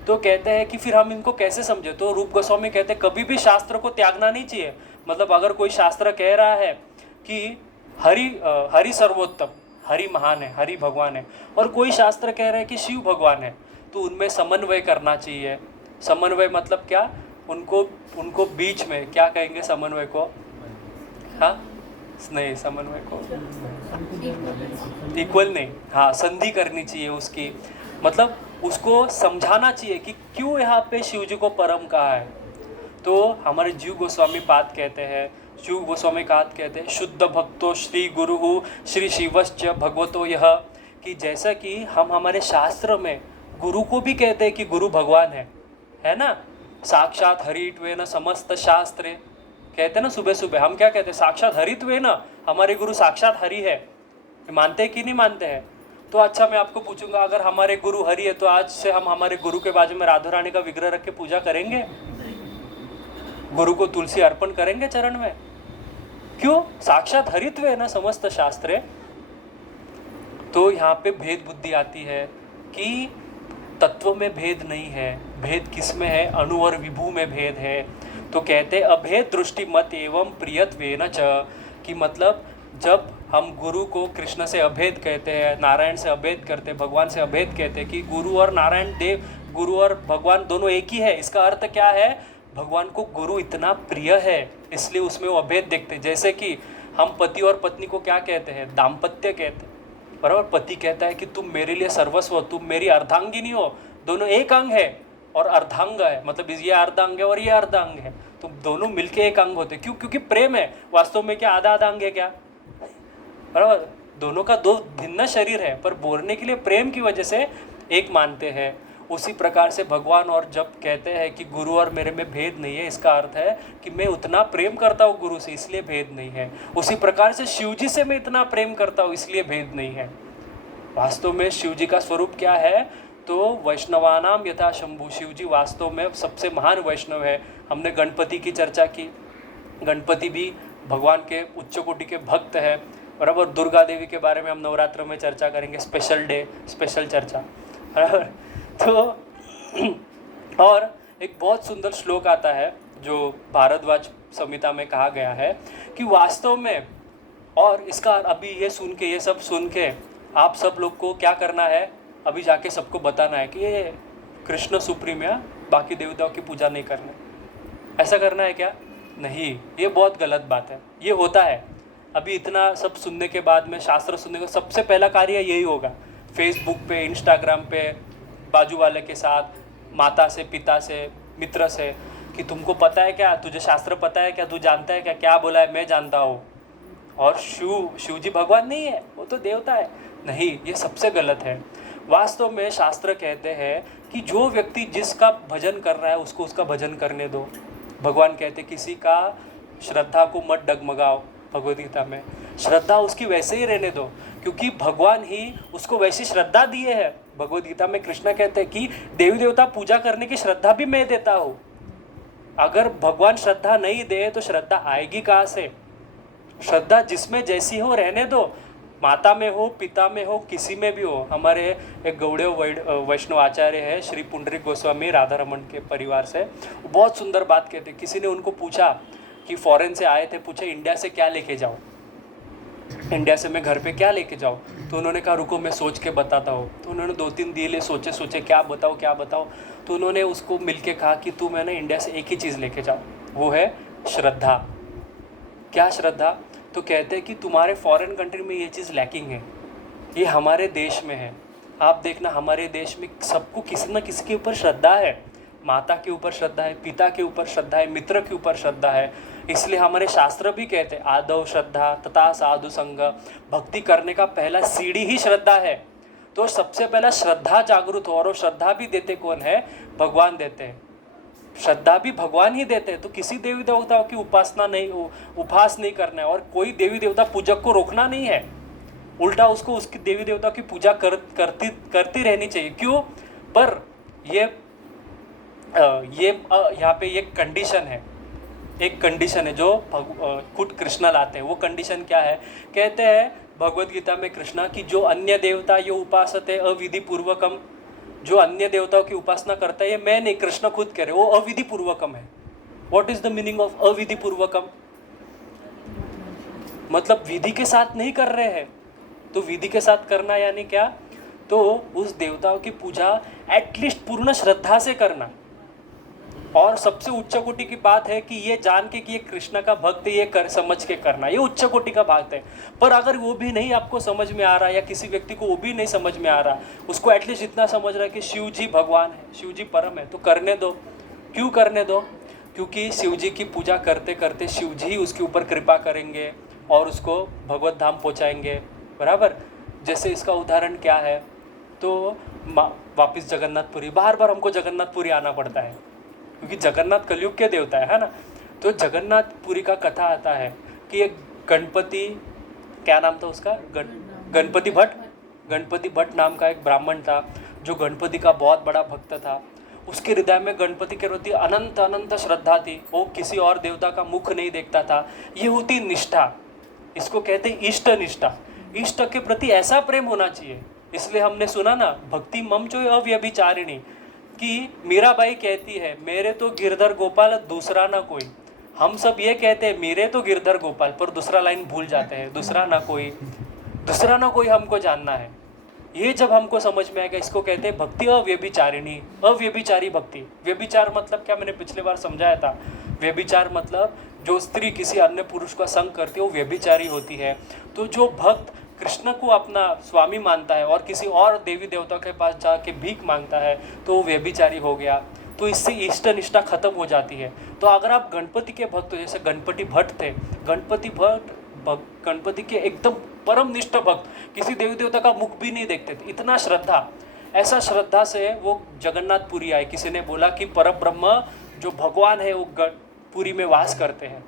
तो कहते हैं कि फिर हम इनको कैसे समझे, तो रूप गोस्वामी कहते हैं कभी भी शास्त्र को त्यागना नहीं चाहिए। मतलब अगर कोई शास्त्र कह रहा है कि हरि सर्वोत्तम, हरि महान है, हरि भगवान है, और कोई शास्त्र कह रहा है कि शिव भगवान है, तो उनमें समन्वय करना चाहिए। समन्वय मतलब क्या, उनको बीच में क्या कहेंगे समन्वय को, हाँ नहीं, समन्वय को इक्वल नहीं, हाँ संधि करनी चाहिए उसकी, मतलब उसको समझाना चाहिए कि क्यों यहाँ पे शिव जी को परम कहा है। तो हमारे जीव गोस्वामी पाद कहते हैं, शिव गोस्वामी पाद कहते हैं शुद्ध भक्तो श्री गुरु श्री शिवश्च भगवतो यह, कि जैसा कि हम हमारे शास्त्र में गुरु को भी कहते हैं कि गुरु भगवान है ना, साक्षात हरित्वेन समस्त शास्त्रे, कहते हैं ना सुबह सुबह हम क्या कहते हैं, साक्षात हरित्वेन, हमारे गुरु साक्षात हरि है। मानते हैं कि नहीं मानते हैं? तो अच्छा मैं आपको पूछूंगा, अगर हमारे गुरु हरि है तो आज से हम हमारे गुरु के बाजू में राधा रानी का विग्रह रख के पूजा करेंगे? गुरु को तुलसी अर्पण करेंगे चरण में? क्यों? साक्षात हरित्व है ना समस्त शास्त्रे। तो यहाँ पे भेद बुद्धि आती है कि तत्व में भेद नहीं है, भेद किस में है, अणु और विभू में भेद है। तो कहते अभेद दृष्टि मत एवं प्रियत्वेन च, कि मतलब जब हम गुरु को कृष्ण से अभेद कहते हैं, नारायण से अभेद करते हैं, भगवान से अभेद कहते हैं कि गुरु और नारायण देव, गुरु और भगवान दोनों एक ही है, इसका अर्थ क्या है, भगवान को गुरु इतना प्रिय है इसलिए उसमें वो अभेद देखते हैं। जैसे कि हम पति और पत्नी को क्या कहते हैं, दाम्पत्य कहते हैं, बराबर। पति कहता है कि तुम मेरे लिए सर्वस्व हो, तुम मेरी अर्धांगिनी हो, दोनों एक अंग है और अर्धांग है, मतलब ये अर्धांग है और ये अर्धांग है, तो दोनों मिलके एक अंग होते। क्यों? क्योंकि प्रेम है। वास्तव में क्या आधा आधा अंग है क्या, बराबर? दोनों का दो भिन्न शरीर है, पर बोलने के लिए प्रेम की वजह से एक मानते हैं। उसी प्रकार से भगवान और जब कहते हैं कि गुरु और मेरे में भेद नहीं है, इसका अर्थ है कि मैं उतना प्रेम करता हूँ गुरु से, इसलिए भेद नहीं है। उसी प्रकार से शिव जी से मैं इतना प्रेम करता हूँ, इसलिए भेद नहीं है। वास्तव में शिव जी का स्वरूप क्या है, तो वैष्णवानाम यथा शंभु, शिव जी वास्तव में सबसे महान वैष्णव है। हमने गणपति की चर्चा की, गणपति भी भगवान के उच्च कोटि के भक्त है। बराबर। दुर्गा देवी के बारे में हम नवरात्र में चर्चा करेंगे, स्पेशल डे, स्पेशल चर्चा, बराबर। तो और एक बहुत सुंदर श्लोक आता है जो भारद्वाज संहिता में कहा गया है कि वास्तव में, और इसका अभी ये सब सुन के आप सब लोग को क्या करना है, अभी जाके सबको बताना है कि ये कृष्ण सुप्रीम है, बाकी देवताओं की पूजा नहीं करना। ऐसा करना है क्या? नहीं, ये बहुत गलत बात है। ये होता है अभी इतना सब सुनने के बाद में, शास्त्र सुनने का सबसे पहला कार्य यही होगा, फेसबुक पे, इंस्टाग्राम पे बाजू वाले के साथ, माता से, पिता से, मित्र से, कि तुमको पता है क्या, तुझे शास्त्र पता है क्या, तू जानता है क्या, क्या बोला है, मैं जानता हूँ। और शिव जी भगवान नहीं है, वो तो देवता है। नहीं, ये सबसे गलत है। वास्तव में शास्त्र कहते हैं कि जो व्यक्ति जिसका भजन कर रहा है उसको उसका भजन करने दो। भगवान कहते किसी का श्रद्धा को मत डगमगाओ, भगवद गीता में। श्रद्धा उसकी वैसे ही रहने दो, क्योंकि भगवान ही उसको वैसी श्रद्धा दिए है। भगवद गीता में कृष्ण कहते हैं कि देवी देवता पूजा करने की श्रद्धा भी मैं देता हूँ। अगर भगवान श्रद्धा नहीं दे तो श्रद्धा आएगी कहाँ से? श्रद्धा जिसमें जैसी हो रहने दो, माता में हो, पिता में हो, किसी में भी हो। हमारे एक गौड़े वैष्णव आचार्य है, श्री पुंडरीक गोस्वामी, राधा रमन के परिवार से, वो बहुत सुंदर बात कहते। किसी ने उनको पूछा कि फॉरेन से आए थे, पूछे इंडिया से क्या लेके जाओ, इंडिया से मैं घर पे क्या लेके जाऊँ? तो उन्होंने कहा रुको मैं सोच के बताता हूँ। तो उन्होंने 2-3 दिन सोचे क्या बताओ। तो उन्होंने उसको मिलके कहा कि तू मैंने इंडिया से एक ही चीज़ लेके जाओ, वो है श्रद्धा। क्या श्रद्धा? तो कहते हैं कि तुम्हारे फॉरेन कंट्री में ये चीज़ लैकिंग है, ये हमारे देश में है। आप देखना हमारे देश में सबको किसी न किसी के ऊपर श्रद्धा है। माता के ऊपर श्रद्धा है, पिता के ऊपर श्रद्धा है, मित्र के ऊपर श्रद्धा है। इसलिए हमारे शास्त्र भी कहते हैं आदौ श्रद्धा तथा साधु संग। भक्ति करने का पहला सीढ़ी ही श्रद्धा है। तो सबसे पहला श्रद्धा जागृत हो, और वो श्रद्धा भी देते कौन है? भगवान देते हैं। श्रद्धा भी भगवान ही देते हैं। तो किसी देवी देवताओं की उपास नहीं करना है, और कोई देवी देवता पूजक को रोकना नहीं है। उल्टा उसको उसकी देवी देवता की पूजा करती रहनी चाहिए। क्यों? पर ये यहाँ पे एक कंडीशन है जो खुद कृष्ण लाते हैं। वो कंडीशन क्या है? कहते हैं भगवद गीता में कृष्णा कि जो अन्य देवता ये उपासते अविधि पूर्वकम, जो अन्य देवताओं की उपासना करता है, ये मैं नहीं, कृष्ण खुद कह रहे, वो अविधि पूर्वकम है। What is the meaning of अविधि पूर्वकम? मतलब विधि के साथ नहीं कर रहे हैं। तो विधि के साथ करना यानी क्या? तो उस देवताओं की पूजा एटलीस्ट पूर्ण श्रद्धा से करना। और सबसे उच्च कोटि की बात है कि ये जान के कि ये कृष्ण का भक्त है, ये समझ के करना, ये उच्च कोटि का बात है। पर अगर वो भी नहीं आपको समझ में आ रहा, या किसी व्यक्ति को वो भी नहीं समझ में आ रहा, उसको एटलीस्ट इतना समझ रहा है कि शिव जी भगवान है, शिव जी परम है, तो करने दो। क्यों करने दो? क्योंकि शिव जी की पूजा करते करते शिव जी उसके ऊपर कृपा करेंगे और उसको भगवत धाम पहुँचाएंगे, बराबर। जैसे इसका उदाहरण क्या है? तो वापस जगन्नाथपुरी, बार बार हमको जगन्नाथपुरी आना पड़ता है क्योंकि जगन्नाथ कलयुग के देवता है ना। तो जगन्नाथपुरी का कथा आता है कि एक गणपति, क्या नाम था उसका? गणपति भट्ट नाम का एक ब्राह्मण था जो गणपति का बहुत बड़ा भक्त था। उसके हृदय में गणपति के प्रति अनंत श्रद्धा थी। वो किसी और देवता का मुख नहीं देखता था। ये होती निष्ठा, इसको कहते हैं इष्ट निष्ठा। इष्ट के प्रति ऐसा प्रेम होना चाहिए। इसलिए हमने सुना ना, भक्ति मम जो अव्यभिचारिणी, कि मीराबाई कहती है मेरे तो गिरधर गोपाल दूसरा ना कोई। हम सब ये कहते हैं मेरे तो गिरधर गोपाल, पर दूसरा लाइन भूल जाते हैं, दूसरा ना कोई हमको जानना है। ये जब हमको समझ में आएगा, इसको कहते हैं भक्ति अव्यभिचारिणी, अव्यभिचारी भक्ति। व्यभिचार मतलब क्या, मैंने पिछले बार समझाया था। व्यभिचार मतलब जो स्त्री किसी अन्य पुरुष का संग करती है वो व्यभिचारी होती है। तो जो भक्त कृष्ण को अपना स्वामी मानता है और किसी और देवी देवता के पास जाके भीख मांगता है तो वो व्यभिचारी हो गया। तो इससे इष्ट निष्ठा खत्म हो जाती है। तो अगर आप गणपति के भक्त हो, जैसे गणपति भट्ट थे, गणपति के एकदम परम निष्ठ भक्त, किसी देवी देवता का मुख भी नहीं देखते थे, इतना श्रद्धा। ऐसा श्रद्धा से वो जगन्नाथपुरी आए। किसी ने बोला कि परब्रह्म जो भगवान है वो पुरी में वास करते हैं।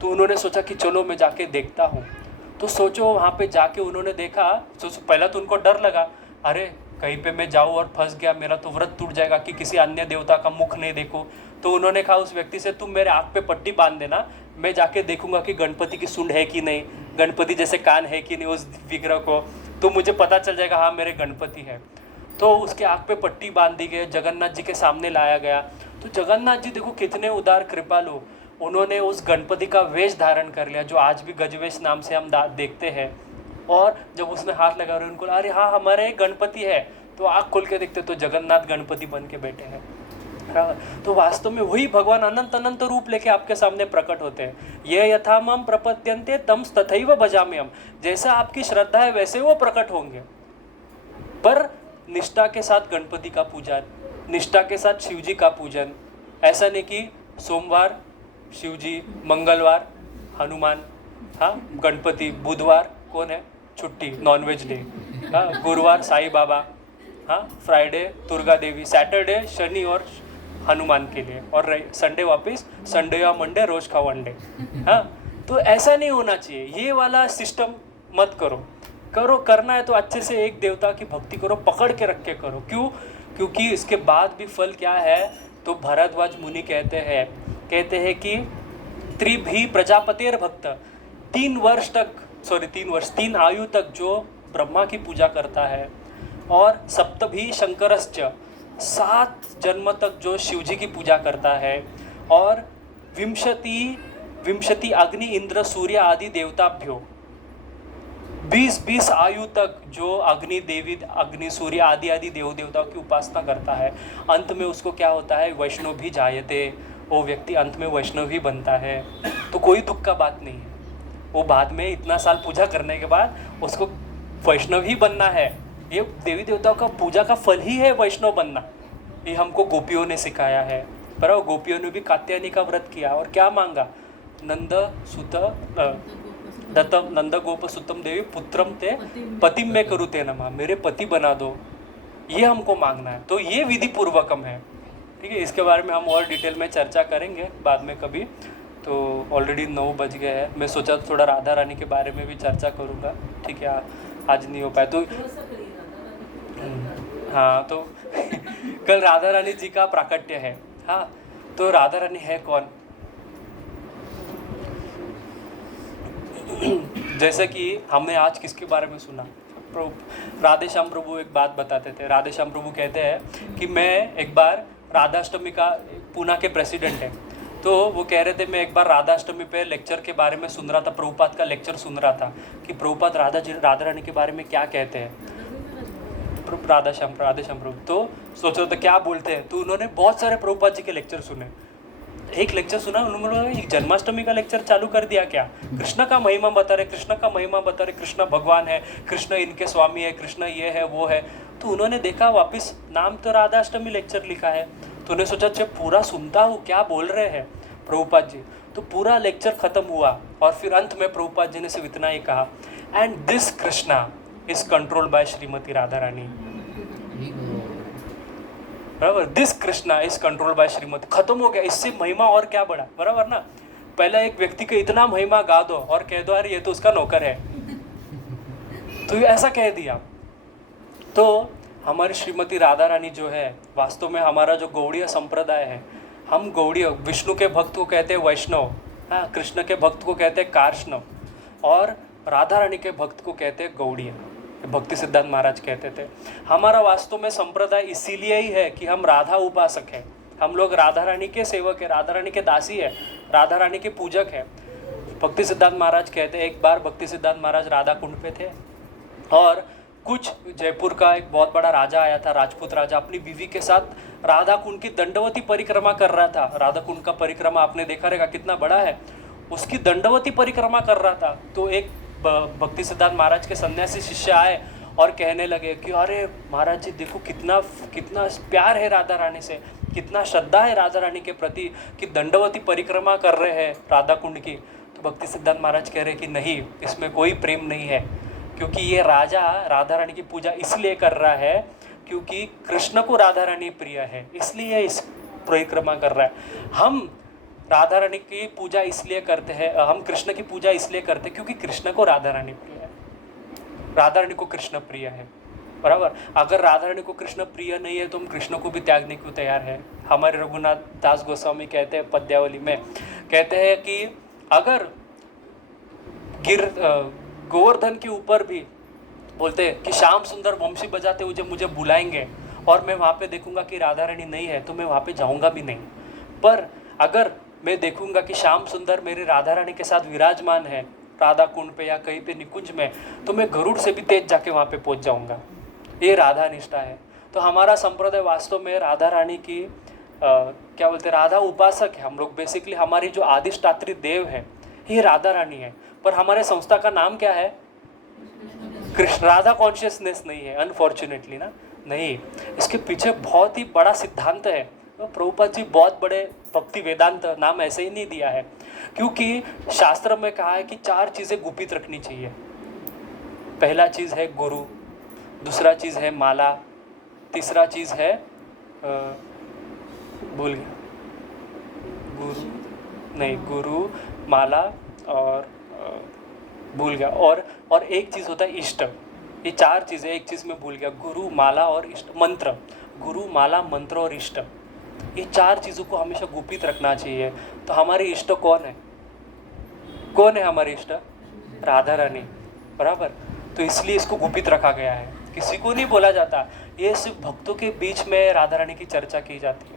तो उन्होंने सोचा कि चलो मैं जाके देखता हूँ। तो सोचो वहाँ पे जाके उन्होंने देखा, पहला तो उनको डर लगा, अरे कहीं पे मैं जाऊँ और फंस गया, मेरा तो व्रत टूट जाएगा कि किसी अन्य देवता का मुख नहीं देखो। तो उन्होंने कहा उस व्यक्ति से, तुम मेरे आँख पे पट्टी बांध देना, मैं जाके देखूंगा कि गणपति की सूंड है कि नहीं, गणपति जैसे कान है कि नहीं उस विग्रह को, तो मुझे पता चल जाएगा हाँ मेरे गणपति है। तो उसके आँख पे पट्टी बांध दी गई, जगन्नाथ जी के सामने लाया गया। तो जगन्नाथ जी देखो कितने उदार कृपालु, उन्होंने उस गणपति का वेश धारण कर लिया जो आज भी गजवेश नाम से हम देखते हैं। और जब उसने हाथ लगा रहे उनको, अरे हाँ हमारे गणपति है, तो आँख खोल के देखते तो जगन्नाथ गणपति बन के बैठे हैं। तो वास्तव में वही भगवान अनंत अनंत रूप लेके आपके सामने प्रकट होते हैं। ये यथा मम प्रपद्यन्ते तम तथैव भजाम्यहम्, जैसा आपकी श्रद्धा है वैसे वो प्रकट होंगे। पर निष्ठा के साथ गणपति का पूजन, निष्ठा के साथ शिव जी का पूजन। ऐसा नहीं कि सोमवार शिव जी, मंगलवार हनुमान, हाँ गणपति, बुधवार कौन है छुट्टी नॉनवेज डे, हाँ गुरुवार साईं बाबा, हाँ फ्राइडे दुर्गा देवी, सैटरडे शनि और हनुमान के लिए, और संडे वापस संडे या मंडे रोज खाओ अंडे। हाँ तो ऐसा नहीं होना चाहिए, ये वाला सिस्टम मत करो। करना है तो अच्छे से एक देवता की भक्ति करो, पकड़ के रख के करो। क्यों? क्योंकि इसके बाद भी फल क्या है, तो भरद्वाज मुनि कहते हैं कि त्रिभी प्रजापतेर भक्त, 3 आयु तक जो ब्रह्मा की पूजा करता है, और सप्तभी शंकरश्च, 7 जन्म तक जो शिव जी की पूजा करता है, और विंशति अग्नि इंद्र सूर्य आदि देवताभ्यो, 20 आयु तक जो अग्नि सूर्य आदि देव देवताओं की उपासना करता है, अंत में उसको क्या होता है, वैष्णव भी जायते, वो व्यक्ति अंत में वैष्णव भी बनता है। तो कोई दुख का बात नहीं है, वो बाद में इतना साल पूजा करने के बाद उसको वैष्णव ही बनना है। ये देवी देवताओं का पूजा का फल ही है वैष्णव बनना। ये हमको गोपियों ने सिखाया है। पर वो गोपियों ने भी कात्यायनी का व्रत किया और क्या मांगा, नंद गोप सुतम देवी पुत्रम ते पतिम में करूँ ते नमा, मेरे पति बना दो, ये हमको मांगना है। तो ये विधि पूर्वकम है, ठीक है। इसके बारे में हम और डिटेल में चर्चा करेंगे बाद में कभी। तो ऑलरेडी 9 बज गए हैं, मैं सोचा थोड़ा राधा रानी के बारे में भी चर्चा करूँगा, ठीक है। आज नहीं हो पाया तो हाँ, तो कल राधा रानी जी का प्राकट्य है। हाँ, तो राधा रानी है कौन? जैसे कि हमने आज किसके बारे में सुना, राधे श्याम प्रभु एक बात बताते थे। राधे श्याम प्रभु कहते हैं कि मैं एक बार राधाष्टमी का, पूना के प्रेसिडेंट है, तो वो कह रहे थे मैं एक बार राधाष्टमी पे लेक्चर के बारे में सुन रहा था, प्रभुपाद का लेक्चर सुन रहा था कि प्रभुपाद राधा रानी के बारे में क्या कहते हैं, राधे श्याम प्रभु। तो सोचो तो क्या बोलते हैं, तो उन्होंने बहुत सारे प्रभुपाद जी के लेक्चर सुने। एक लेक्चर सुना, उन्होंने जन्माष्टमी का लेक्चर चालू कर दिया, क्या कृष्ण का महिमा बता रहे, कृष्ण का महिमा बता रहे, कृष्ण भगवान है, कृष्ण इनके स्वामी है, कृष्ण ये है वो है। तो उन्होंने देखा वापस नाम तो राधाष्टमी लेक्चर लिखा है, तो उन्हें सोचा अच्छा पूरा सुनता हूँ क्या बोल रहे हैं प्रभुपाद जी। तो पूरा लेक्चर खत्म हुआ और फिर अंत में प्रभुपाद जी ने सिर्फ इतना ही कहा, and this Krishna is controlled by Shrimati Radha Rani, बराबर। This Krishna is control by Shrimati, खत्म हो गया। इससे महिमा और क्या बढ़ा, बराबर ना। पहले एक व्यक्ति का इतना महिमा गा दो और कह दो अरे ये तो उसका नौकर है, तो ये ऐसा कह दिया। तो हमारी श्रीमती राधा रानी जो है, वास्तव में हमारा जो गौड़ीय संप्रदाय है, हम गौड़ीय, विष्णु के भक्त को कहते हैं वैष्णव, हाँ, कृष्ण के भक्त को कहते हैं कार्ष्णव, और राधा रानी के भक्त को कहते हैं गौड़ीय। भक्ति सिद्धांत महाराज कहते थे हमारा वास्तव में संप्रदाय इसीलिए ही है कि हम राधा उपासक हैं, हम लोग राधा रानी के सेवक है, राधा रानी के दासी है, राधा रानी के पूजक है। भक्ति सिद्धांत महाराज कहते हैं एक बार भक्ति सिद्धांत महाराज राधा कुंड पे थे और कुछ जयपुर का एक बहुत बड़ा राजा आया था, राजपूत राजा, अपनी बीवी के साथ राधा कुंड की दंडवती परिक्रमा कर रहा था। राधा कुंड का परिक्रमा आपने देखा रहेगा कितना बड़ा है, उसकी दंडवती परिक्रमा कर रहा था। तो एक भक्ति सिद्धांत महाराज के सन्यासी शिष्य आए और कहने लगे कि अरे महाराज जी देखो कितना प्यार है राधा रानी से, कितना श्रद्धा है राधा रानी के प्रति कि दंडवती परिक्रमा कर रहे हैं राधा कुंड की। तो भक्ति सिद्धांत महाराज कह रहे कि नहीं, इसमें कोई प्रेम नहीं है, क्योंकि ये राजा राधा रानी की पूजा इसलिए कर रहा है क्योंकि कृष्ण को राधा रानी प्रिय है, इसलिए इस परिक्रमा कर रहा है। हम राधा रानी की पूजा इसलिए करते हैं, हम कृष्ण की पूजा इसलिए करते हैं क्योंकि कृष्ण को राधा रानी प्रिय है, राधा रानी को कृष्ण प्रिय है, बराबर। अगर राधा रानी को कृष्ण प्रिय नहीं है तो हम कृष्ण को भी त्यागने को तैयार है। हमारे रघुनाथ दास गोस्वामी कहते हैं पद्यावली में, कहते हैं कि अगर गोवर्धन के ऊपर भी बोलते हैं कि श्याम सुंदर वंशी बजाते हुए मुझे बुलाएंगे और मैं वहाँ पे देखूंगा कि राधा रानी नहीं है तो मैं वहाँ पे जाऊंगा भी नहीं। पर अगर मैं देखूंगा कि श्याम सुंदर मेरे राधा रानी के साथ विराजमान है राधा कुंड पे या कहीं पे निकुंज में, तो मैं गरुड़ से भी तेज जाके वहाँ पे पहुँच जाऊंगा। ये राधा निष्ठा है। तो हमारा संप्रदाय वास्तव में राधा रानी की क्या बोलते हैं, राधा उपासक है हम लोग। बेसिकली हमारी जो अधिष्ठात्री देव है ये राधा रानी है। पर हमारे संस्था का नाम क्या है? कृष्ण राधा कॉन्शियसनेस नहीं है, अनफॉर्चुनेटली ना। नहीं, इसके पीछे बहुत ही बड़ा सिद्धांत है। तो प्रभुपाद जी बहुत बड़े भक्ति वेदांत नाम ऐसे ही नहीं दिया है, क्योंकि शास्त्र में कहा है कि 4 चीज़ें गुपित रखनी चाहिए। पहला चीज़ है गुरु, दूसरा चीज़ है माला, तीसरा चीज़ है भूल गया, गुरु माला और भूल गया, और एक चीज़ होता है इष्ट। ये 4 चीज़ें, एक चीज़ में भूल गया, गुरु माला और इष्ट, मंत्र। गुरु माला मंत्र और इष्ट, ये 4 चीज़ों को हमेशा गुपित रखना चाहिए। तो हमारे इष्ट कौन है? कौन है हमारे इष्ट? राधा रानी, बराबर। तो इसलिए इसको गुपित रखा गया है, किसी को नहीं बोला जाता। ये सिर्फ भक्तों के बीच में राधा रानी की चर्चा की जाती है।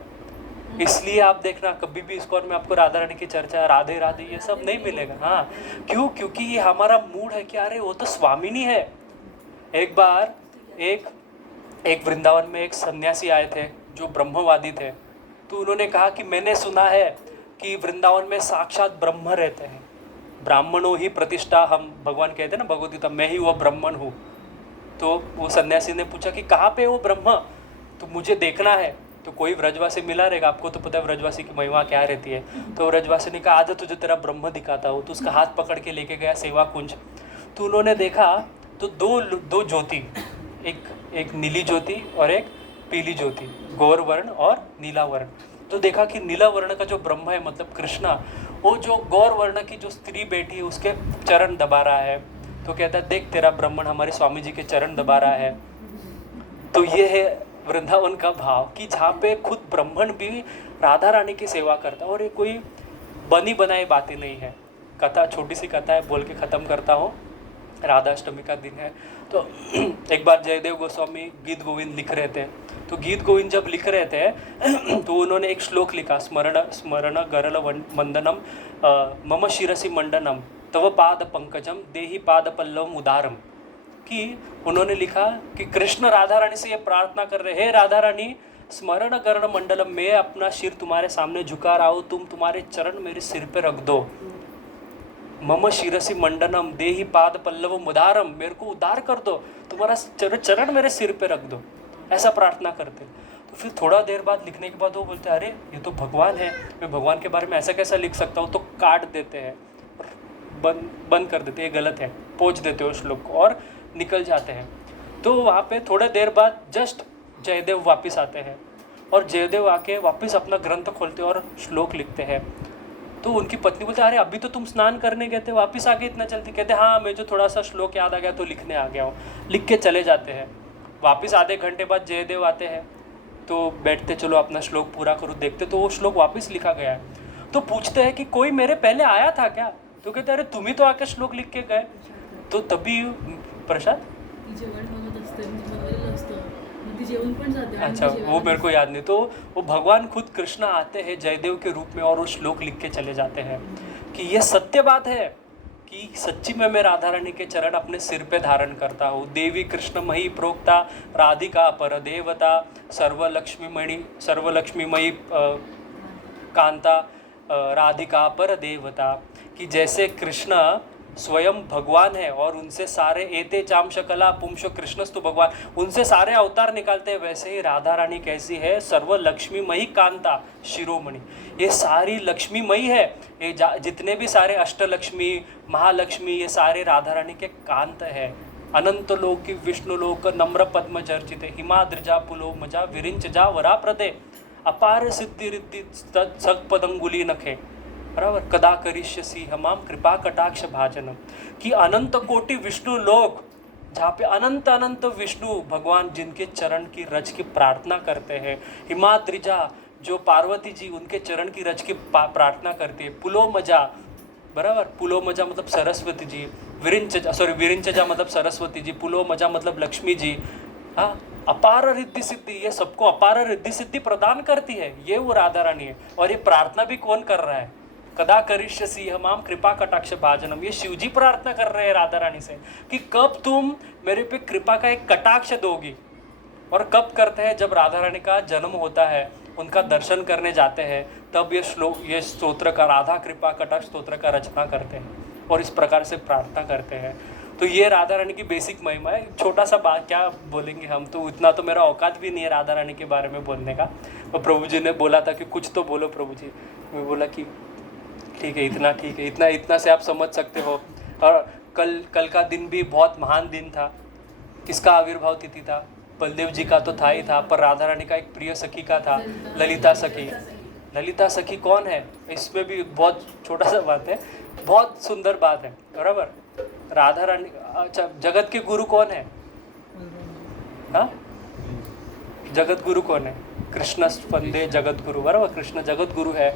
इसलिए आप देखना कभी भी इस्कॉन में आपको राधा रानी की चर्चा, राधे राधे, ये सब नहीं मिलेगा। हाँ, क्यों? क्योंकि ये हमारा मूड है कि अरे वो तो स्वामिनी है। एक बार एक वृंदावन में एक सन्यासी आए थे जो ब्रह्मवादी थे। तो उन्होंने कहा कि मैंने सुना है कि वृंदावन में साक्षात ब्रह्म रहते हैं, ब्राह्मणों ही प्रतिष्ठा, हम भगवान कहते हैं ना भगवद गीता, मैं ही वो ब्राह्मण हूँ। तो वो सन्यासी ने पूछा कि कहाँ पे वो ब्रह्म, तो मुझे देखना है। तो कोई व्रजवासी मिला रहेगा, आपको तो पता है व्रजवासी की महिमा क्या रहती है। तो व्रजवासी ने कहा आज तुझे तेरा ब्रह्म दिखाता हूँ। तो उसका हाथ पकड़ के लेके गया सेवा कुंज। तो उन्होंने देखा तो दो ज्योति, एक नीली ज्योति और एक पीली ज्योति, गौर वर्ण और नीला वर्ण। तो देखा कि नीला वर्ण का जो ब्रह्म है मतलब कृष्णा, वो जो गौर वर्ण की जो स्त्री बैठी है उसके चरण दबा रहा है। तो कहता है देख तेरा ब्राह्मण हमारे स्वामी जी के चरण दबा रहा है। तो ये है वृंदावन का भाव कि जहाँ पे खुद ब्राह्मण भी राधा रानी की सेवा करता है। और ये कोई बनी बनाई बातें नहीं है। कथा, छोटी सी कथा है, बोल के ख़त्म करता हूँ। राधाष्टमी का दिन है। तो एक बार जयदेव गोस्वामी गीत गोविंद लिख रहे थे। तो गीत गोविंद जब लिख रहे थे तो उन्होंने एक श्लोक लिखा, स्मरण गरल मंदनम मम शिरसि मंडनम तव पाद पंकजम देहि पाद पल्लवम उदारम। कि उन्होंने लिखा कि कृष्ण राधा रानी से ये प्रार्थना कर रहे हैं, राधा रानी स्मरण गरण मंडलम, मैं अपना सिर तुम्हारे सामने झुका रहा हूँ, तुम तुम्हारे चरण मेरे सिर पे रख दो। मम शिरसि मंडनम देहि पाद पल्लवम उदारम, मेरे को उदार कर दो, तुम्हारा चरण मेरे सिर पे रख दो, ऐसा प्रार्थना करते। तो फिर थोड़ा देर बाद लिखने के बाद वो बोलते हैं अरे ये तो भगवान है, मैं भगवान के बारे में ऐसा कैसा लिख सकता हूँ। तो काट देते हैं, बंद कर देते हैं, ये गलत है, पोंछ देते हो श्लोक को और निकल जाते हैं। तो वहाँ पे थोड़ा देर बाद जस्ट जयदेव वापस आते हैं और जयदेव आके वापस अपना ग्रंथ खोलते हैं और श्लोक लिखते हैं। तो उनकी पत्नी बोलते अरे अभी तो तुम स्नान करने गए थे, वापस आके इतना जल्दी? कहते हाँ मैं जो थोड़ा सा श्लोक याद आ गया तो लिखने आ गया हूँ। लिख के चले जाते हैं। वापस आधे घंटे बाद जयदेव आते हैं तो बैठते, चलो अपना श्लोक पूरा करो। देखते तो वो श्लोक वापस लिखा गया है। तो पूछते हैं कि कोई मेरे पहले आया था क्या? तो कहते अरे तुम ही तो आके श्लोक लिख के गए। तो तभी प्रसाद जेवण बनवत असते, बनवलेलं असतं, मग ती जेवण पण जाते। अच्छा, वो मेरे को याद नहीं। तो वो भगवान खुद कृष्ण आते हैं जयदेव के रूप में और वो श्लोक लिख के चले जाते हैं कि ये सत्य बात है कि सच्ची में मैं राधा रानी के चरण अपने सिर पे धारण करता हूँ। देवी कृष्ण मही प्रोक्ता राधिका पर देवता सर्वलक्ष्मीमयी कांता राधिका पर देवता। कि जैसे कृष्ण स्वयं भगवान है और उनसे सारे एते चाम शकला पुंश कृष्णस्तु भगवान, उनसे सारे अवतार निकालते हैं, वैसे ही राधा रानी कैसी है? सर्व लक्ष्मीमयी कांता शिरोमणि, ये सारी लक्ष्मीमयी है। ये जितने भी सारे अष्टलक्ष्मी महालक्ष्मी ये सारे राधा रानी के कांत है। अनंत लोक विष्णु लोक नम्र पद्म चर्चित हिमाद्रिजा पुलो मजा विरिंच जा वरा प्रदे अपार सिद्धि रिद्धि सत्पदंगुली नखे, बराबर। कदा करिष्यसि हमाम कृपा कटाक्ष भाजनम। कि अनंत कोटि विष्णु लोक, जहाँ पे अनंत अनंत विष्णु भगवान जिनके चरण की रज की प्रार्थना करते हैं। हिमाद्रिजा जो पार्वती जी उनके चरण की रज की प्रार्थना करती है। पुलो मजा बराबर. पुलो मजा मतलब सरस्वतीजी, विरिंचजा मतलब सरस्वती जी, पुलो मजा मतलब लक्ष्मी जी. हाँ, अपार रिद्धि सिद्धि, ये सबको अपार रिद्धि सिद्धि प्रदान करती है, ये वो राधा रानी है. और ये प्रार्थना भी कौन कर रहा है? कदा करिष्यसि हमाम कृपा कटाक्ष भाजनम. ये शिव जी प्रार्थना कर रहे हैं राधा रानी से कि कब तुम मेरे पे कृपा का एक कटाक्ष दोगी. और कब करते हैं? जब राधा रानी का जन्म होता है, उनका दर्शन करने जाते हैं, तब ये स्तोत्र का, राधा कृपा कटाक्ष स्तोत्र का रचना करते हैं और इस प्रकार से प्रार्थना करते हैं. तो ये राधा रानी की बेसिक महिमा है. छोटा सा बात क्या बोलेंगे हम, तो इतना तो मेरा औकात भी नहीं है राधा रानी के बारे में बोलने का. तो प्रभु जी ने बोला था कि कुछ तो बोलो प्रभु जी. मैं बोला कि ठीक है, इतना से आप समझ सकते हो. और कल का दिन भी बहुत महान दिन था. किसका आविर्भाव तिथि था? बलदेव जी का तो था ही था, पर राधा रानी का एक प्रिय सखी का था, ललिता सखी. ललिता सखी कौन है? इसमें भी बहुत छोटा सा बात है, बहुत सुंदर बात है. बराबर. राधा रानी, अच्छा, जगत के गुरु कौन है? हाँ, जगत गुरु कौन है? कृष्ण वंदे जगत गुरु. बराबर, कृष्ण जगत गुरु है.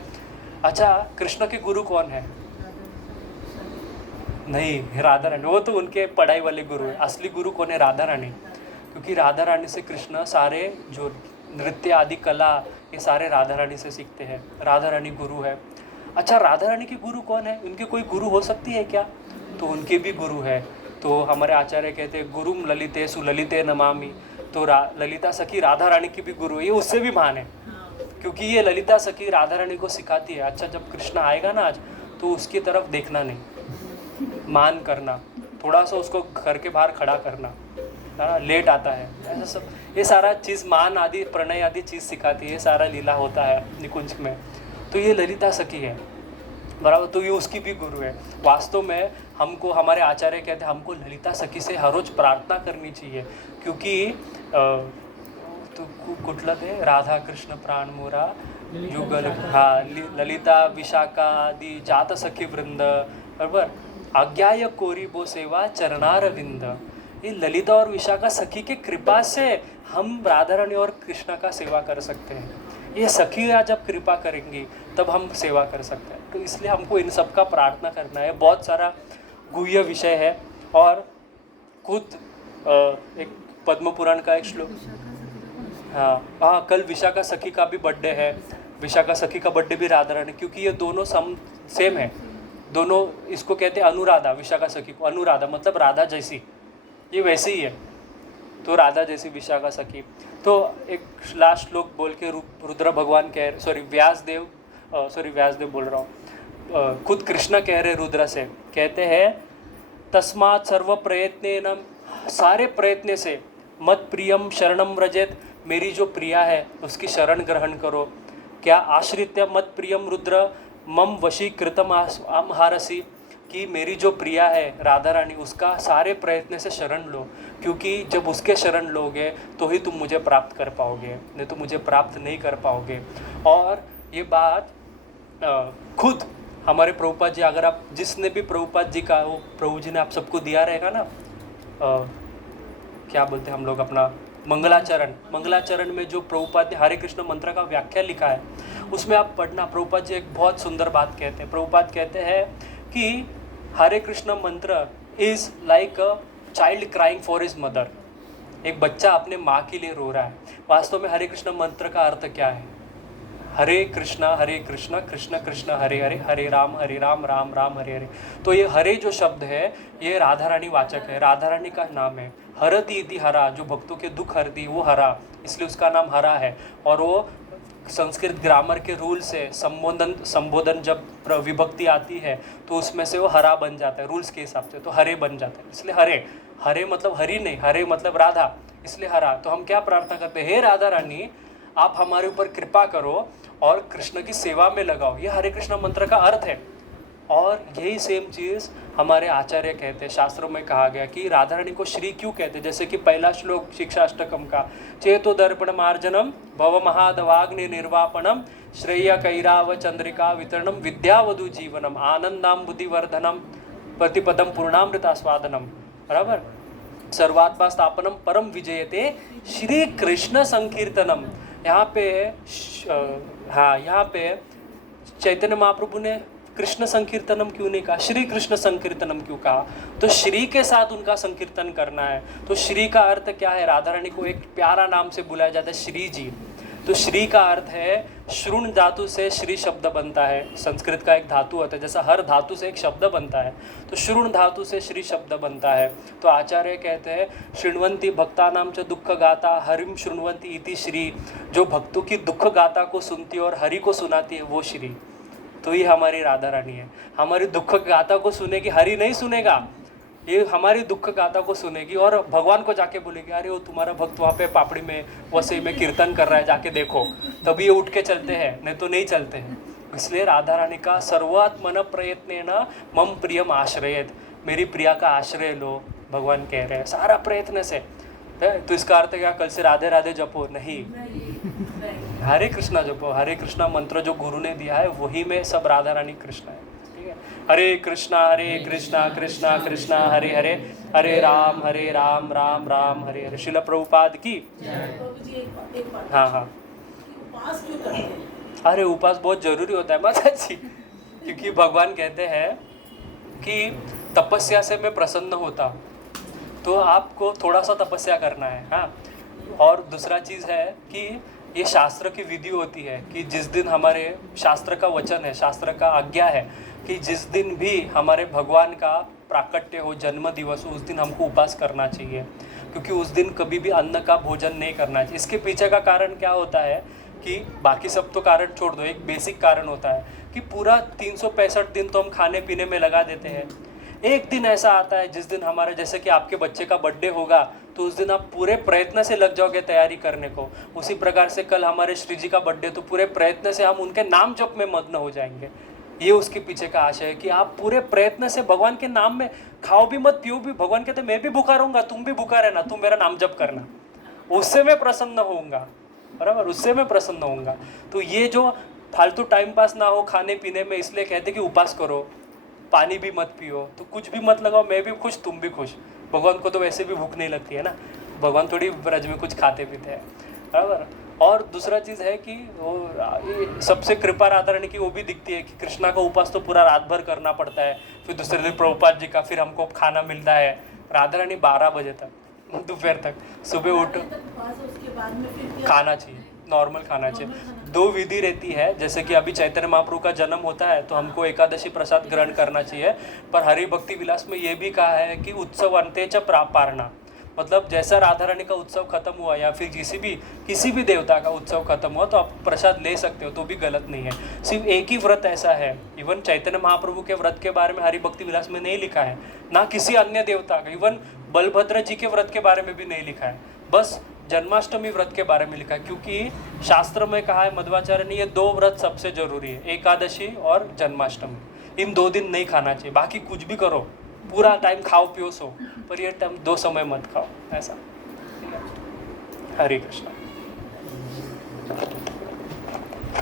अच्छा, कृष्ण के गुरु कौन है? नहीं, राधा रानी. वो तो उनके पढ़ाई वाले गुरु है. असली गुरु कौन है? राधा रानी. क्योंकि राधा रानी से कृष्ण सारे जो नृत्य आदि कला, ये सारे राधा रानी से सीखते हैं. राधा रानी गुरु है. अच्छा, राधा रानी के गुरु कौन है? उनके कोई गुरु हो सकती है क्या? तो उनके भी गुरु है. तो हमारे आचार्य कहते हैं गुरुम ललिते सुललिते नमामि. तो ललिता सखी राधा रानी की भी गुरु है. ये उससे भी महान है, क्योंकि ये ललिता सखी राधा रानी को सिखाती है. अच्छा, जब कृष्ण आएगा ना आज, तो उसकी तरफ देखना नहीं, मान करना, थोड़ा सा उसको घर के बाहर खड़ा करना. लेट आता है, ऐसा सब, ये सारा चीज़ मान आदि प्रणय आदि चीज़ सिखाती है. ये सारा लीला होता है निकुंज में. तो ये ललिता सखी है. बराबर. तो ये उसकी भी गुरु है. वास्तव में हमको, हमारे आचार्य कहते हैं हमको ललिता सखी से हर रोज प्रार्थना करनी चाहिए. क्योंकि तो कुठलं ते राधा कृष्ण प्राण मोरा युगल, हाँ, ललिता विशाखा आदि जात सखी वृंद. बराबर. आज्ञाय कोरी बो सेवा चरणारविंद. ये ललिता और विशाखा सखी के कृपा से हम राधा रानी और कृष्ण का सेवा कर सकते हैं. ये सखियाँ जब कृपा करेंगी तब हम सेवा कर सकते हैं. तो इसलिए हमको इन सब का प्रार्थना करना है. बहुत सारा गुह्य विषय है. और खुद एक पद्म पुराण का एक श्लोक, हाँ, कल विशाखा सखी का भी बर्थडे है. विशाखा सखी का बर्थडे भी राधा रानी, क्योंकि ये दोनों सेम है. दोनों, इसको कहते हैं अनुराधा. विशाखा सखी को अनुराधा मतलब राधा जैसी, ये वैसे ही है. तो राधा जैसी विशाखा सखी. तो एक लास्ट श्लोक बोल के रुद्र भगवान कह, व्यासदेव बोल रहा हूँ, खुद कृष्ण कह रहे रुद्र से, कहते हैं तस्मात् सर्व प्रयत्नेन, सारे प्रयत्न से, मत प्रियम शरणम व्रजेत, मेरी जो प्रिया है उसकी शरण ग्रहण करो. क्या? आश्रित्य मत प्रियम रुद्र मम वशीकृतम आमहारसी, कि मेरी जो प्रिया है राधा रानी, उसका सारे प्रयत्न से शरण लो. क्योंकि जब उसके शरण लोगे तो ही तुम मुझे प्राप्त कर पाओगे, नहीं तो मुझे प्राप्त नहीं कर पाओगे. और ये बात खुद हमारे प्रभुपाद जी, अगर आप जिसने भी प्रभुपाद जी का, वो प्रभु जी ने आप सबको दिया रहेगा ना, क्या बोलते हैं हम लोग, अपना मंगलाचरण में जो प्रभुपाद ने हरे कृष्ण मंत्र का व्याख्या लिखा है, उसमें आप पढ़ना. प्रभुपाद जी एक बहुत सुंदर बात कहते हैं. प्रभुपाद कहते हैं कि हरे कृष्ण मंत्र is like a child crying for his mother. एक बच्चा अपने माँ के लिए रो रहा है. वास्तव में हरे कृष्ण मंत्र का अर्थ क्या है? हरे कृष्ण कृष्ण कृष्ण हरे हरे, हरे राम राम राम हरे हरे. तो ये हरे जो शब्द है, ये राधा रानी वाचक है, राधा रानी का नाम है. हरति इति हरा, जो भक्तों के दुख हरती, वो हरा, इसलिए उसका नाम हरा है. और वो संस्कृत ग्रामर के रूल से संबोधन जब विभक्ति आती है तो उसमें से वो हरा बन जाता है, रूल्स के हिसाब से, तो हरे बन जाता है. इसलिए हरे मतलब हरि नहीं, हरे मतलब राधा, इसलिए हरा. तो हम क्या प्रार्थना करते हैं? हे राधा रानी, आप हमारे ऊपर कृपा करो और कृष्ण की सेवा में लगाओ. ये हरे कृष्ण मंत्र का अर्थ है. और यही सेम चीज़ हमारे आचार्य कहते हैं. शास्त्रों में कहा गया कि राधा रानी को श्री क्यों कहते हैं. जैसे कि पहला श्लोक शिक्षाष्टकम का, चेतो दर्पण मार्जनम भव महादवाग्नि निर्वापणम श्रेय कैराव चंद्रिका वितरणम विद्यावधु जीवनम आनंदाम बुद्धिवर्धनम प्रतिपदम पूर्णामृतास्वादनम. बराबर. सर्वात्मा स्थापनम परम विजयते श्री कृष्ण संकीर्तनम. यहाँ पे चैतन्य महाप्रभु ने कृष्ण संकीर्तनम क्यों नहीं कहा, श्री कृष्ण संकीर्तनम क्यों कहा? तो श्री के साथ उनका संकीर्तन करना है। तो श्री का अर्थ क्या है? राधा रानी को एक प्यारा नाम से बुलाया जाता है, श्री जी। तो श्री का अर्थ है, श्रुण धातु से श्री शब्द बनता है, संस्कृत का एक धातु होता है, जैसा हर धातु से एक शब्द बनता है, तो श्रुण धातु से श्री शब्द बनता है। तो आचार्य कहते हैं, शृण्वन्ति भक्तानां च दुख गाता हरिम शृण्वन्ति इति श्री। जो भक्तों की दुख गाथा को सुनती है और हरि को सुनाती है वो श्री। तो ये हमारी राधा रानी है। हमारी दुख गाथा को सुनेगी, हरि नहीं सुनेगा, ये हमारी दुख गाथा को सुनेगी और भगवान को जाके बोलेगी, अरे वो तुम्हारा भक्त वहाँ पे पापड़ी में वसई में कीर्तन कर रहा है, जाके देखो। तभी ये उठ के चलते हैं, नहीं तो नहीं चलते हैं। इसलिए राधा रानी का सर्वात्मन प्रयत्न मम प्रियम आश्रयत, मेरी प्रिया का आश्रय लो, भगवान कह रहे हैं सारा प्रयत्न से। तो इसका अर्थ क्या, कल से राधे राधे जपो नहीं, हरे कृष्णा जपो। हरे कृष्णा मंत्र जो गुरु ने दिया है वही में सब राधा रानी कृष्ण है। ठीक है, हरे कृष्णा कृष्णा कृष्णा हरे हरे, हरे राम राम राम हरे हरे। शिला प्रभुपाद की। हाँ हाँ, उपवास क्यों करते हैं? अरे उपास बहुत जरूरी होता है माता जी, क्योंकि भगवान कहते हैं कि तपस्या से मैं प्रसन्न होता, तो आपको थोड़ा सा तपस्या करना है। हाँ, और दूसरा चीज़ है कि ये शास्त्र की विधि होती है कि जिस दिन हमारे शास्त्र का वचन है, शास्त्र का आज्ञा है कि जिस दिन भी हमारे भगवान का प्राकट्य हो, जन्म दिवस हो, उस दिन हमको उपवास करना चाहिए, क्योंकि उस दिन कभी भी अन्न का भोजन नहीं करना चाहिए। इसके पीछे का कारण क्या होता है कि बाकी सब तो कारण छोड़ दो, एक बेसिक कारण होता है कि पूरा 365 दिन तो हम खाने पीने में लगा देते हैं। एक दिन ऐसा आता है जिस दिन हमारे, जैसे कि आपके बच्चे का बर्थडे होगा तो उस दिन आप पूरे प्रयत्न से लग जाओगे तैयारी करने को। उसी प्रकार से कल हमारे श्री जी का बर्थडे, तो पूरे प्रयत्न से हम उनके नाम जप में मग्न हो जाएंगे। ये उसके पीछे का आशय है कि आप पूरे प्रयत्न से भगवान के नाम में खाओ भी मत, पियो भी। भगवान कहते मैं भी भूखा रहूँगा, तुम भी भूखा रहना, तुम मेरा नाम जप करना, उससे मैं प्रसन्न होऊंगा। बराबर, उससे मैं प्रसन्न होऊंगा। तो ये जो फालतू टाइम पास ना हो खाने पीने में, इसलिए कहते कि उपवास करो, पानी भी मत पियो, तो कुछ भी मत लगाओ, मैं भी खुश तुम भी खुश। भगवान को तो वैसे भी भूख नहीं लगती है ना, भगवान थोड़ी ब्रज में कुछ खाते पीते हैं। बराबर। और दूसरा चीज़ है कि वो सबसे कृपा राधा रानी की वो भी दिखती है कि कृष्णा का उपवास तो पूरा रात भर करना पड़ता है, फिर दूसरे दिन प्रभुपाद जी का, फिर हमको खाना मिलता है। राधा रानी 12 बजे तक दोपहर तक, सुबह उठ खाना चाहिए, नॉर्मल खाना चाहिए। 2 विधि रहती है, जैसे कि अभी चैतन्य महाप्रभु का जन्म होता है तो हमको एकादशी प्रसाद ग्रहण करना चाहिए, पर हरि भक्ति विलास में ये भी कहा है कि उत्सव अंते च पारणा, मतलब जैसा राधा रानी का उत्सव खत्म हुआ या फिर किसी भी देवता का उत्सव खत्म हुआ तो आप प्रसाद ले सकते हो, तो भी गलत नहीं है। सिर्फ एक ही व्रत ऐसा है, इवन चैतन्य महाप्रभु के व्रत के बारे में हरि भक्ति विलास में नहीं लिखा है, ना किसी अन्य देवता का, इवन बलभद्र जी के व्रत के बारे में भी नहीं लिखा है, बस जन्माष्टमी व्रत के बारे में लिखा है। क्योंकि शास्त्र में कहा है मध्वाचार्य ने, ये 2 व्रत सबसे जरूरी है, एकादशी और जन्माष्टमी। इन 2 दिन नहीं खाना चाहिए, बाकी कुछ भी करो, पूरा टाइम खाओ पियो सो, पर ये टाइम 2 समय मत खाओ, ऐसा। ठीक है, हरे कृष्णा।